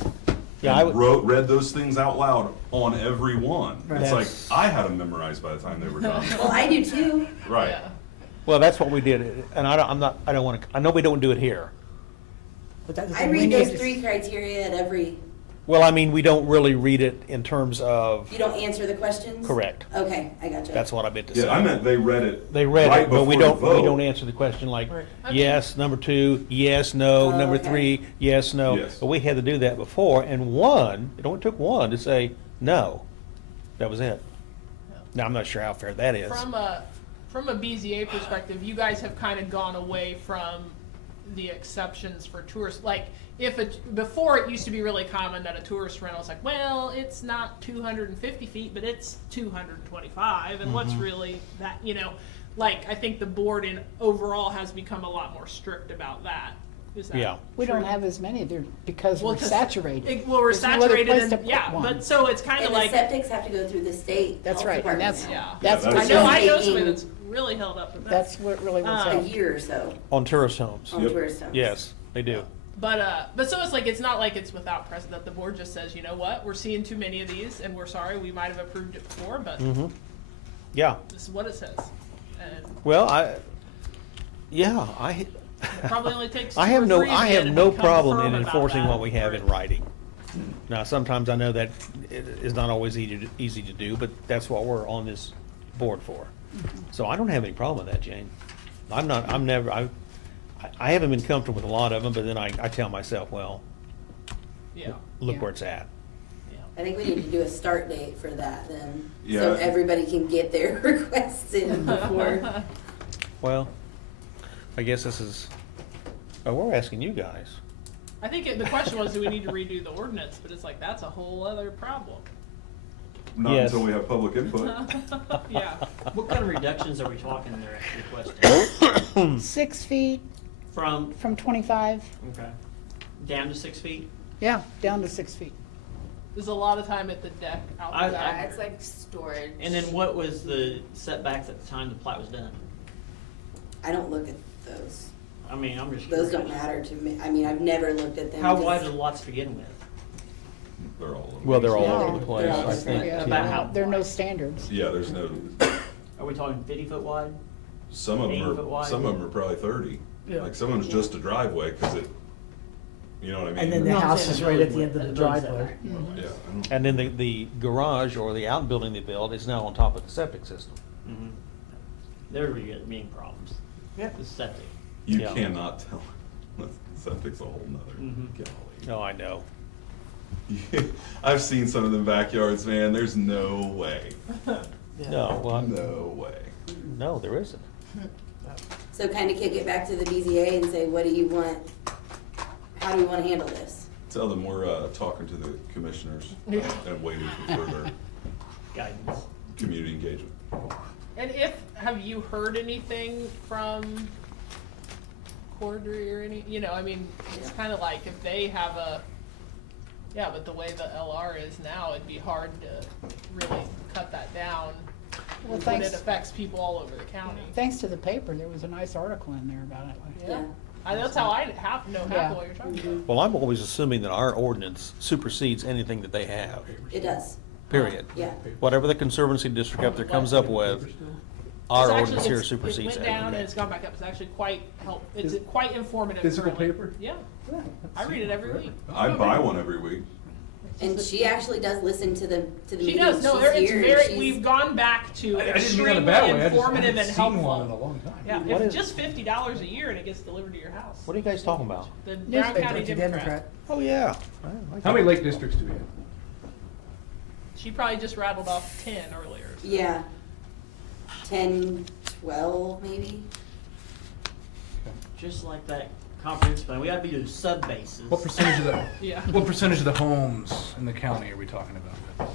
Yeah, I and would, read those things out loud on every one. Right. It's like, That's- I had them memorized by the time they were done. Well, I do too. Right. Yeah. well, that's what we did, and I don't want to, I know we don't do it here. But that I doesn't mean read you those have to- 3 criteria at every, Well, I mean, we don't really read it in terms of, you don't answer the questions? correct. Okay, I gotcha. That's what I meant to say. Yeah, I meant they read it. They read right it, but we before don't, the we don't vote. answer the question like, Right. yes, number 2, yes, no, Oh, number okay. 3, yes, no. Yes. But we had to do that before, and it only took one to say, no. That was it. Now, I'm not sure how fair that is. From a BZA perspective, you guys have kind of gone away from the exceptions for tourists. Like, before it used to be really common that a tourist rental was like, well, it's not 250 feet, but it's 225, and what's really that, like, I think the board in overall has become a lot more strict about that. Is that Yeah. we don't true? have as many there because Well, we're 'cause saturated. Well, we're There's no other saturated, place to and, put yeah, one. but so it's kind of And the like, septics have to go through the state That's health right, and department. that's, yeah. that's Yeah, what I know, I know Taking- somebody that's really held up with that. that's what really was A up. year or so On tourist homes. on Yep. tourist homes. Yes, they do. But so it's like, it's not like it's without precedent. The board just says, you know what, we're seeing too many of these, and we're sorry, we might have approved it before, but Yeah. this is what it says. And Well, yeah, it probably only takes two I or have no, three of I you have to no become problem firm in about enforcing that. what we have in writing. Now, sometimes I know that it is not always easy to do, but that's what we're on this board for. So I don't have any problem with that, Jane. I haven't been comfortable with a lot of them, but then I tell myself, well, Yeah. look Yeah. where it's at. I think we need to do a start date for that then, so Yeah. everybody can get their requests in before. Well, I guess this is, we're asking you guys. I think the question was, do we need to redo the ordinance? But it's like, that's a whole other problem. Not Yes. until we have public input. Yeah. What kind of reductions are we talking there at your question? 6 feet From, from 25. okay, down to 6 feet? Yeah, down to 6 feet. There's a lot of time at the deck out I- the I- Yeah, back. it's like storage. And then what was the setbacks at the time the plat was done? I don't look at those. I mean, I'm just Those curious. don't matter to me. I mean, I've never looked at them. How just- wide are the lots to begin with? They're all over. Well, they're all Yeah. over the place, They're all I different. think. Yeah, About yeah. how there are no wide? standards. Yeah, there's no, Are we talking 50-foot wide? some of 80 them foot are, wide? some of them are probably 30. Yeah. Like, some of them's just a driveway, cause it, you know what I mean? And then the No, I'm house saying is the right at the building end of the width, the building driveway. setback. Yeah, I don't- And then the garage or the outbuilding they built is now on top of the septic system. Mm-hmm. There we get main problems. Yeah. The septic. You Yeah. cannot tell. Septic's a whole nother Mhm. golly. No, I know. I've seen some of them backyards, man. There's no way. Yeah. No, well, No way. no, there isn't. So kind of kick it back to the BZA and say, what do you want? How do we want to handle this? Tell them we're talking to the commissioners and waiting for further Guidance. community engagement. And have you heard anything from Cordry or any, I mean, it's kind of like if they have yeah, but the way the LR is now, it'd be hard to really cut that down. Well, When thanks. it affects people all over the county. Thanks to the paper, there was a nice article in there about it. Yeah. That's how I know Yeah. half of what you're talking about. Well, I'm always assuming that our ordinance supersedes anything that they have, It does. period. Yeah. Whatever the Conservancy District up there comes up with, our It's actually- ordinance here it's- supersedes It went down and it. it's gone back up. It's actually quite it's quite informative. Physical currently. paper? Yeah. I read it every week. I buy one every week. And she actually does listen to the She meetings. does. No, She's it's here. very. She's- We've gone back to I didn't mean that in a extremely bad way, I just informative haven't and seen one in a helpful. long time. Yeah, What it's is- just $50 a year and it gets delivered to your house. What are you guys talking about? The Brown Newspaper, County It's a Democrat. Oh, yeah. How many lake districts do we have? She probably just rattled off 10 earlier. so. Yeah. 10, 12 maybe. Just like that comprehensive plan, we gotta be doing sub-bases. What percentage of the, Yeah. what percentage of the homes in the county are we talking about?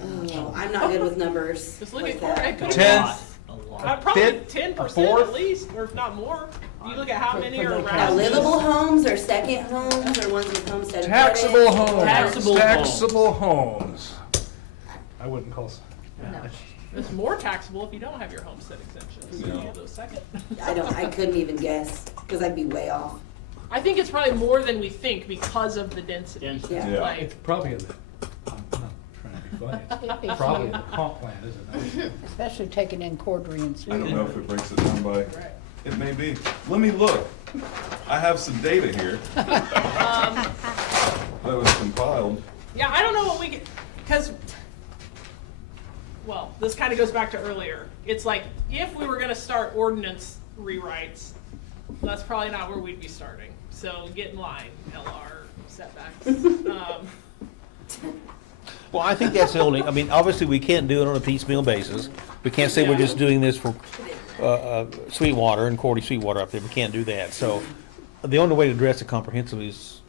Oh, I'm not good with numbers. Just look like at that. Cordray. Could've Tenth. A been- lot. Probably fifth, 10% a fourth? at least, or if not more. You look at how many For are the around. Now, county. livable homes or second homes or ones with homestead Taxable credits? homes. Taxable Taxable homes. I wouldn't call, No. It's more taxable if you don't have your homestead exemptions. So Yeah. you have those second. I couldn't even guess, because I'd be way off. I think it's probably more than we think because of the density. Density. Yeah. Yeah. Like, it's probably in the, I'm not trying to be funny, If it's probably in you- the comp plan, isn't it? Especially taking in Cordry and I don't know if it breaks it down by, right. it may be. Let me look. I have some data here that was compiled. Yeah, I don't know what we can, because, well, this kind of goes back to earlier. It's like, if we were gonna start ordinance rewrites, that's probably not where we'd be starting. So get in line, LR setbacks. Well, I think that's the only, I mean, obviously, we can't do it on a piecemeal basis. We can't say we're just doing this for Sweetwater and Cordy Sweetwater up there. We can't do that. So the only way to address it comprehensively is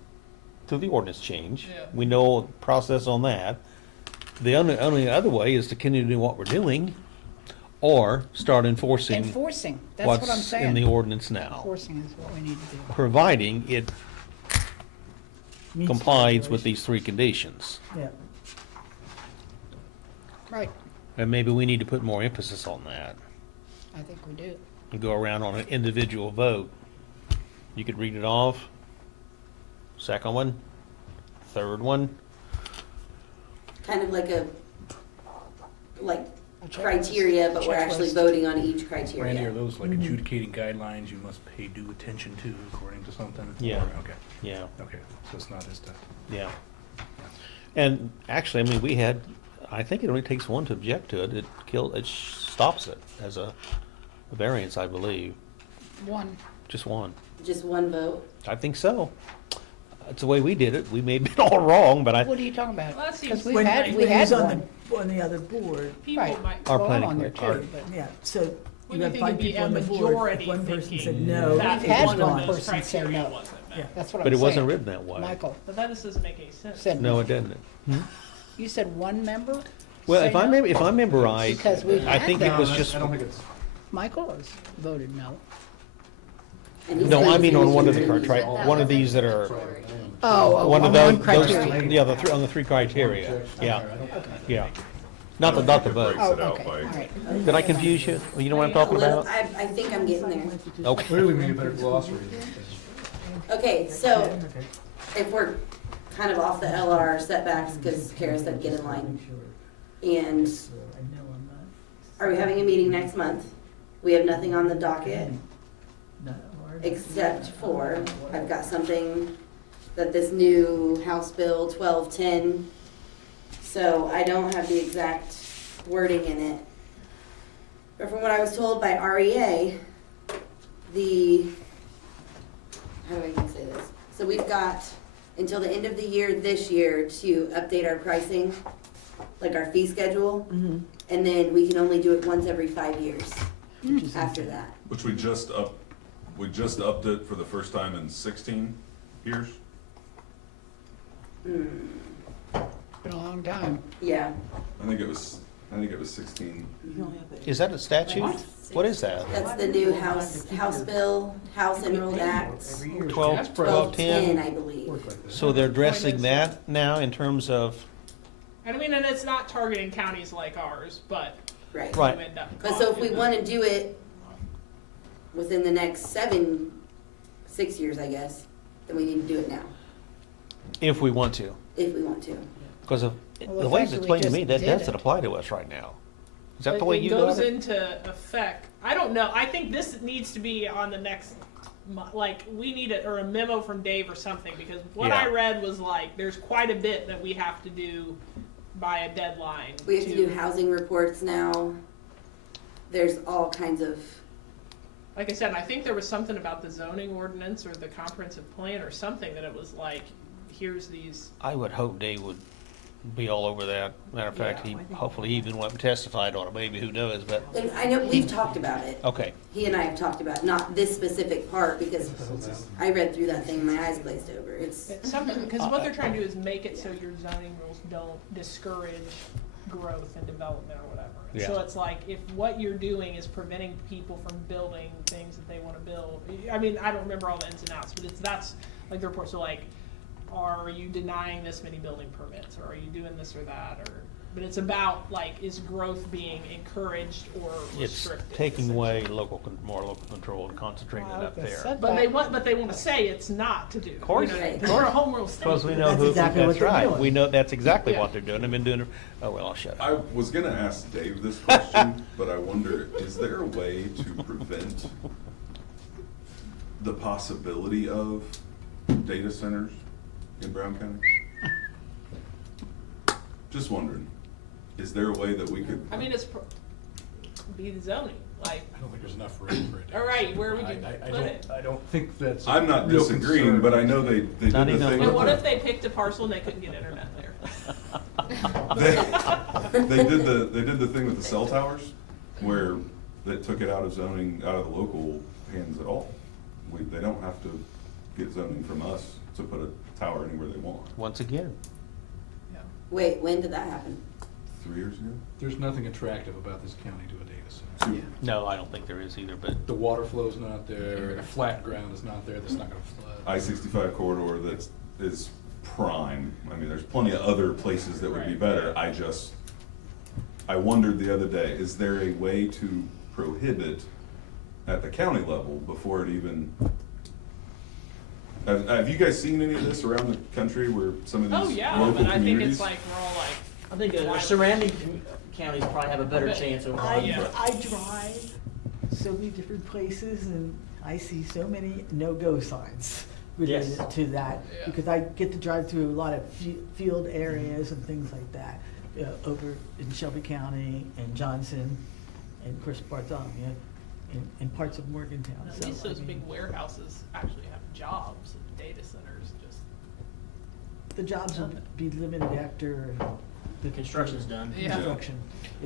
through the ordinance change. Yeah. We know the process on that. The only other way is to continue doing what we're doing or start enforcing Enforcing, that's what I'm what's saying. in the ordinance now, Enforcing is what we need to do. providing it Meets complies with regulation. these three conditions. Yeah. Right, And maybe we need to put more emphasis on that I think we do. and go around on an individual vote. You could read it off. Second one, third one. Kind of like A checklist. criteria, but we're actually Checklist. voting on each Randy, are criteria. those like adjudicating guidelines you must pay due attention to according to something? Yeah. Or- Okay, Yeah, okay, so it's not just a. yeah. And actually, I mean, I think it only takes one to object to it. It stops it as a variance, I believe. One, Just one. Just one vote. I think so. That's the way we did it. We may be all wrong, but what are you talking about? Well, that seems Because we when- had, when we When had he's on one. on the other board, People Right. might. Our Well, I'm planning on there commi- too, but yeah, so When you you have think five it'd be people a on the board. majority If one person thinking said no, that We've had one one of those person say criteria no. wasn't met. Yeah. that's what I'm But it saying. wasn't written that way. Michael But that just doesn't make any sense. said No, no. it didn't. You said one member? Well, say if I no? remember, if I remember right, Because we've I had think that. it was No, just, I don't think it's, Michael has voted no. And he's no, I saying mean it's on one of the majority. one of these that are, Oh, One of one those, criteria. yeah, on the 3 criteria, yeah, yeah. Not the It vote. breaks Oh, it out okay, by- all right. Did I confuse you? You know what I'm talking A little- about? I think I'm getting there. Okay. Clearly, we need a better glossary. Okay, so if we're kind of off the LR setbacks, because Kara said get in line. And are we having a meeting next month? We have nothing on the docket except for, I've got something that this new House Bill 1210, so I don't have the exact wording in it. But from what I was told by REA, how do I even say this? So we've got until the end of the year this year to update our pricing, like our fee schedule. And then we can only do it once every 5 years after that. Which we just upped it for the first time in 16 years. Been a long time. Yeah. I think it was 16. Is that a statute? What is that? That's the new House Bill, House Enrolled Act, 1210? I believe. So they're addressing that now in terms of, I mean, and it's not targeting counties like ours, but Right. Right. you end up. But so if we want to do it within the next 6 years, I guess, then we need to do it now, if we want to. if we want to. Because of, Well, the way it's the fact that we explained to me, just that did doesn't it. apply to us right now. Is that the way you It got goes it? into effect. I don't know. I think this needs to be on the next, like, we need it, or a memo from Dave or something, because what Yeah. I read was like, there's quite a bit that we have to do by a deadline. We have to do housing reports now. There's all kinds of, Like I said, I think there was something about the zoning ordinance or the comprehensive plan or something that it was like, here's these. I would hope Dave would be all over that. Matter of fact, he, hopefully he even went and testified on it, maybe, who knows, but, and I know we've talked about it. okay. He and I have talked about, not this specific part, because I read through that thing and my eyes glazed over. It's, Something, because what they're trying to do is make it so your zoning rules don't discourage growth and development or whatever. And so Yeah. it's like, if what you're doing is preventing people from building things that they wanna build, I mean, I don't remember all the ins and outs, but that's like the report, so like, are you denying this many building permits, or are you doing this or that, or, but it's about, like, is growth being encouraged or It's restricted? taking away more local control and concentrating it up there. But they wanna say it's not to do. Of course. We're a home rule state. Because we know That's who, exactly what that's they're right. doing. We know that's exactly Yeah. what they're doing. They've been doing it, oh, well, I'll shut I up. was gonna ask Dave this question, but I wonder, is there a way to prevent the possibility of data centers in Brown County? Just wondering, is there a way that we could? I mean, be the zoning, like, I don't think there's enough room for it. all right, where would you I put it? don't think that's. a I'm not real disagreeing, concern. but I know they did Not the even- thing. And with what the- if they picked a parcel and they couldn't get internet there? They did the thing with the cell towers, where they took it out of zoning, out of the local hands at all. They don't have to get zoning from us to put a tower anywhere they want. Once again, wait, when did that happen? 3 years ago? There's nothing attractive about this county to a data center. no, I don't think there is either, but The water flow's not there, the flat ground is not there, that's not gonna flood. I-65 corridor is prime. I mean, there's plenty of other places that would be better. I wondered the other day, is there a way to prohibit at the county level before it even? Have you guys seen any of this around the country where some of Oh, these yeah, local but I think communities? it's like, we're all like, I think the surrounding counties probably have a better But- chance of. Yeah. I drive so many different places and I see so many no-go signs related Yes. to that. Yeah. Because I get to drive through a lot of field areas and things like that, over in Shelby County and Johnson and of course Bartholomew and parts of Morgantown. at So, least I those mean, big warehouses actually have jobs, and data centers just. the jobs will be limited after the Construction's done. Yeah. construction.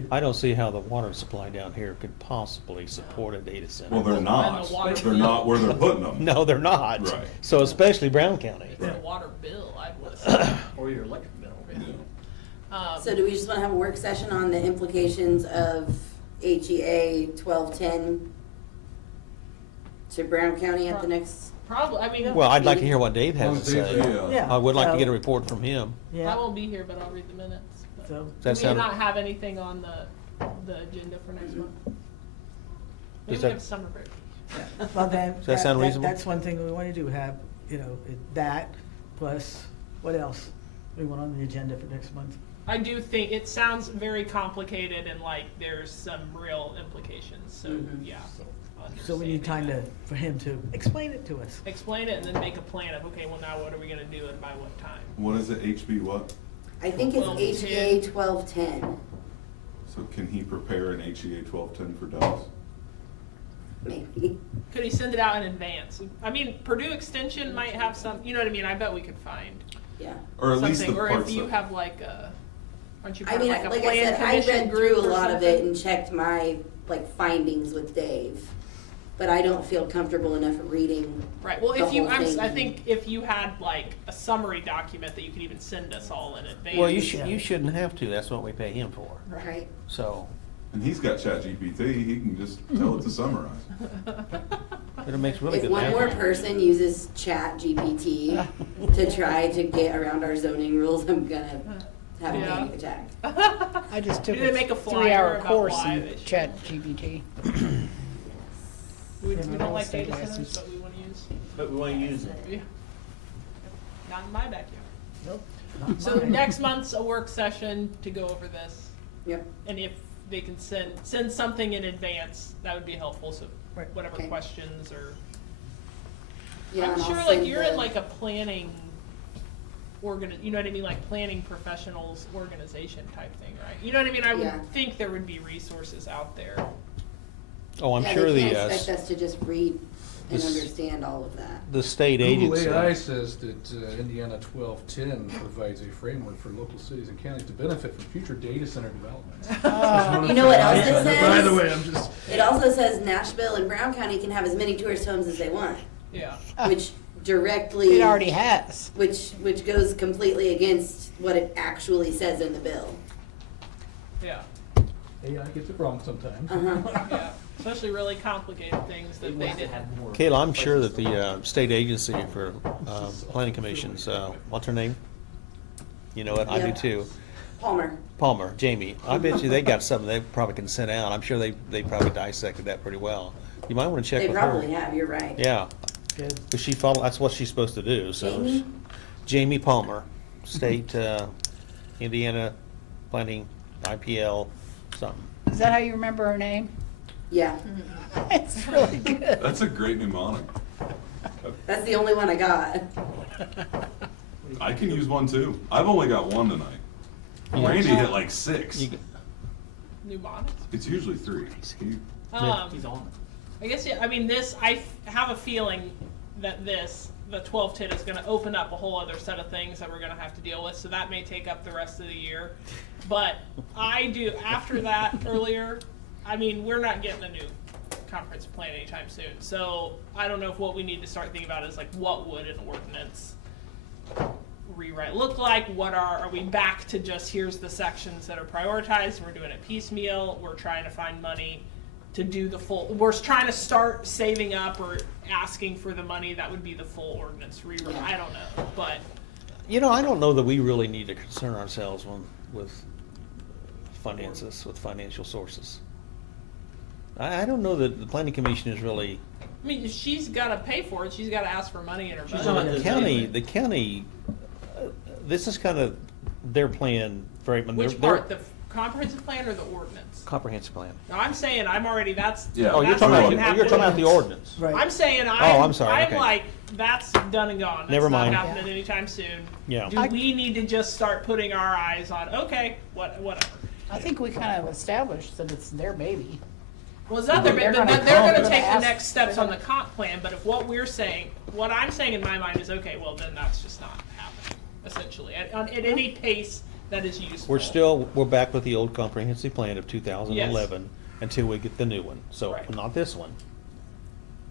I don't see how the water supply down here could possibly support a data center. Well, they're And not. the water They're not where they're putting them. No, they're not. Right. So especially Brown County. The water bill, I would assume. Or your electric bill. Yeah. So do we just want to have a work session on the implications of HEA 1210 to Brown County at the next Probably, I mean, Well, I'd like to hear what Dave has to say. Yeah. I would like to so- get a report from him. I Yeah, won't be here, but I'll read the minutes. But so, Does that we may sound- not have anything on the agenda for next month. Maybe we that- have summer break. well then. Does that sound reasonable? That's one thing we want to do, have, that, plus, what else we want on the agenda for next month? I do think, it sounds very complicated and like there's some real implications, so, yeah. So we need time understanding for him to explain it to us. that. Explain it and then make a plan of, okay, well now what are we gonna do and by what time? What is it, HB what? I think it's 1210. HEA 1210, So can he prepare an HEA 1210 for Dallas? maybe. Could he send it out in advance? I mean, Purdue Extension might have some, you know what I mean, I bet we could find Yeah. Or at least the something, or parts if you that- have like a, aren't you I part of mean, like a like I plan said, I commission read group through a or lot of something? it and checked my, findings with Dave. But I don't feel comfortable enough reading. Right, well, the if you, whole thing. I think if you had like a summary document that you could even send us all in advance. Well, you shouldn't have to. That's what we pay him for. Right. So And he's got ChatGPT, he can just tell it to summarize. it makes really If good one more math. person uses Chat GPT to try to get around our zoning rules, I'm gonna have a Yeah. panic attack. I just took Do they make a flyer 3-hour about course why in they should- Chat GPT. We Yeah, don't real like estate data centers, license. but we wanna use, But we wanna use it. yeah. Not in my backyard. Nope. not So mine. next month's a work session to go over this, Yep. and if they can send something in advance, that would be helpful, so Right. whatever Okay. questions or. Yeah, I'm and I'll sure like send you're in the- like a planning you know what I mean, like planning professionals organization type thing, right? You know what I mean? I Yeah. would think there would be resources out there. Oh, I'm Yeah, sure they the, can't expect us to just read and this- understand all of that. the state Google agency. AI says that Indiana 1210 provides a framework for local cities and counties to benefit from future data center developments. You know what else it says? By the way, I'm just. It also says Nashville and Brown County can have as many tourist homes as they want, Yeah. which directly. It already has. Which goes completely against what it actually says in the bill. Yeah. AI gets it wrong sometimes. Uh-huh. Yeah. Especially really complicated things that they didn't. more. Kayla, I'm sure that the state agency for planning commissions, what's her name? You know it, I do Yeah. too. Palmer. Palmer, Jamie. I bet you they got something they probably can send out. I'm sure they probably dissected that pretty well. You might want to check They with her. probably have, you're right. Yeah, Good. but that's what she's supposed to do, so. Jamie? Jamie Palmer, state, Indiana planning, IPL, something. Is that how you remember her name? Yeah, It's really good. That's a great mnemonic. that's the only one I got. I can use one too. I've only got one tonight. Randy hit like 6. You- Mnemonics. It's usually 3. He- He's on I guess, yeah, I mean, I have a feeling that the 1210 is gonna open up a whole other set of things that we're gonna have to deal with, so that may take up the rest of the year. But after that, earlier, I mean, we're not getting a new comprehensive plan anytime soon, so I don't know if what we need to start thinking about is like, what would an ordinance rewrite look like? Are we back to just, here's the sections that are prioritized, we're doing it piecemeal, we're trying to find money to do the full, we're trying to start saving up or asking for the money that would be the full ordinance rewrite, I don't know, but. You know, I don't know that we really need to concern ourselves with finances, with financial sources. I don't know that the planning commission is really, I mean, if she's gotta pay for it, she's gotta ask for money in her She's on budget. it. the county, this is kind of their plan, very, Which their part, the comprehensive plan or the ordinance? comprehensive plan. No, I'm saying I'm already, Yeah. Oh, you're that's talking not about, even you're talking about the happening. ordinance. Right. I'm saying I'm sorry, I'm okay. like, that's done and gone. That's Never mind. not happening anytime soon. Yeah. Do we need to just start putting our eyes on, okay, whatever. I think we kind of established that it's their baby. Well, it's not their, They're but gonna they're come, gonna they're take the gonna next ask steps for on the comp plan, but if what I'm saying in my mind is, okay, well, then that's just not happening, essentially, at any pace that is useful. We're back with the old comprehensive plan of 2011 until we get the new one. So, Right. not this one.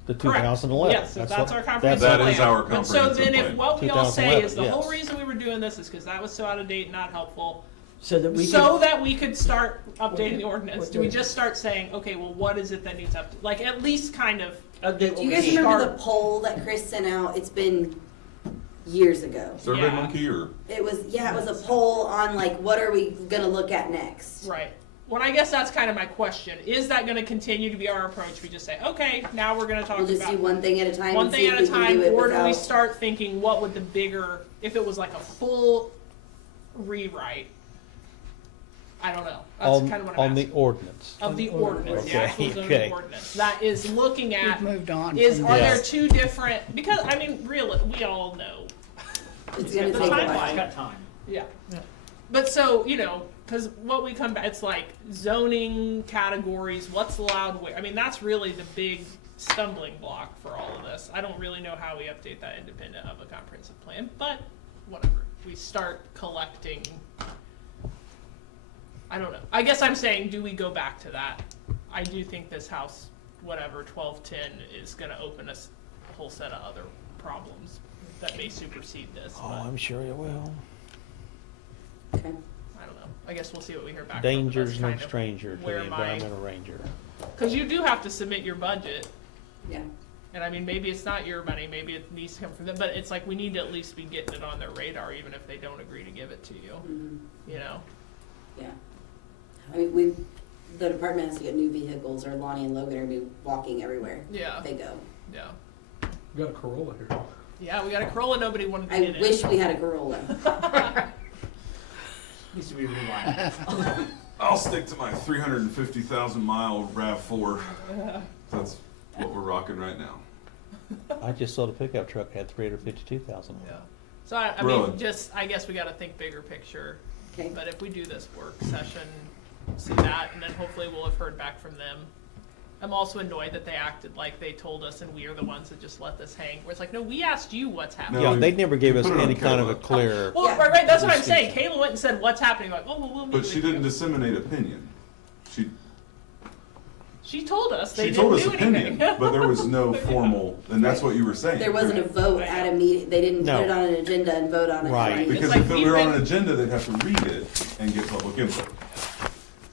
The Correct. 2011. Yes, that's our what- comprehensive That plan. is our But so comprehensive then if plan. what we all say is the 2011, whole yes. reason we were doing this is because that was so out of date, not helpful, So that we So can, that we could start updating the ordinance, do we just start saying, okay, well, what is it that needs up, like, at least kind of Update what Do you we guys see. remember the Start- poll that Chris sent out? It's been years ago. Survey Yeah. Monkey or? It was a poll on like, what are we gonna look at next? Right. Well, I guess that's kind of my question. Is that going to continue to be our approach? We just say, okay, now we're going to talk We'll just about do one thing at a time one and see thing if at a we can time, do it or do we without. start thinking what would the bigger, if it was like a full rewrite? I don't know. That's On, kind of what I'm on the asking. ordinance. Of the ordinance, the Okay, actual zoning okay. ordinance. That is looking at, We've moved on. is, from are that. there two different, because, I mean, really, we all know. It's gonna the take a timeline. It's while. got time. Yeah. But so, you know, because what we come back, it's like zoning categories, what's allowed where. I mean, that's really the big stumbling block for all of this. I don't really know how we update that independent of a comprehensive plan, but whatever. We start collecting. I don't know. I guess I'm saying, do we go back to that? I do think this House, whatever, 1210 is going to open us a whole set of other problems that may supersede this. Oh, but I'm sure it will. Okay. I don't know. I guess we'll see what we hear back. from them. Danger's That's no kind of stranger to where the my- environmental ranger. Because you do have to submit your budget, Yeah. and I mean, maybe it's not your money, maybe it needs to come from them, but it's like we need to at least be getting it on their radar, even if they don't agree to give it to you. Mhm. You know? Yeah. I mean, the department has to get new vehicles, or Lonnie and Logan are gonna be walking everywhere Yeah. they go. Yeah. We got a Corolla here. Yeah, we got a Corolla. Nobody wanted to I get in. wish we had a Corolla. Needs to be relined. I'll stick to my 350,000 mile RAV4. That's what we're rocking right now. I just saw the pickup truck had 352,000. Yeah. So I Really? mean, just I guess we got to think bigger picture. Okay. But if we do this work session, see that, and then hopefully we'll have heard back from them. I'm also annoyed that they acted like they told us, and we are the ones that just let this hang. Where it's like, no, we asked you what's happening. No, Yeah, they never gave us put it on any kind of a Kayla. clear. Well, Yeah. right, that's what I'm saying. Distinction. Kayla went and said, "What's happening?" Like, oh, well, we'll meet But with she didn't you. disseminate opinion. She told us they She told us didn't do opinion, anything. but there was no formal, and that's what you were saying. There wasn't a vote at a meeting, they didn't No. put it on an agenda and vote on it. at a Right. meeting. Because It's if like it were we've on been- an agenda, they'd have to read it and get public input.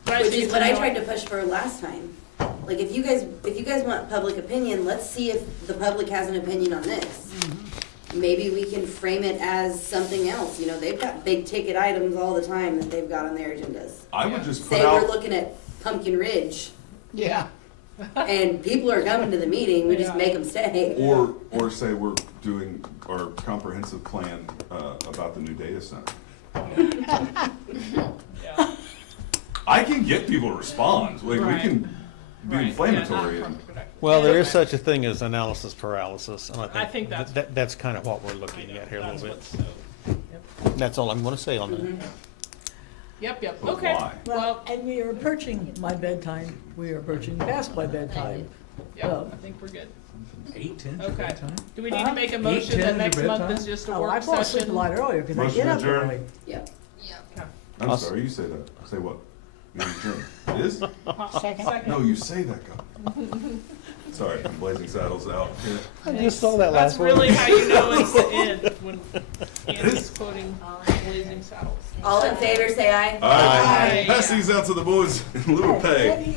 But I Which think is it's what I annoying. tried to push for last time. Like, if you guys want public opinion, let's see if the public has an opinion on this. Mm-hmm. Maybe we can frame it as something else, you know, they've got big ticket items all the time that they've got on their agendas. I would Yeah. just put Say we're out, looking at Pumpkin Ridge, Yeah. and people are coming to the meeting, we just Yeah. make them stay. or say we're doing our comprehensive plan about the new data center. Yeah. I can get people to respond, like, we Right. can be Right. inflammatory Yeah, and. not productive. Well, there Yeah, is okay. such a thing as analysis paralysis, and I think that's- that's kind of what we're I looking know, at here a that's little what's bit. so- That's all I'm going to say on Mhm. that. Yep. But Okay. why? well, and we are approaching my bedtime, we are approaching past my bedtime. Yeah, Oh. I think we're good. 8:10. Okay. Do we need to Huh? make a motion 8:10 that is next your month bedtime? is just a Oh, I work fall asleep a session? lot earlier, because I Motion get up adjourned. early. Yep. I'm I'll- sorry, you say that. Say what? You adjourn. It is? Second. No, you say that, go. Sorry, I'm Blazing Saddles out here. I just saw that That's last one. really how you know it's the end, when Andy's quoting Blazing Saddles. All in favor, say aye. All right, Aye. pass these out to the boys in lieu of pay. Andy,